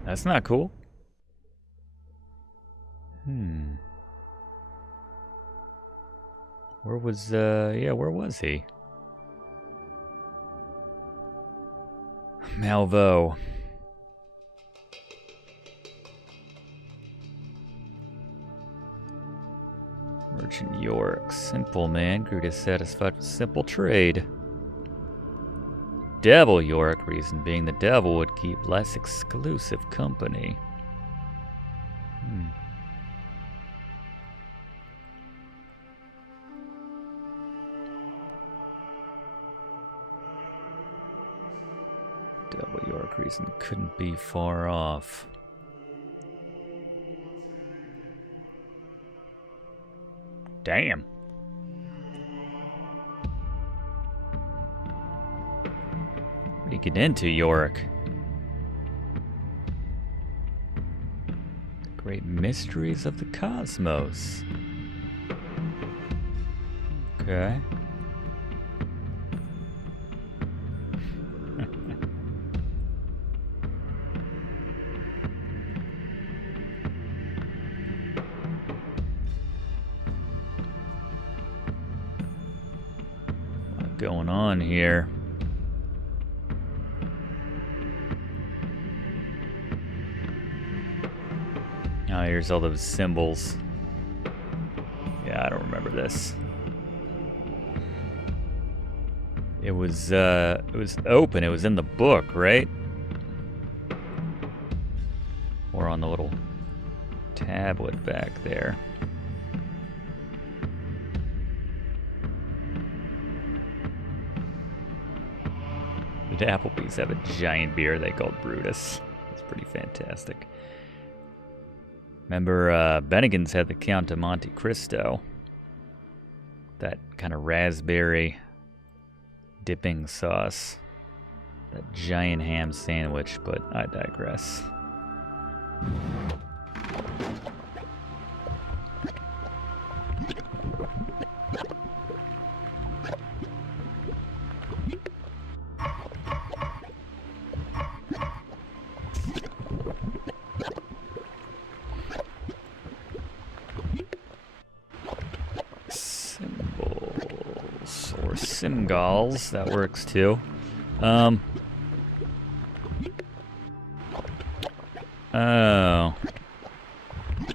That's not cool. Where was, where was he? Malvo. Merchant York. Simple man. Grew dissatisfied with simple trade. Devil York. Reason being the devil would keep less exclusive company. Devil York. Reason couldn't be far off. Damn. What do you get into, Yorick? The great mysteries of the cosmos. Okay. Going on here. Oh, here's all those symbols. Yeah, I don't remember this. It was open. It was in the book, right? Or on the little tablet back there. Did Applebee's have a giant beer they called Brutus? It's pretty fantastic. Remember, Brigands had the Count of Monte Cristo. That kind of raspberry dipping sauce. That giant ham sandwich, but I digress. Simgals, that works too. Oh.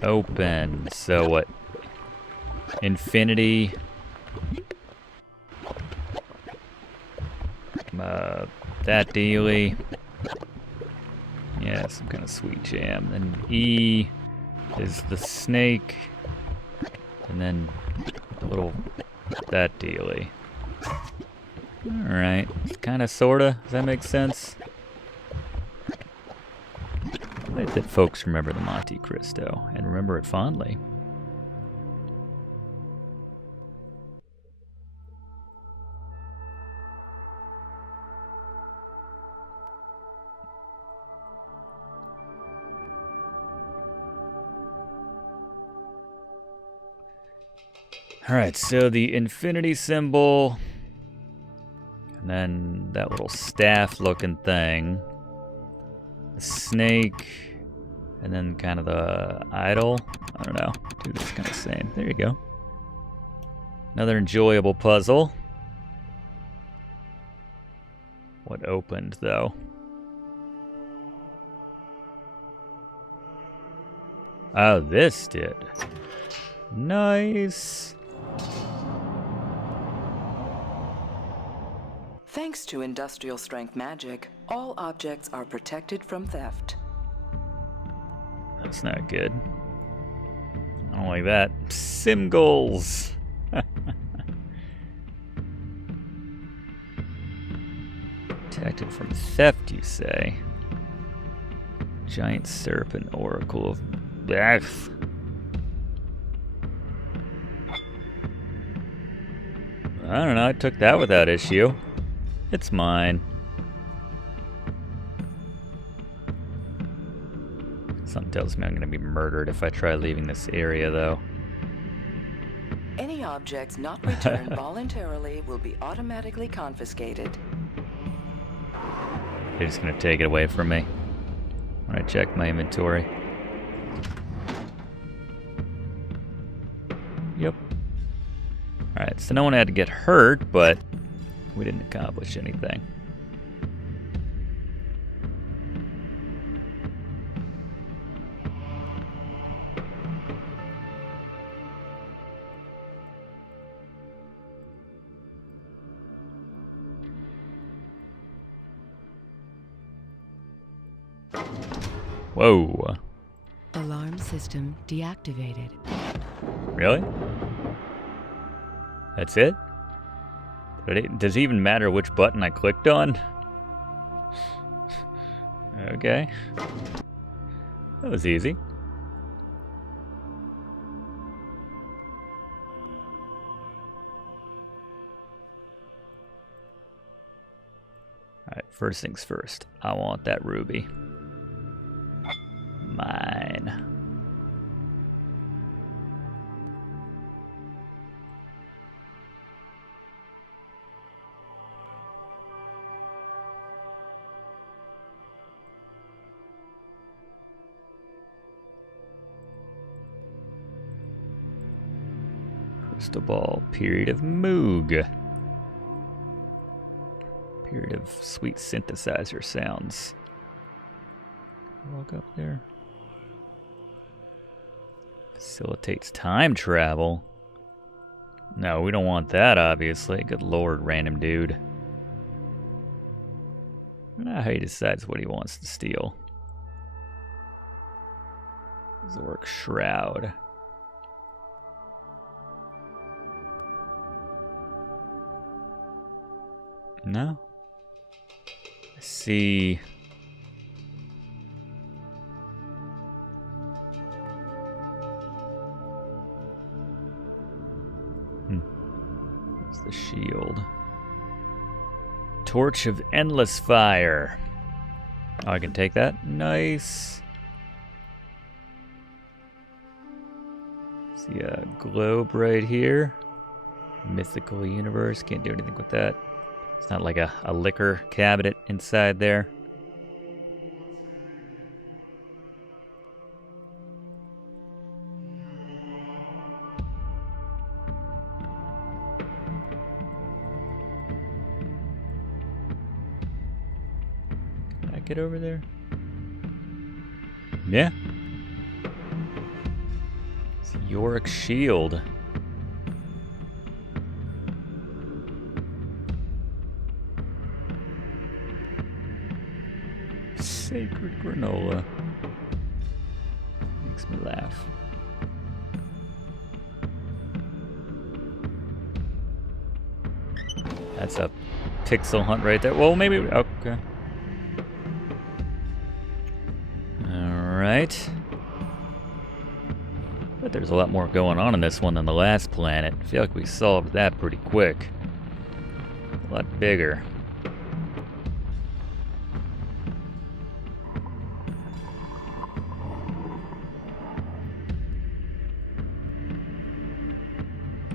Open. So what? Infinity. That dealy. Yeah, some kind of sweet jam. Then E is the snake. And then the little that dealy. Alright. Kinda, sorta. Does that make sense? Glad that folks remember the Monte Cristo and remember it fondly. Alright, so the infinity symbol, and then that little staff looking thing, the snake, And then kind of the idol. I don't know. Do this kind of same. There you go. Another enjoyable puzzle. What opened, though? Oh, this did. Nice. Thanks to industrial strength magic, all objects are protected from theft. That's not good. I don't like that. Sim goals. Protected from theft, you say? Giant serpent oracle of death. I don't know, I took that without issue. It's mine. Something tells me I'm gonna be murdered if I try leaving this area, though. Any objects not returned voluntarily will be automatically confiscated. They're just gonna take it away from me when I check my inventory. Yep. Alright, so no one had to get hurt, but we didn't accomplish anything. Whoa. Alarm system deactivated. Really? That's it? Does it even matter which button I clicked on? Okay. That was easy. Alright, first things first. I want that ruby. Mine. Crystal ball. Period of Moog. Period of sweet synthesizer sounds. Walk up there. Facilitates time travel. No, we don't want that, obviously. Good lord, random dude. I don't know how he decides what he wants to steal. Zork Shroud. No. Let's see. What's the shield? Torch of Endless Fire. Oh, I can take that? Nice. See a globe right here. Mythical universe. Can't do anything with that. It's not like a liquor cabinet inside there. Can I get over there? Yeah. It's Yorick Shield. Sacred granola. Makes me laugh. That's a pixel hunt right there. Well, maybe. Okay. Alright. But there's a lot more going on in this one than the last planet. I feel like we solved that pretty quick. A lot bigger.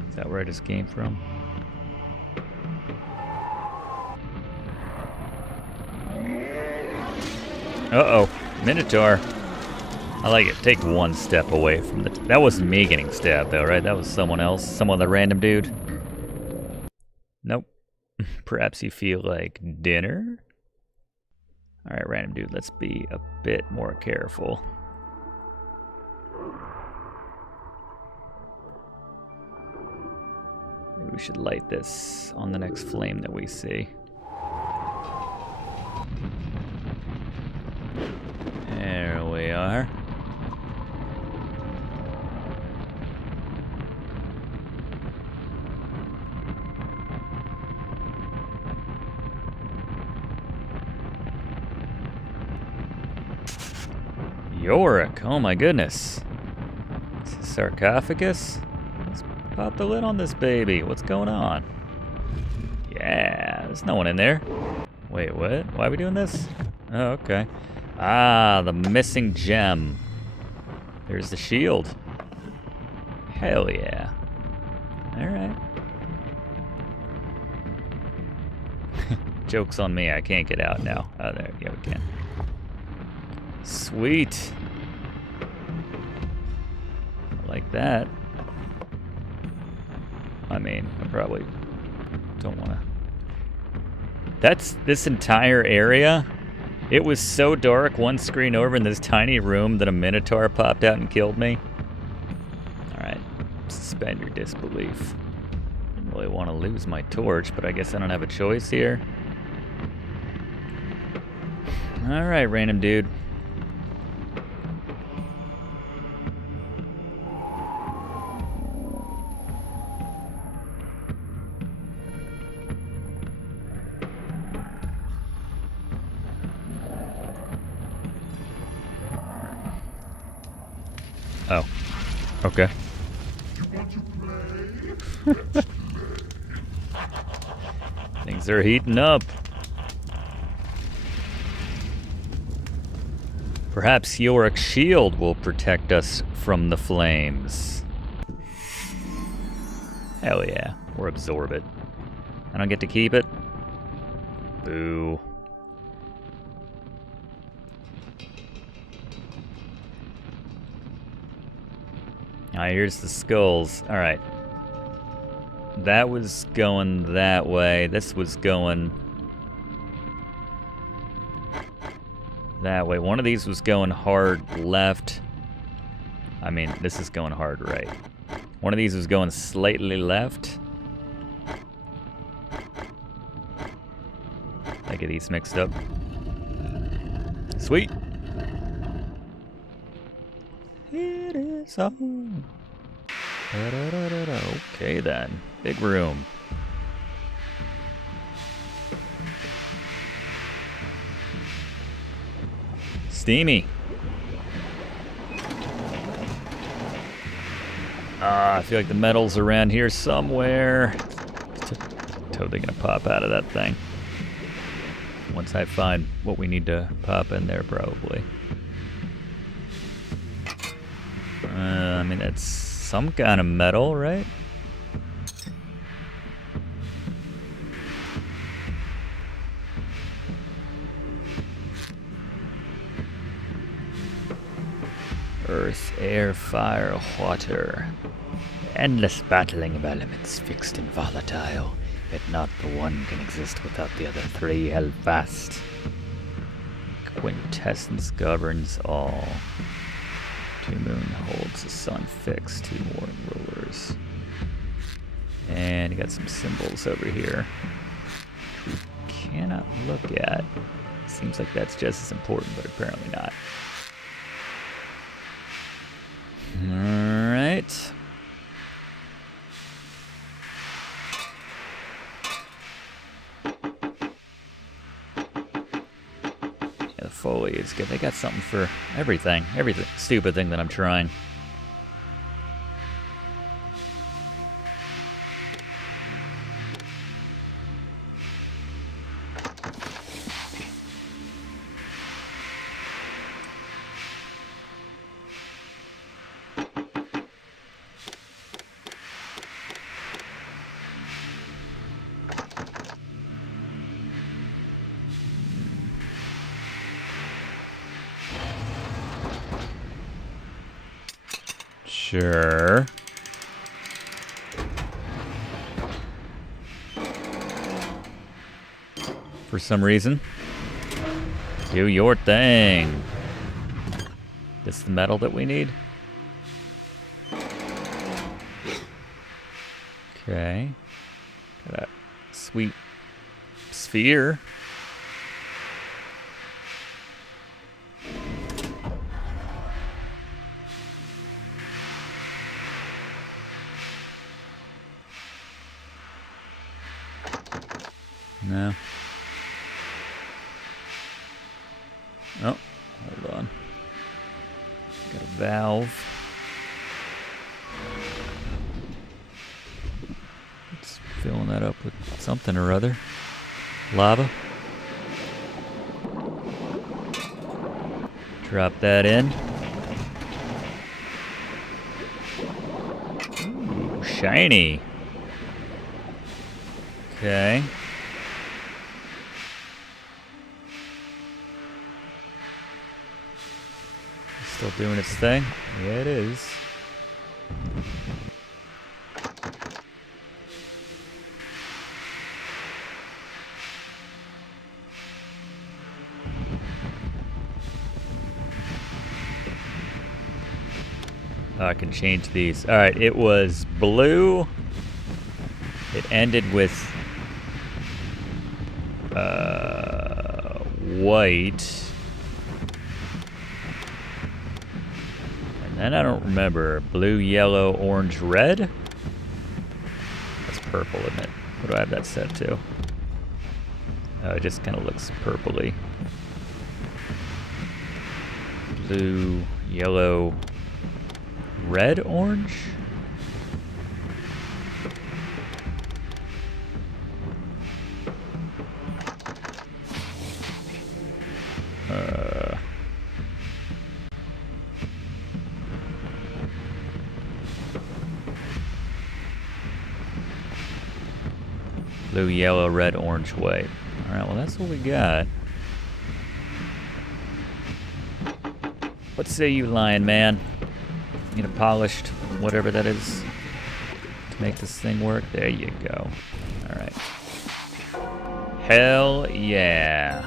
Is that where I just came from? Uh-oh. Minotaur. I like it. Take one step away from the... That wasn't me getting stabbed, though, right? That was someone else. Some other random dude. Nope. Perhaps you feel like dinner? Alright, random dude, let's be a bit more careful. Maybe we should light this on the next flame that we see. There we are. Yorick, oh my goodness. Sarcophagus? Let's pop the lid on this baby. What's going on? Yeah, there's no one in there. Wait, what? Why are we doing this? Oh, okay. Ah, the missing gem. There's the shield. Hell yeah. Alright. Joke's on me, I can't get out now. Oh, there, yeah, we can. Sweet. Like that. I mean, I probably don't want to. That's this entire area. It was so dark one screen over in this tiny room that a minotaur popped out and killed me. Alright, suspend your disbelief. Didn't really want to lose my torch, but I guess I don't have a choice here. Alright, random dude. Oh, okay. Things are heating up. Perhaps Yorick's shield will protect us from the flames. Hell yeah, or absorb it. I don't get to keep it? Boo. Alright, here's the skulls. Alright. That was going that way. This was going that way. One of these was going hard left. I mean, this is going hard right. One of these was going slightly left. I get these mixed up. Sweet. It is on. Okay then. Big room. Steamy. I feel like the metal's around here somewhere. Totally gonna pop out of that thing. Once I find what we need to pop in there, probably. I mean, it's some kind of metal, right? Earth, air, fire, water. Endless battling of elements, fixed and volatile, yet not the one can exist without the other three held fast. Quintessence governs all. Two moon holds the sun fixed, two more rulers. And you got some symbols over here, which we cannot look at. Seems like that's just as important, but apparently not. Alright. Yeah, the foliage is good. They got something for everything. Every stupid thing that I'm trying. Sure. For some reason. Do your thing. This the metal that we need? Okay. Got a sweet sphere. No. Oh, hold on. Got a valve. It's filling that up with something or other. Lava. Drop that in. Ooh, shiny. Okay. Still doing its thing? Yeah, it is. Oh, I can change these. All right, it was blue. It ended with white. And then I don't remember. Blue, yellow, orange, red? That's purple, isn't it? What do I have that set to? Oh, it just kind of looks purpley. Blue, yellow, red, orange? Blue, yellow, red, orange, white. Alright, well that's what we got. What say you, Lion Man? Need a polished whatever that is to make this thing work? There you go. Alright. Hell yeah.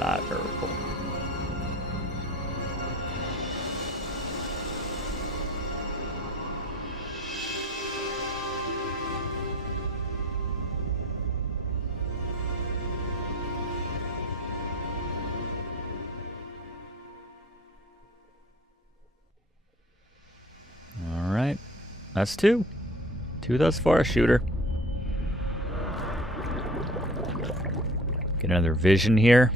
Light purple. That's two. Two thus far, shooter. Get another vision here.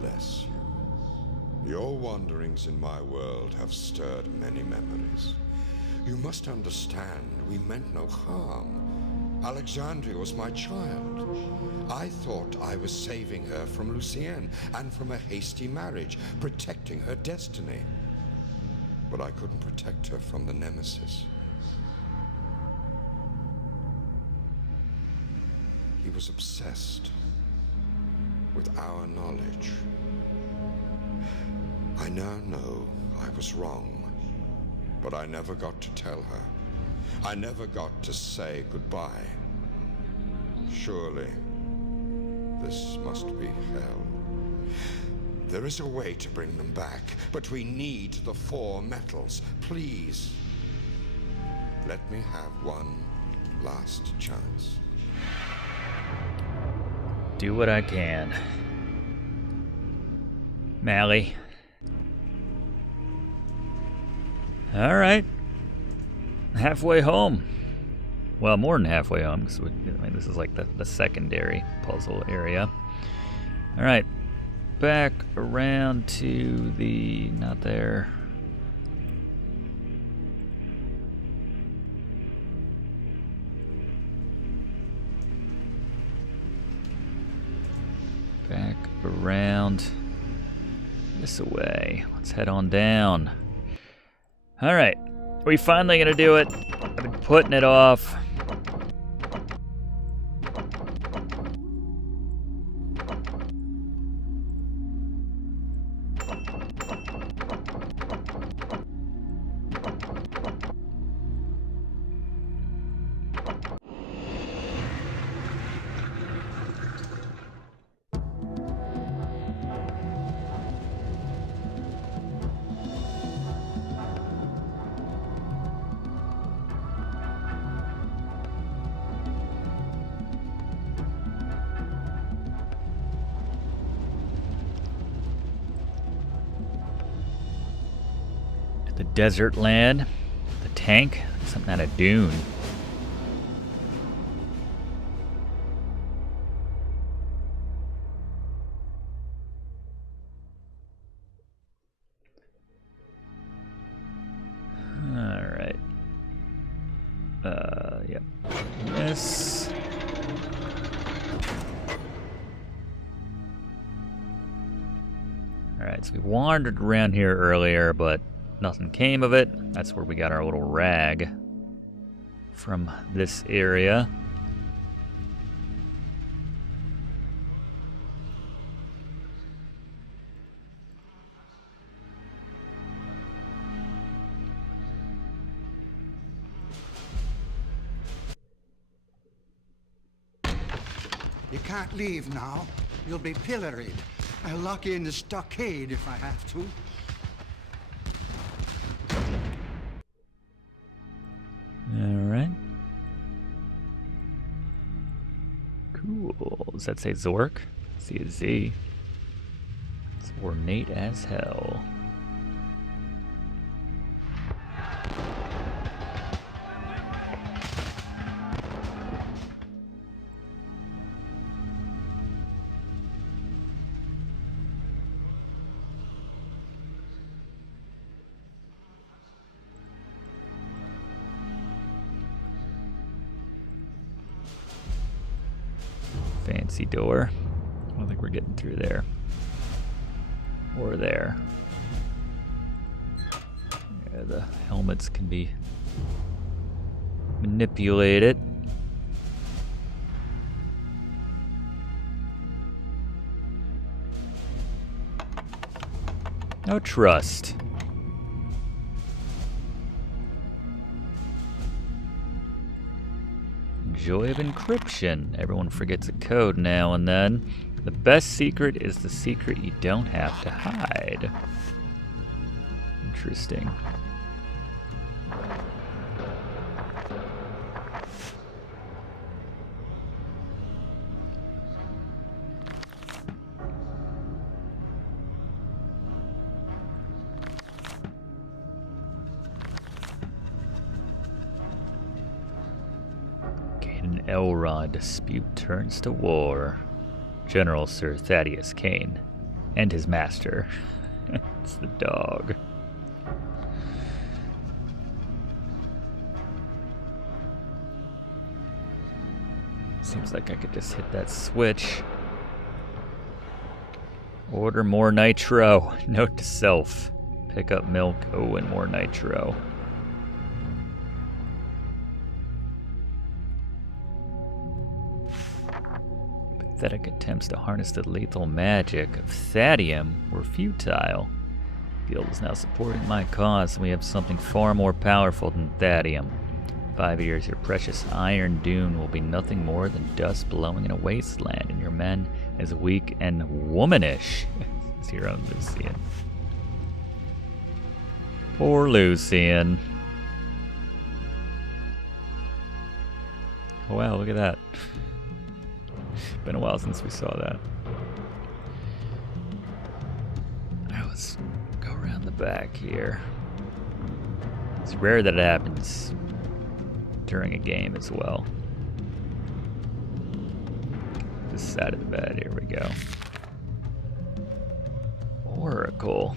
Bless you. Your wanderings in my world have stirred many memories. You must understand, we meant no harm. Alexandria was my child. I thought I was saving her from Lucienne and from a hasty marriage, protecting her destiny. But I couldn't protect her from the Nemesis. He was obsessed with our knowledge. I now know I was wrong, but I never got to tell her. I never got to say goodbye. Surely, this must be hell. There is a way to bring them back, but we need the 4 metals. Please, let me have one last chance. Do what I can. Mally. All right. Halfway home. Well, more than halfway home, because this is like the secondary puzzle area. All right. Back around to the... not there. around this way. Let's head on down. Alright, we finally gonna do it. I've been putting it off. The desert land, the tank, something out of Dune. Alright. Yep. Yes. Alright, so we wandered around here earlier, but nothing came of it. That's where we got our little rag from this area. You can't leave now. You'll be pilloried. I'll lock you in the stockade if I have to. Alright. Cool. Does that say Zork? See a Z. It's ornate as hell. Fancy door. I don't think we're getting through there. Or there. Yeah, the helmets can be manipulated. No trust. Joy of encryption. Everyone forgets a code now and then. The best secret is the secret you don't have to hide. Interesting. Elrond dispute turns to war. General Sir Thaddeus Kane and his master. It's the dog. Seems like I could just hit that switch. Order more nitro. Note to self. Pick up milk. Oh, and more nitro. Pathetic attempts to harness the lethal magic of Thadium were futile. The guild is now supporting my cause, and we have something far more powerful than Thadium. 5 years, your precious Iron Dune will be nothing more than dust blowing in a wasteland, and your men as weak and womanish as your own Lucian. Poor Lucian. Oh, wow, look at that. Been a while since we saw that. Alright, let's go around the back here. It's rare that it happens during a game as well. This side of the bed, here we go. Oracle.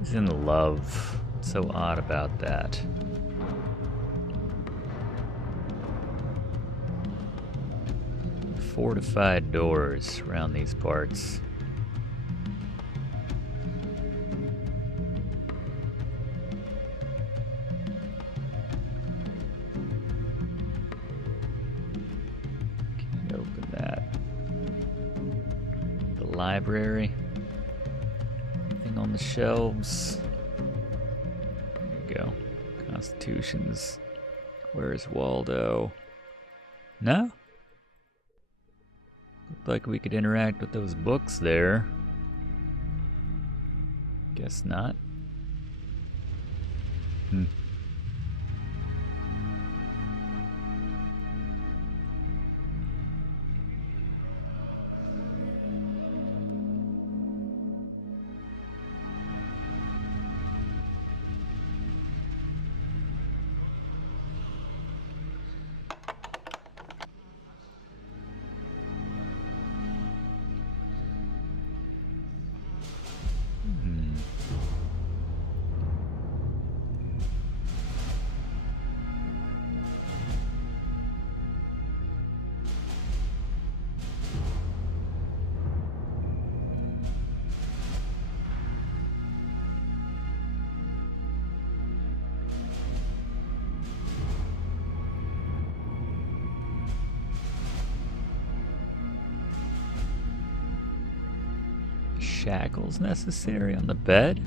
He's in love. What's so odd about that? fortified doors around these parts. Can't open that. The library. Anything on the shelves? There you go. Constitutions. Where's Waldo? No? Looked like we could interact with those books there. Guess not. Shackles necessary on the bed?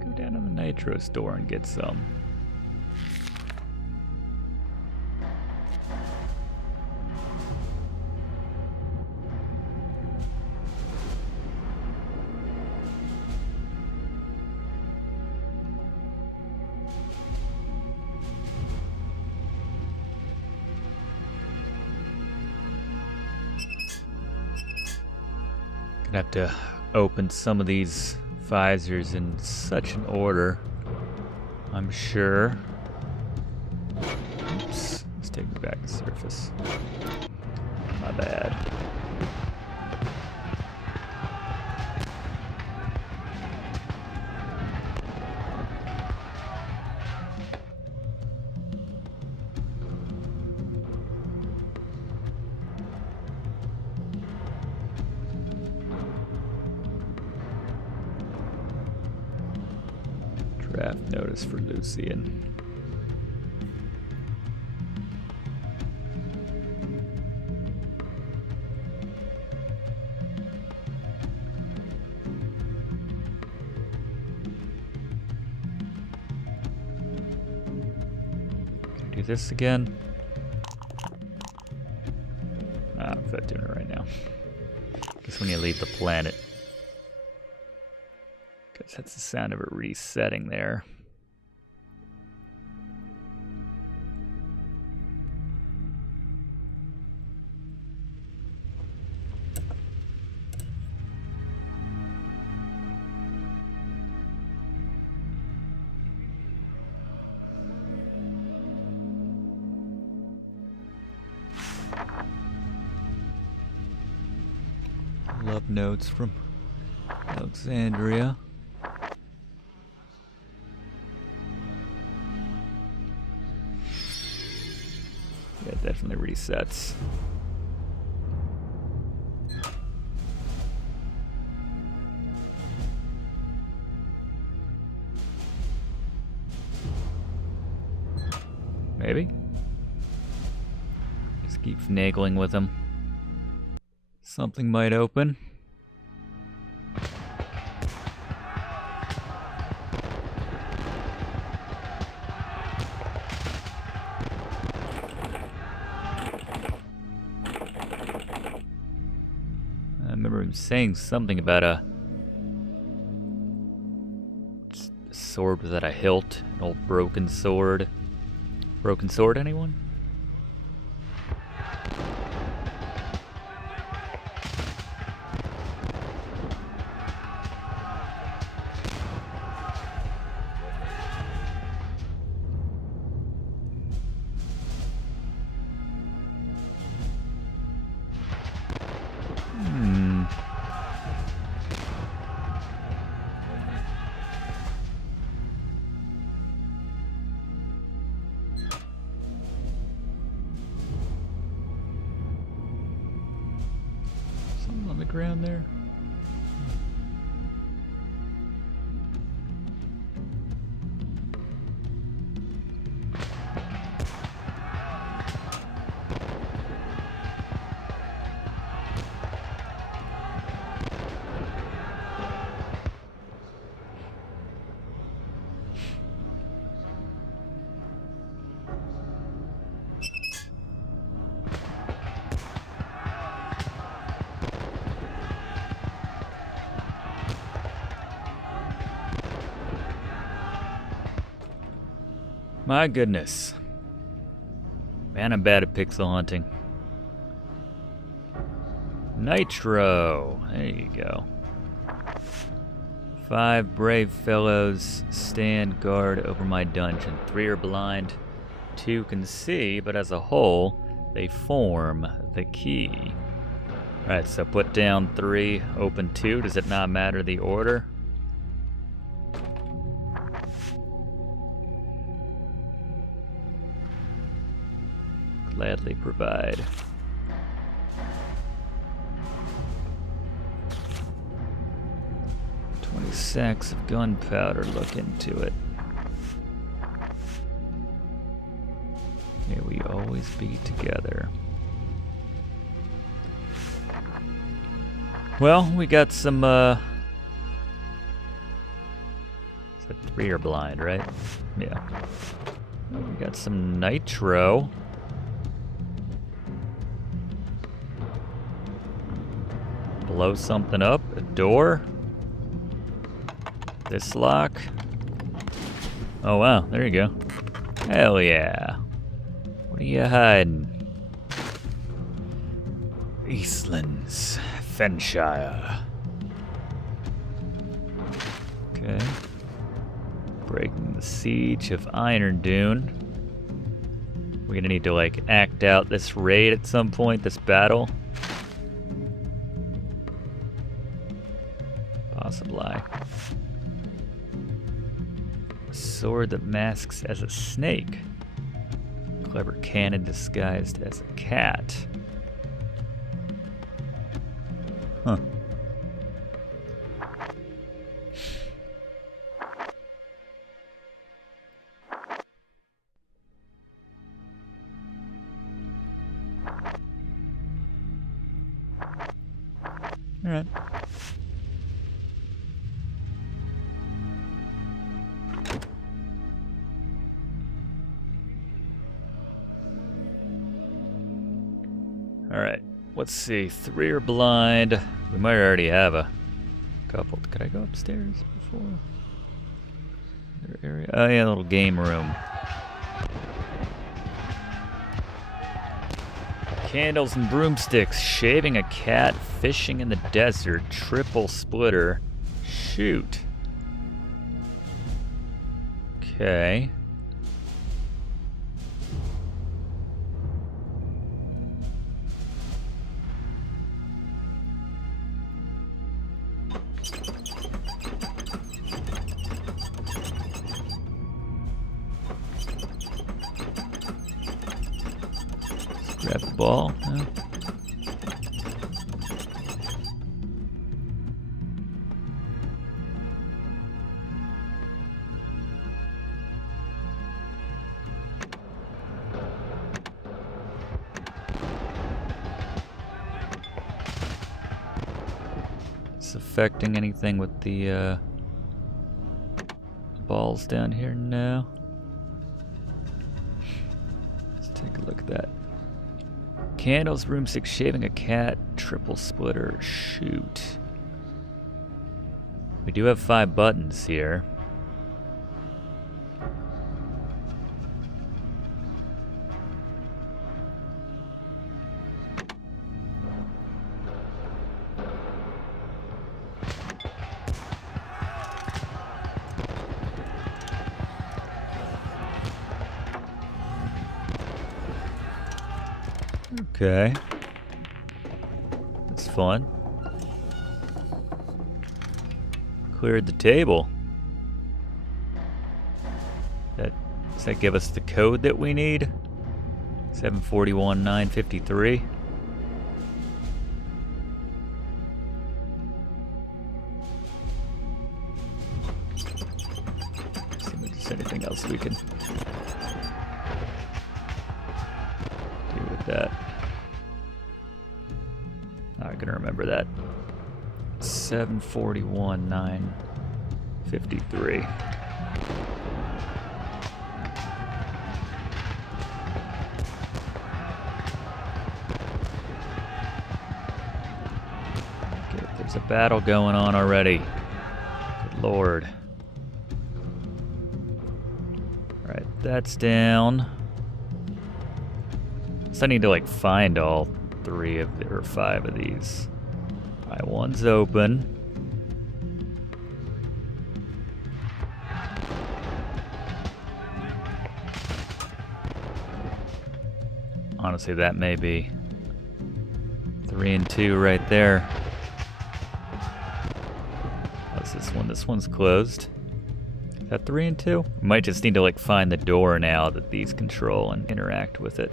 Go down to the Nitro store and get some. Gonna have to open some of these visors in such an order, I'm sure. Oops, let's take me back to surface. My bad. Draft notice for Lucian. Can I do this again? I'm not doing it right now. Guess when you leave the planet. Because that's the sound of it resetting there. Love notes from Alexandria. Yeah, it definitely resets. Maybe. Just keep finagling with him. Something might open. I remember him saying something about a sword without a hilt, an old broken sword. Broken sword, anyone? Something on the ground there. My goodness. Man, I'm bad at pixel hunting. Nitro. There you go. 5 brave fellows stand guard over my dungeon. 3 are blind, 2 can see, but as a whole, they form the key. Alright, so put down 3, open 2. Does it not matter the order? Gladly provide. 20 sacks of gunpowder, look into it. May we always be together. Well, we got some, said 3 are blind, right? Yeah. We got some nitro. Blow something up, a door. This lock. Oh wow, there you go. Hell yeah. What are you hiding? Eastlands, Fenshire. Okay. Breaking the siege of Iron Dune. We're gonna need to like act out this raid at some point, this battle. Possibly. A sword that masks as a snake. Clever cannon disguised as a cat. Huh. All right. Alright, let's see. 3 are blind. We might already have a couple. Could I go upstairs before? Other area? Oh yeah, little game room. Candles and broomsticks. Shaving a cat. Fishing in the desert. Triple splitter. Shoot. Okay. Grab the ball. No. affecting anything with the balls down here? No. Let's take a look at that. Candles, room 6, shaving a cat, triple splitter, shoot. We do have 5 buttons here. Okay. That's fun. Cleared the table. Does that give us the code that we need? 741-953. See if there's anything else we can do with that. I'm gonna remember that. 741-953. Okay, there's a battle going on already. Good lord. Alright, that's down. So I need to like find all 3 of the, or 5 of these. Alright, one's open. Honestly, that may be 3 and 2 right there. What's this one? This one's closed. Is that 3 and 2? We might just need to like find the door now that these control and interact with it.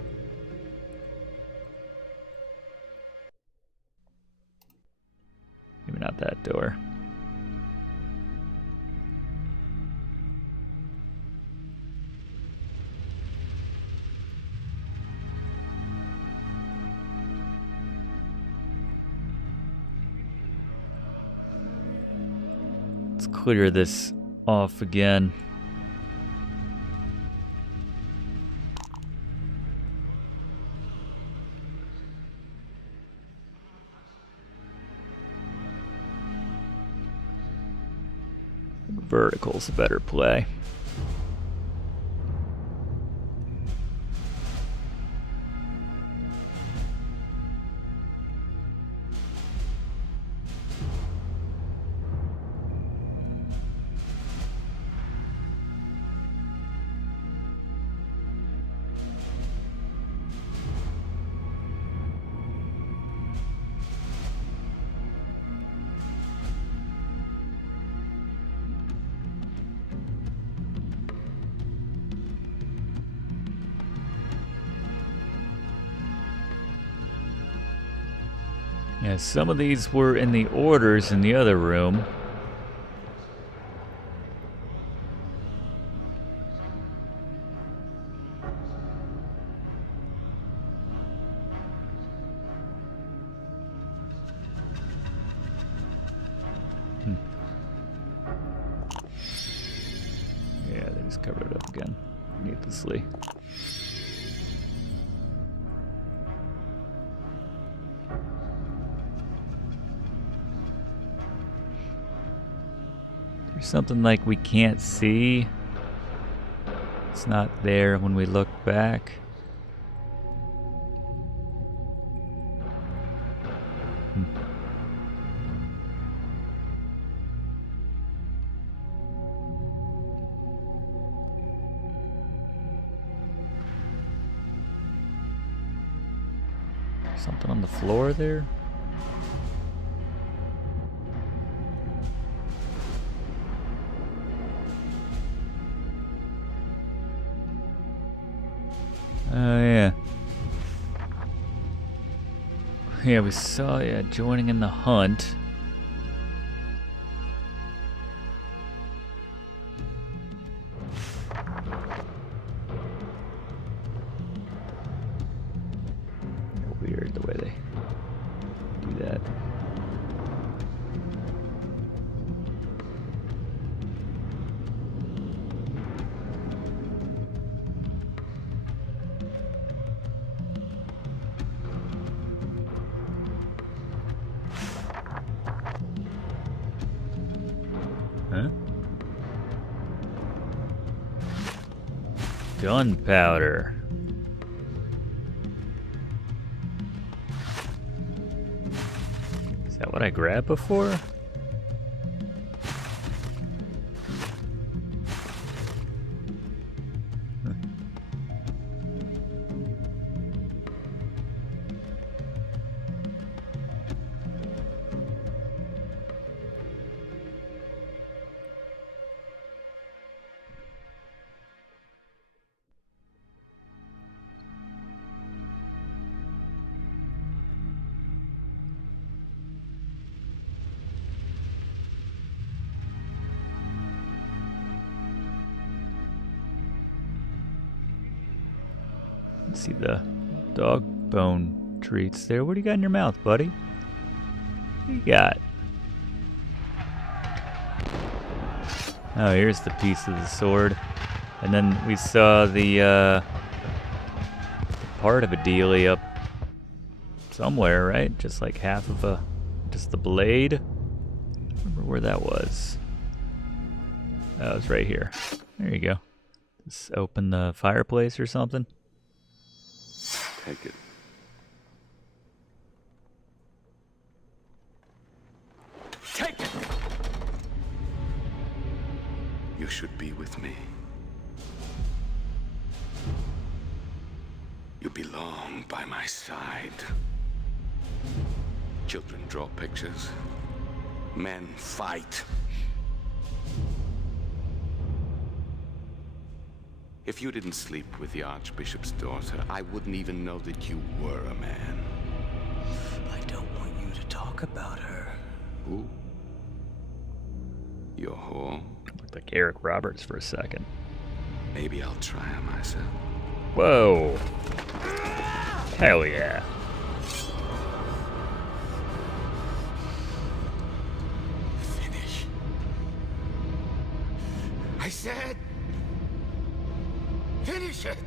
Maybe not that door. Let's clear this off again. Vertical's a better play. Yeah, some of these were in the orders in the other room. Yeah, they just covered it up again, needlessly. Something like we can't see. It's not there when we look back. Something on the floor there. Oh, yeah. Yeah, we saw, yeah, joining in the hunt. Weird the way they do that. Huh? Gunpowder. Is that what I grabbed before? Let's see the dog bone treats there. What do you got in your mouth, buddy? What do you got? Oh, here's the piece of the sword. And then we saw the part of a dealie up somewhere, right? Just like half of just the blade. I remember where that was. Oh, it's right here. There you go. Just open the fireplace or something. Take it. Take it! You should be with me. You belong by my side. Children draw pictures. Men fight. If you didn't sleep with the Archbishop's daughter, I wouldn't even know that you were a man. I don't want you to talk about her. Who? Your whore? Looked like Eric Roberts for a second. Maybe I'll try her myself. Whoa. Hell yeah. Finish. I said... finish it!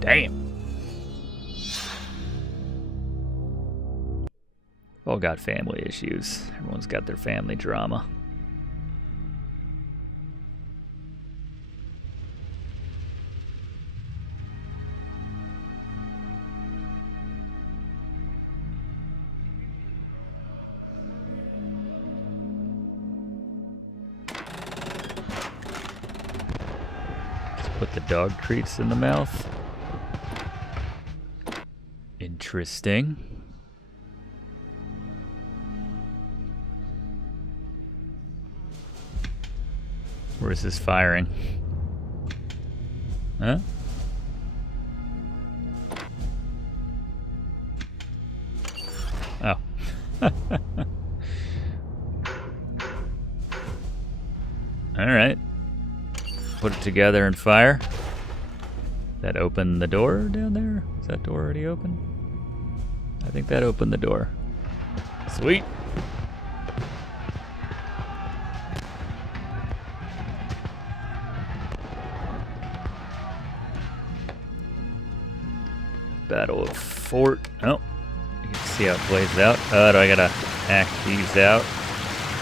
Damn. All got family issues. Everyone's got their family drama. Put the dog treats in the mouth. Interesting. Where is this firing? Huh? Oh. All right. Put it together and fire. That opened the door down there? Is that door already open? I think that opened the door. Sweet. Battle of Fort. Oh, you can see how it plays out. Do I gotta act these out?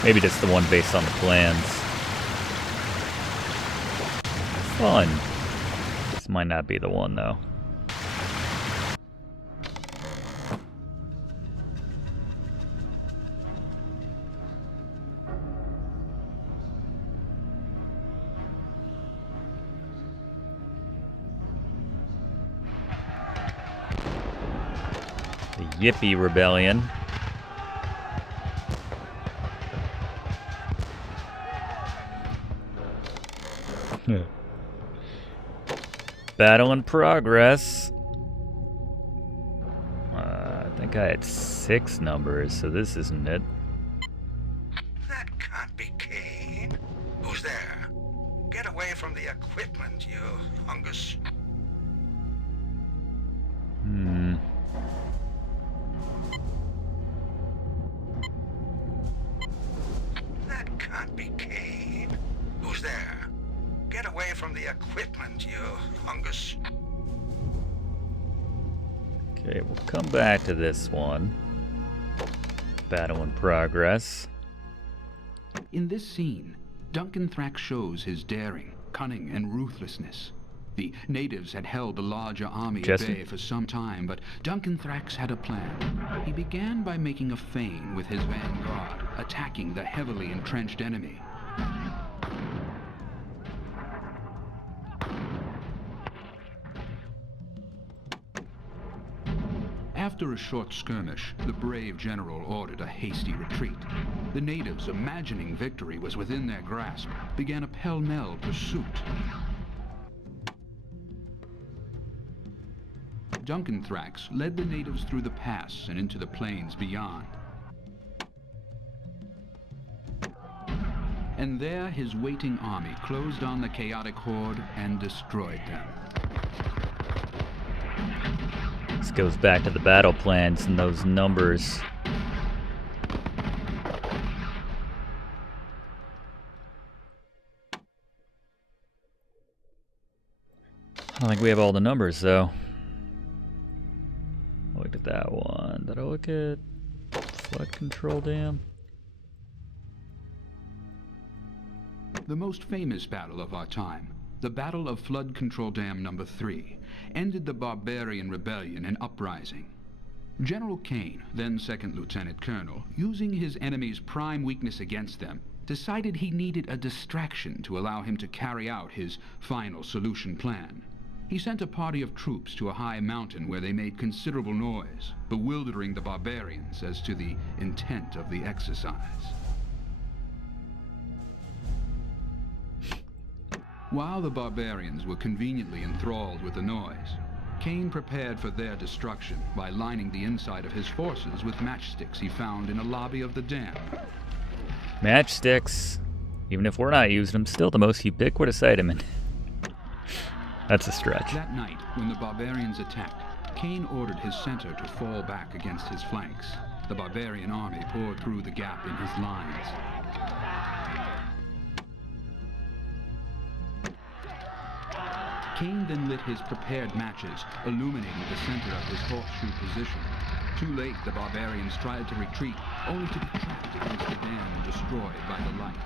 Maybe just the one based on the plans. Fun. This might not be the one though. The Yippie Rebellion. Battle in progress. I think I had 6 numbers, so this isn't it. That can't be Kane. Who's there? Get away from the equipment, you hungus. That can't be Kane. Who's there? Get away from the equipment, you hungus. Okay, we'll come back to this one. Battle in progress. In this scene, Duncan Thrax shows his daring, cunning, and ruthlessness. The natives had held the larger army at bay for some time, but Duncan Thrax had a plan. He began by making a feint with his vanguard, attacking the heavily entrenched enemy. After a short skirmish, the brave general ordered a hasty retreat. The natives, imagining victory was within their grasp, began a pell-mell pursuit. Duncan Thrax led the natives through the pass and into the plains beyond. And there his waiting army closed on the chaotic horde and destroyed them. This goes back to the battle plans and those numbers. I don't think we have all the numbers though. Look at that one. Did I look at flood control dam? The most famous battle of our time, the Battle of Flood Control Dam No. 3, ended the barbarian rebellion and uprising. General Kane, then Second Lieutenant Colonel, using his enemy's prime weakness against them, decided he needed a distraction to allow him to carry out his final solution plan. He sent a party of troops to a high mountain where they made considerable noise, bewildering the barbarians as to the intent of the exercise. While the barbarians were conveniently enthralled with the noise, Kane prepared for their destruction by lining the inside of his forces with matchsticks he found in a lobby of the dam. Matchsticks, even if we're not using them, still the most ubiquitous item. That's a stretch. That night, when the barbarians attacked, Kane ordered his center to fall back against his flanks. The barbarian army poured through the gap in his lines. Kane then lit his prepared matches, illuminating the center of his horseshoe position. Too late, the barbarians tried to retreat, only to be trapped against the dam and destroyed by the light.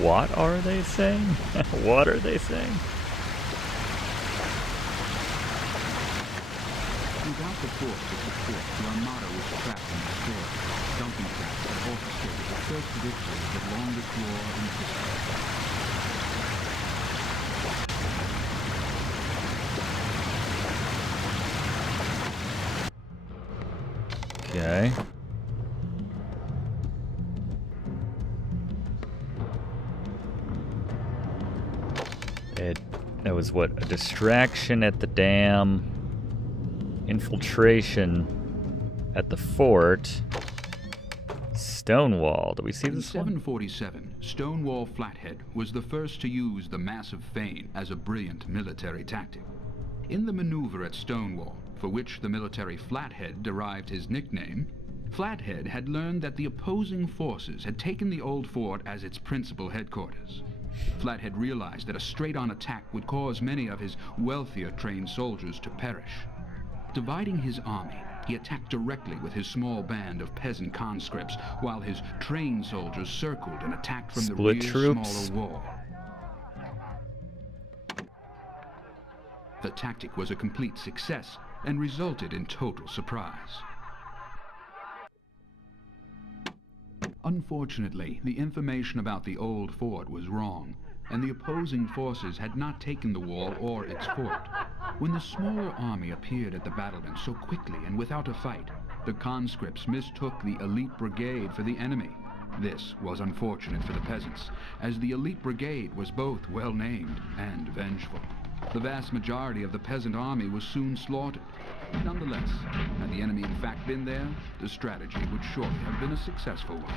What are they saying? What are they saying? Without the force of support, the Armada was trapped and destroyed. Duncan Thrax had orchestrated the first victory of the longest war in history. Okay. That was what? A distraction at the dam, infiltration at the fort, Stonewall. Do we see this one? In 747, Stonewall Flathead was the first to use the massive feint as a brilliant military tactic. In the maneuver at Stonewall, for which the military Flathead derived his nickname, Flathead had learned that the opposing forces had taken the old fort as its principal headquarters. Flathead realized that a straight-on attack would cause many of his wealthier trained soldiers to perish. Dividing his army, he attacked directly with his small band of peasant conscripts, while his trained soldiers circled and attacked from the rear smaller wall. The tactic was a complete success and resulted in total surprise. Unfortunately, the information about the old fort was wrong, and the opposing forces had not taken the wall or its fort. When the smaller army appeared at the battlement so quickly and without a fight, the conscripts mistook the elite brigade for the enemy. This was unfortunate for the peasants, as the elite brigade was both well-named and vengeful. The vast majority of the peasant army was soon slaughtered. Nonetheless, had the enemy in fact been there, the strategy would surely have been a successful one.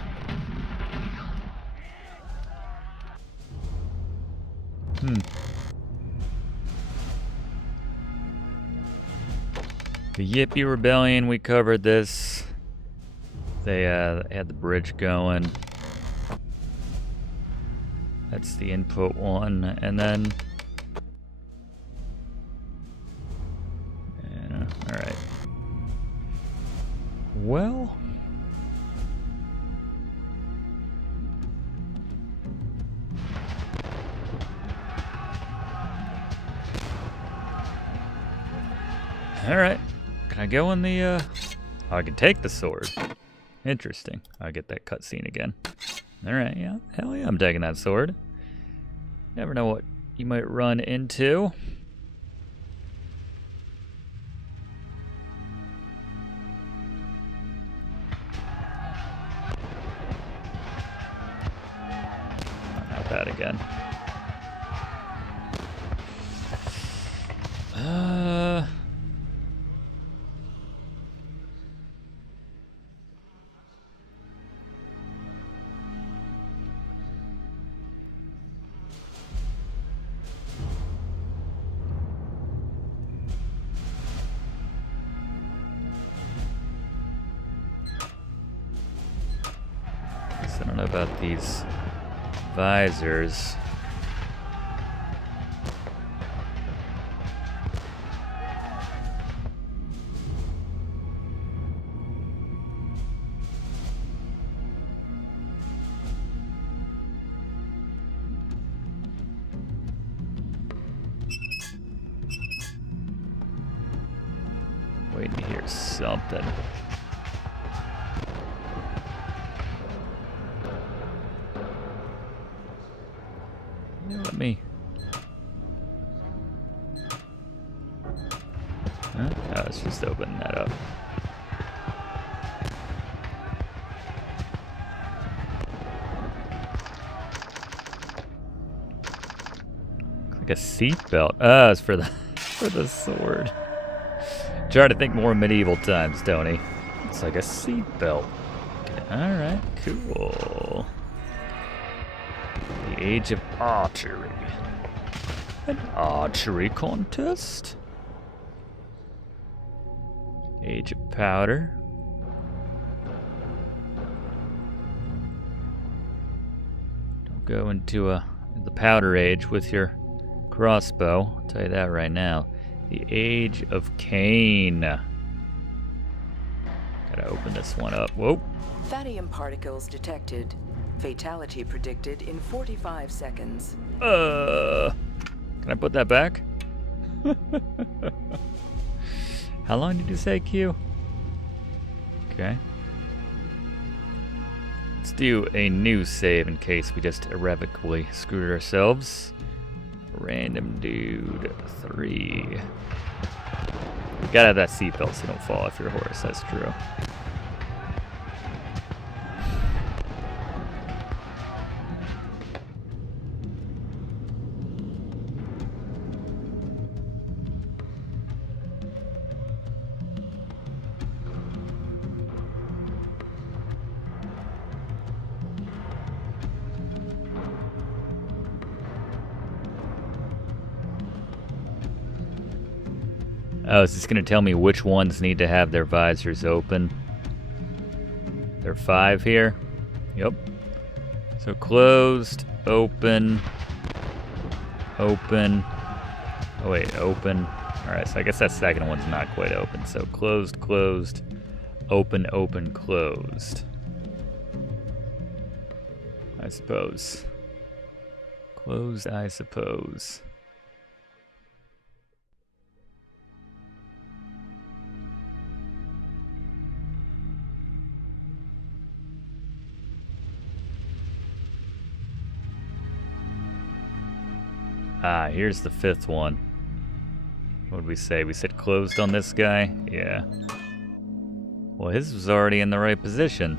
The Yippee Rebellion, we covered this. They had the bridge going. That's the input one, and then... alright. Well... alright. Can I go in the, Oh, I can take the sword. Interesting. I get that cutscene again. Alright, yeah. Hell yeah, I'm taking that sword. Never know what you might run into. Not that again. I don't know about these visors. Waiting to hear something. Let me. Huh? Oh, it's just opening that up. Like a seatbelt. Oh, it's for the sword. Try to think more medieval times, Tony. It's like a seatbelt. Okay, alright, cool. The Age of Archery. An archery contest? Age of Powder. Don't go into the Powder Age with your crossbow. I'll tell you that right now. The Age of Cain. Gotta open this one up. Whoa. Thadium particles detected. Fatality predicted in 45 seconds. Can I put that back? How long did you say, Q? Okay. Let's do a new save in case we just irrevocably screwed ourselves. Random dude 3. You gotta have that seatbelt so you don't fall off your horse, that's true. Oh, is this going to tell me which ones need to have their visors open? There are 5 here. Yep. So closed, open, open. Oh wait, open. Alright, so I guess that second one's not quite open. So closed, closed, open, open, closed. I suppose. Closed, I suppose. Ah, here's the 5th one. What did we say? We said closed on this guy? Yeah. Well, his was already in the right position.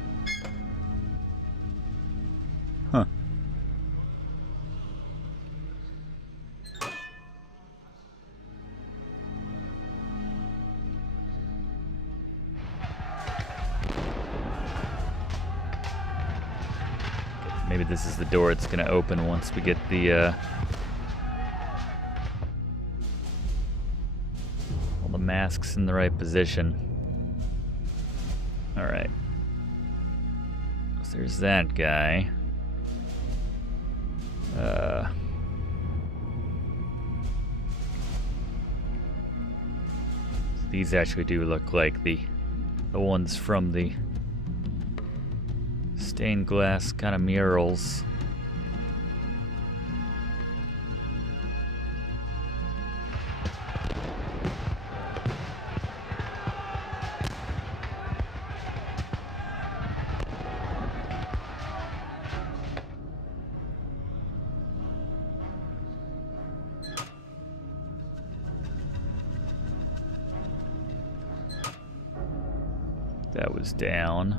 Huh. Maybe this is the door it's gonna open once we get the, all the masks in the right position. Alright. So there's that guy. These actually do look like the ones from the stained glass kind of murals. That was down.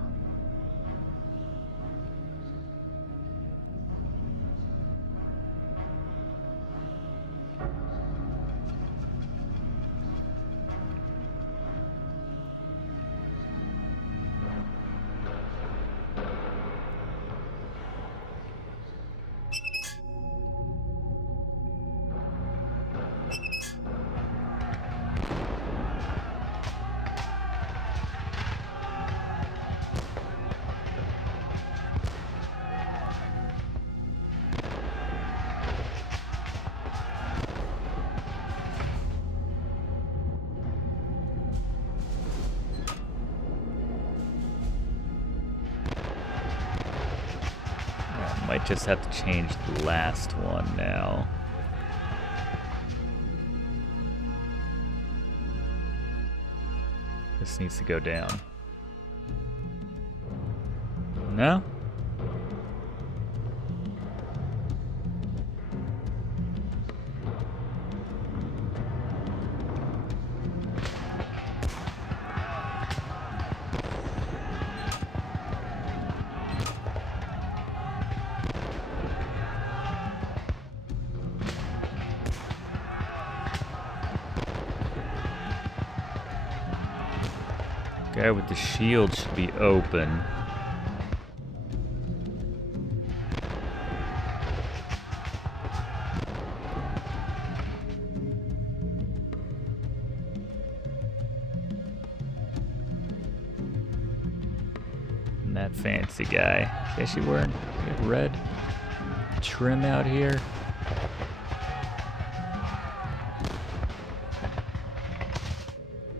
Might just have to change the last one now. This needs to go down. No? Guy with the shield should be open. And that fancy guy. Is she wearing red trim out here?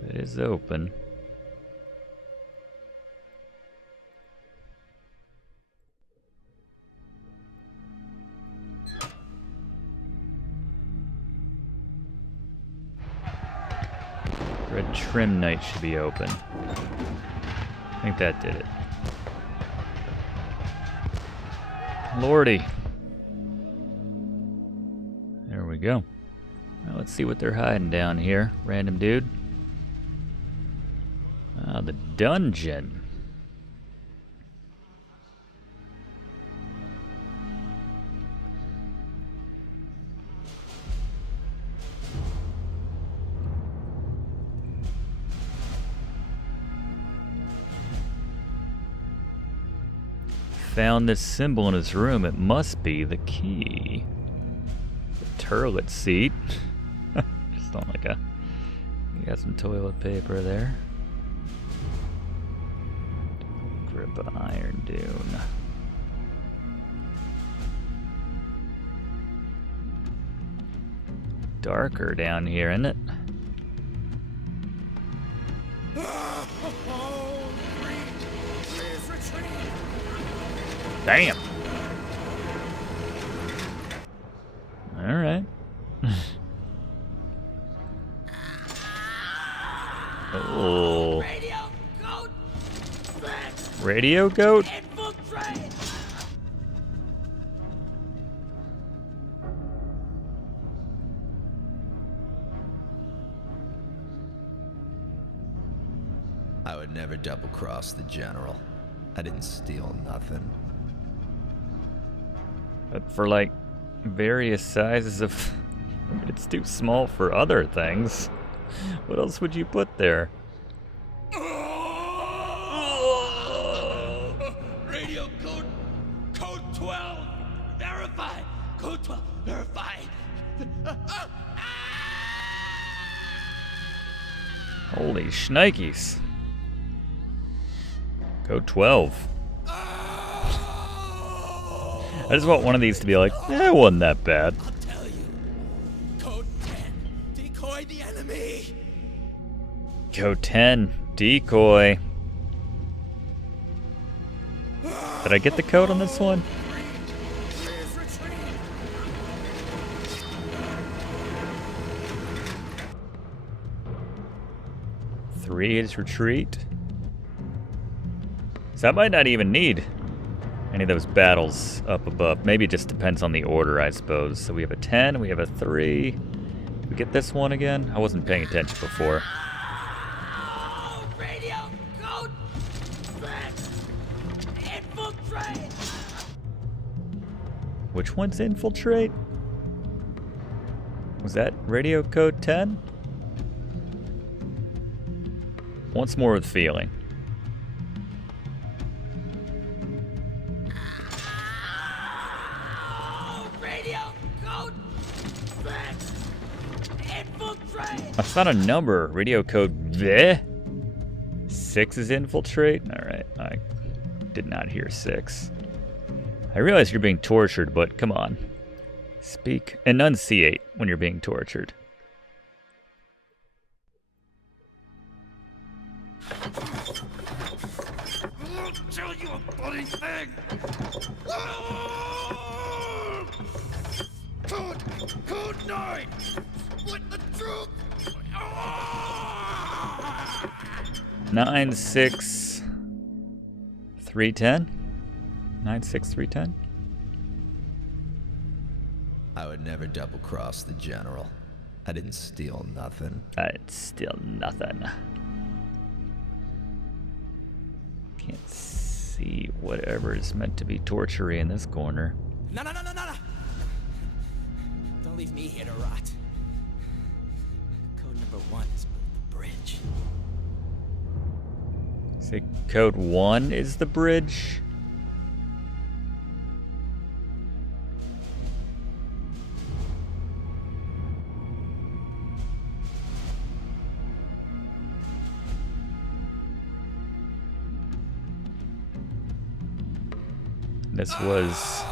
It is open. Red trim knight should be open. I think that did it. Lordy. There we go. Now let's see what they're hiding down here. Random dude. Ah, the dungeon. Found this symbol in his room. It must be the key. The turlet seat. Just don't like a... You got some toilet paper there. Grip of Iron Dune. Darker down here, isn't it? Damn. All right. Oh. Radio goat? I would never double-cross the General. I didn't steal nothing. But for, like, various sizes of... It's too small for other things. What else would you put there? Radio code 12. Verify. Code 12. Verify. Holy shnikes. Code 12. I just want one of these to be like, it wasn't that bad. I'll tell you. Code 10. Decoy the enemy. Code 10. Decoy. Did I get the code on this one? Three is retreat. So I might not even need any of those battles up above. Maybe it just depends on the order, I suppose. So we have a 10, we have a 3. Did we get this one again? I wasn't paying attention before. Radio code 6. Infiltrate. Which one's infiltrate? Was that radio code 10? Once more with feeling. Radio code 6. Infiltrate. That's not a number. Radio code V. 6 is infiltrate? Alright, I did not hear 6. I realize you're being tortured, but come on. Speak. Enunciate when you're being tortured. I'll tell you a bloody thing. Code 9. Split the truth. 96310. 96310. I would never double-cross the General. I didn't steal nothing. I didn't steal nothing. Can't see whatever is meant to be torture in this corner. No. Don't leave me here to rot. Code number 1 is the bridge. Say code 1 is the bridge. This was...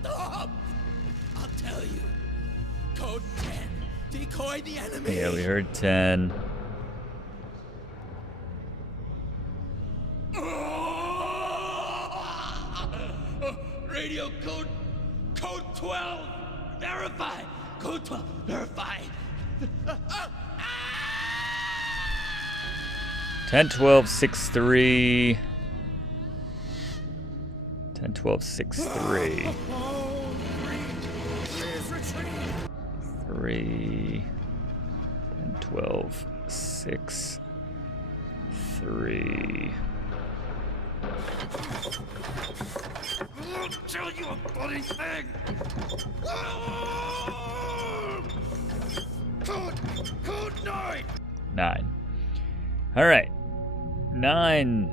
Stop! I'll tell you. Code 10. Decoy the enemy. Yeah, we heard 10. Radio code 12. Verify. Code 12. Verify. 10, 12, 6, 3. 10, 12, 6, 3. 3. 10, 12, 6, 3. I'll tell you a bloody thing. Code 9. 9. All right. 9,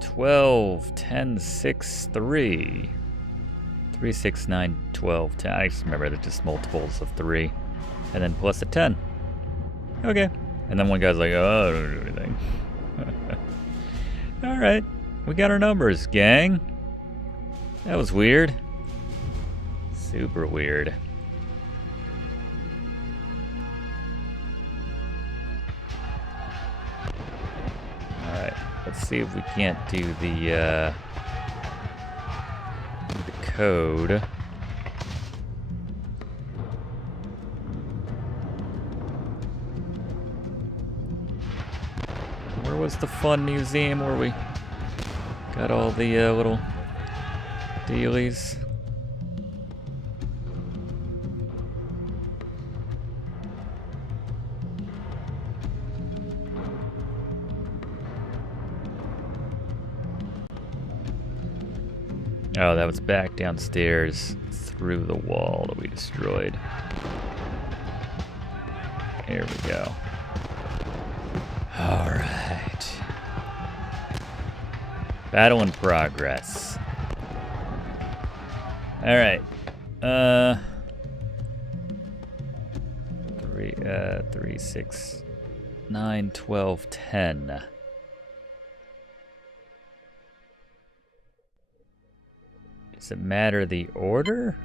12, 10, 6, 3. 3, 6, 9, 12, 10. I just remember they're just multiples of 3. And then plus a 10. Okay. And then one guy's like, oh, I don't do anything. All right. We got our numbers, gang. That was weird. Super weird. Alright, let's see if we can't do the code. Where was the fun museum where we got all the little dealies? Oh, that was back downstairs through the wall that we destroyed. Here we go. All right. Battle in progress. All right. 3, 6, 9, 12, 10. Does it matter the order?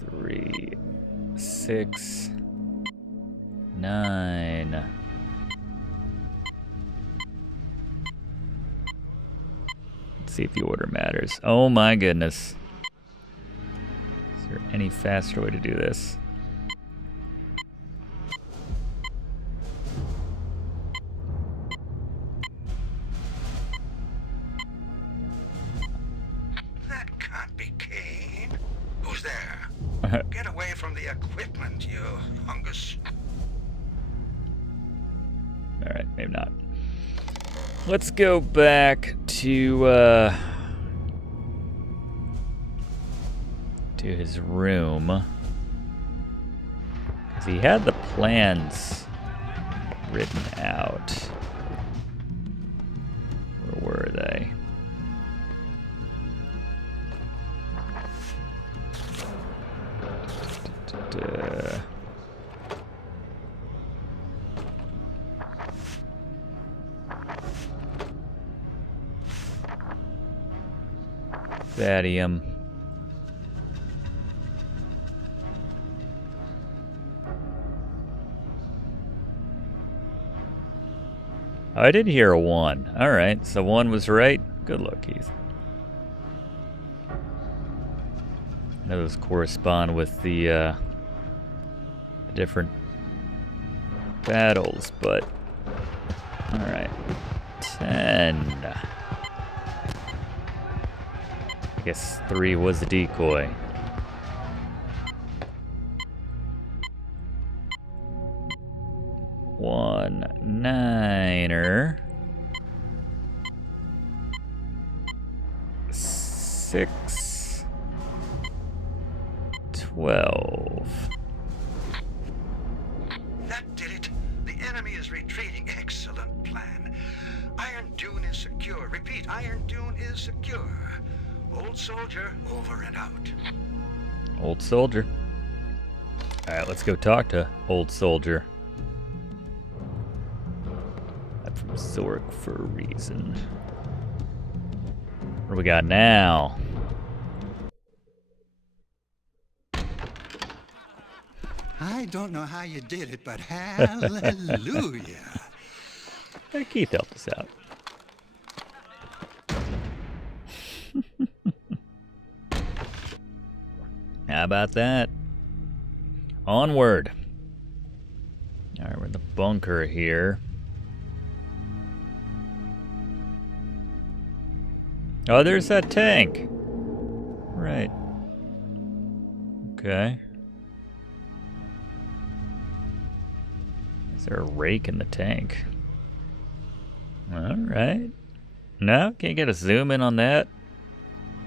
Three, 6, 9. Let's see if the order matters. Oh my goodness. Is there any faster way to do this? That can't be Kane. Who's there? Get away from the equipment, you hungus. Alright, maybe not. Let's go back to his room. 'Cause he had the plans written out. Where were they? Vadium. Oh, I did hear a 1. Alright, so 1 was right. Good luck, Keith. I know those correspond with the different battles, but alright. 10. I guess 3 was the decoy. One 9er. 6, 12. That did it. The enemy is retreating. Excellent plan. Iron Dune is secure. Repeat, Iron Dune is secure. Old soldier, over and out. Old soldier. Alright, let's go talk to old soldier. I'm from Zork for a reason. What do we got now? I don't know how you did it, but hallelujah. Hey, Keith helped us out. How about that? Onward. Alright, we're in the bunker here. Oh, there's that tank. Right. Okay. Is there a rake in the tank? Alright. No? Can't get a zoom in on that?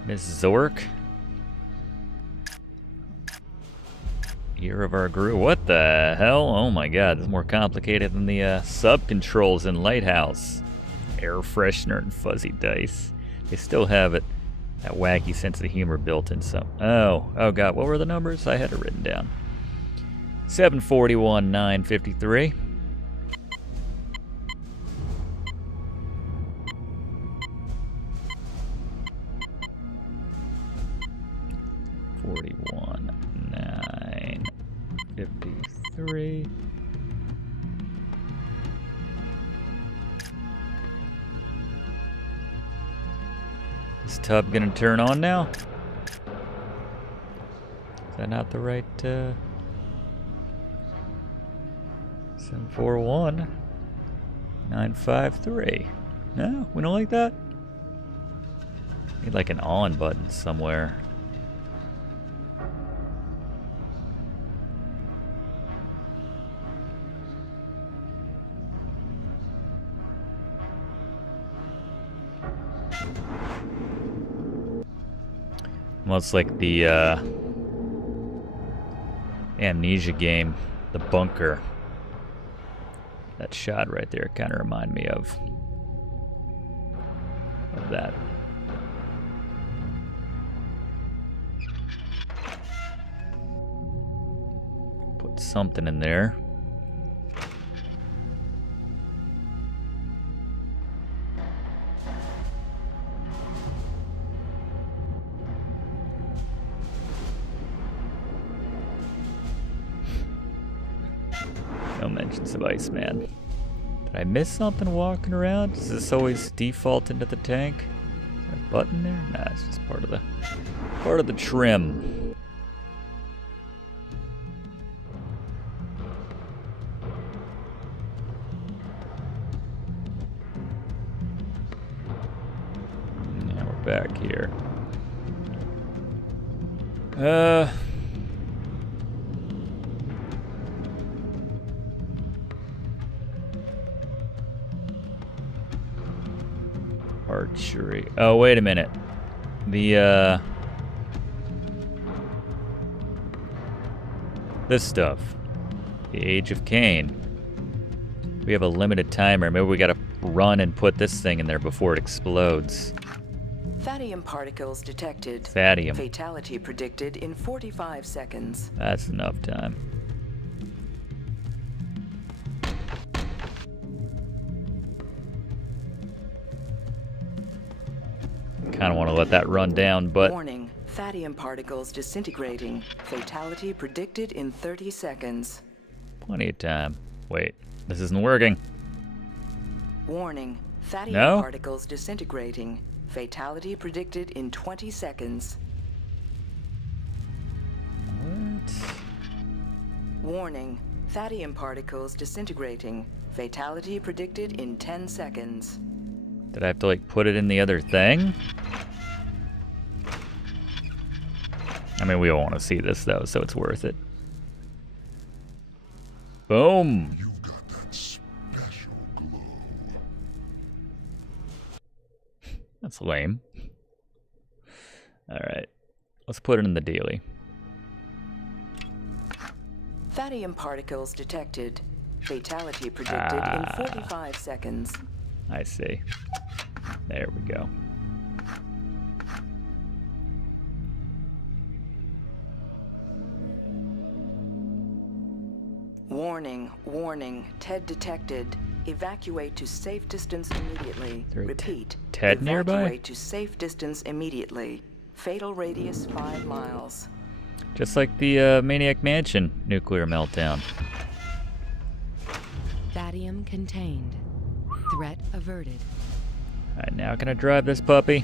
Miss Zork? Year of our Gru. What the hell? Oh my god, this is more complicated than the sub-controls in Lighthouse. Air freshener and fuzzy dice. They still have it. That wacky sense of humor built in some. Oh god, what were the numbers? I had it written down. 741, 953. 41, 953. Is tub gonna turn on now? Is that not the right 741 953? No, we don't like that. Need like an on button somewhere. Almost like the Amnesia game, the bunker. That shot right there kind of reminded me of that. Put something in there. No mentions of Iceman. Did I miss something walking around? Does this always default into the tank? Is there a button there? Nah, it's just part of the trim. Now we're back here. Archery. Oh, wait a minute. This stuff. The Age of Cain. We have a limited timer. Maybe we gotta run and put this thing in there before it explodes. Thadium particles detected. Thadium. Fatality predicted in 45 seconds. That's enough time. Kind of want to let that run down, but... Warning. Thadium particles disintegrating. Fatality predicted in 30 seconds. Plenty of time. Wait, this isn't working. Warning. Thadium particles disintegrating. Fatality predicted in 20 seconds. What? Warning. Thadium particles disintegrating. Fatality predicted in 10 seconds. Did I have to, like, put it in the other thing? I mean, we all want to see this, though, so it's worth it. Boom! You got that special glow. That's lame. Alright. Let's put it in the daily. Thadium particles detected. Fatality predicted in 45 seconds. I see. There we go. Warning, warning, TED detected. Evacuate to safe distance immediately. Repeat. TED nearby? Evacuate to safe distance immediately. Fatal radius 5 miles. Just like the Maniac Mansion nuclear meltdown. Thadium contained. Threat averted. Alright, now can I drive this puppy?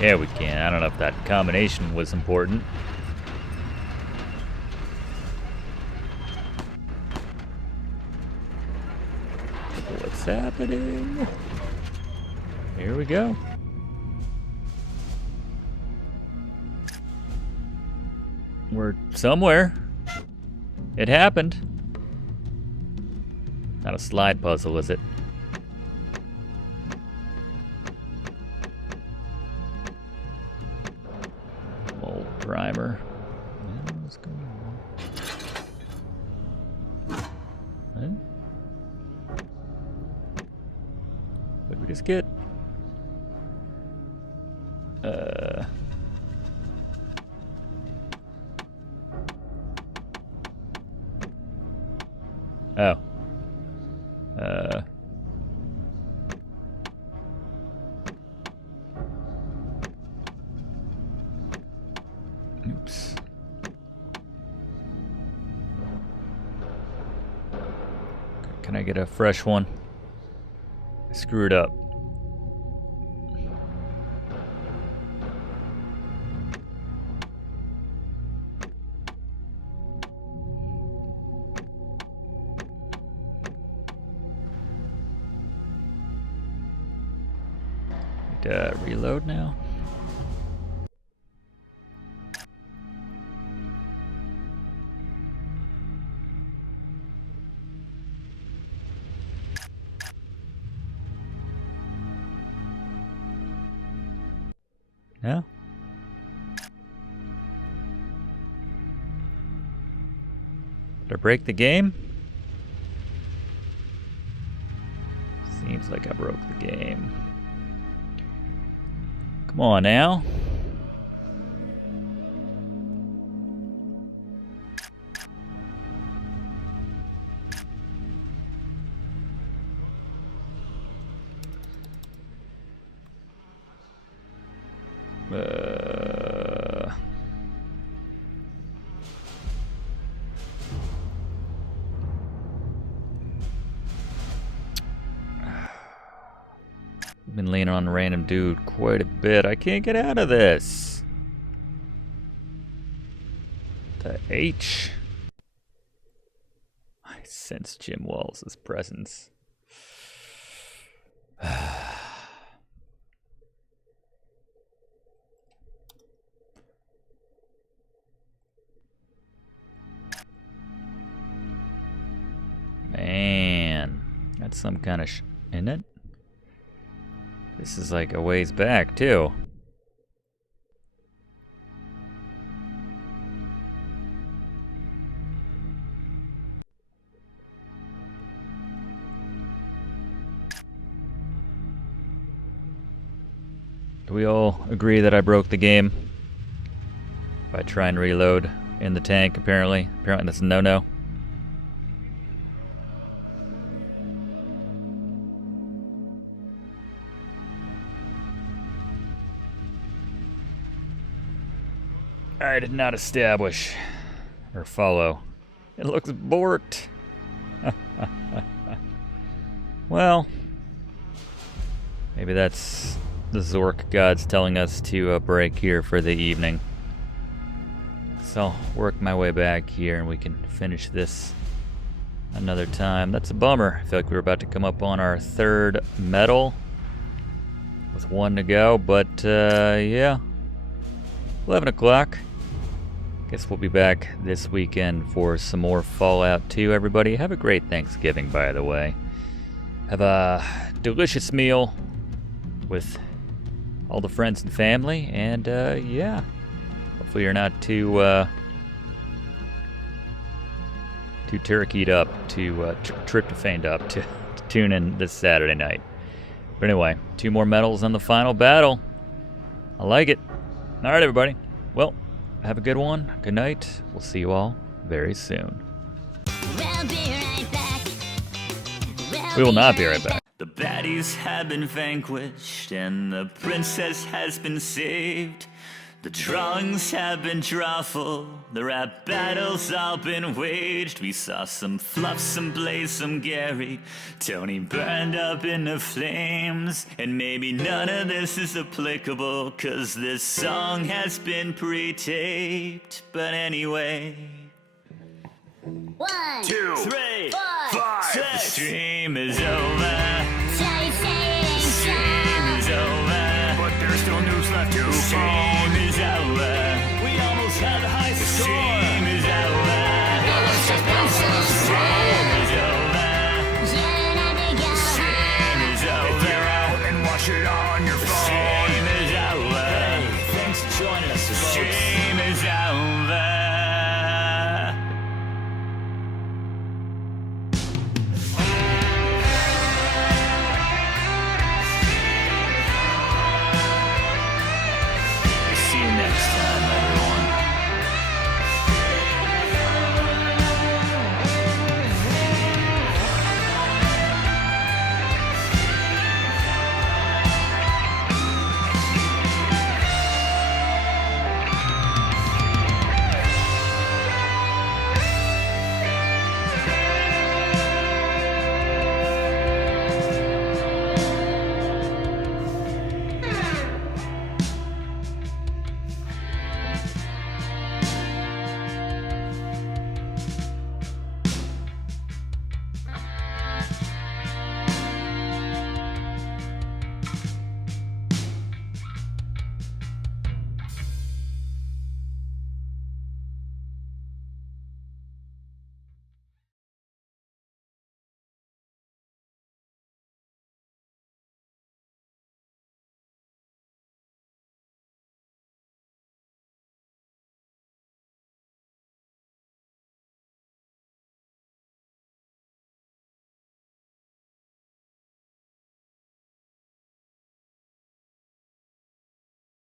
Yeah, we can. I don't know if that combination was important. What's happening? Here we go. We're somewhere. It happened. Not a slide puzzle, is it? Old primer. What's going on? Huh? What did we just get? Oh. Oops. Can I get a fresh one? I screwed up. Reload now. Yeah. Did I break the game? Seems like I broke the game. Come on now. Been leaning on a random dude quite a bit. I can't get out of this. The H. I sense Jim Walls' presence. Man, that's some kind of isn't it? This is like a ways back, too. Do we all agree that I broke the game? If I try and reload in the tank, apparently. Apparently that's a no-no. I did not establish or follow. It looks borked. Well, maybe that's the Zork gods telling us to break here for the evening. So I'll work my way back here and we can finish this another time. That's a bummer. I feel like we were about to come up on our third medal with one to go, but yeah. 11 o'clock. Guess we'll be back this weekend for some more Fallout 2, everybody. Have a great Thanksgiving, by the way. Have a delicious meal with all the friends and family, and yeah. Hopefully you're not too turkeyed up, tryptophaned up to tune in this Saturday night. But anyway, 2 more medals on the final battle. I like it. All right, everybody. Well, have a good one. Good night. We'll see you all very soon. We'll be right back. We will not be right back. The baddies have been vanquished and the princess has been saved. The drawings have been drawful, the rap battles all been waged. We saw some Fluff, some Blaze, some Gary, Tony burned up in the flames. And maybe none of this is applicable, cause this song has been pre-taped. But anyway, 1, 2, 3, 4, 5, 6. the stream is over. So you say it ain't The stream is over. But there's still news left to The stream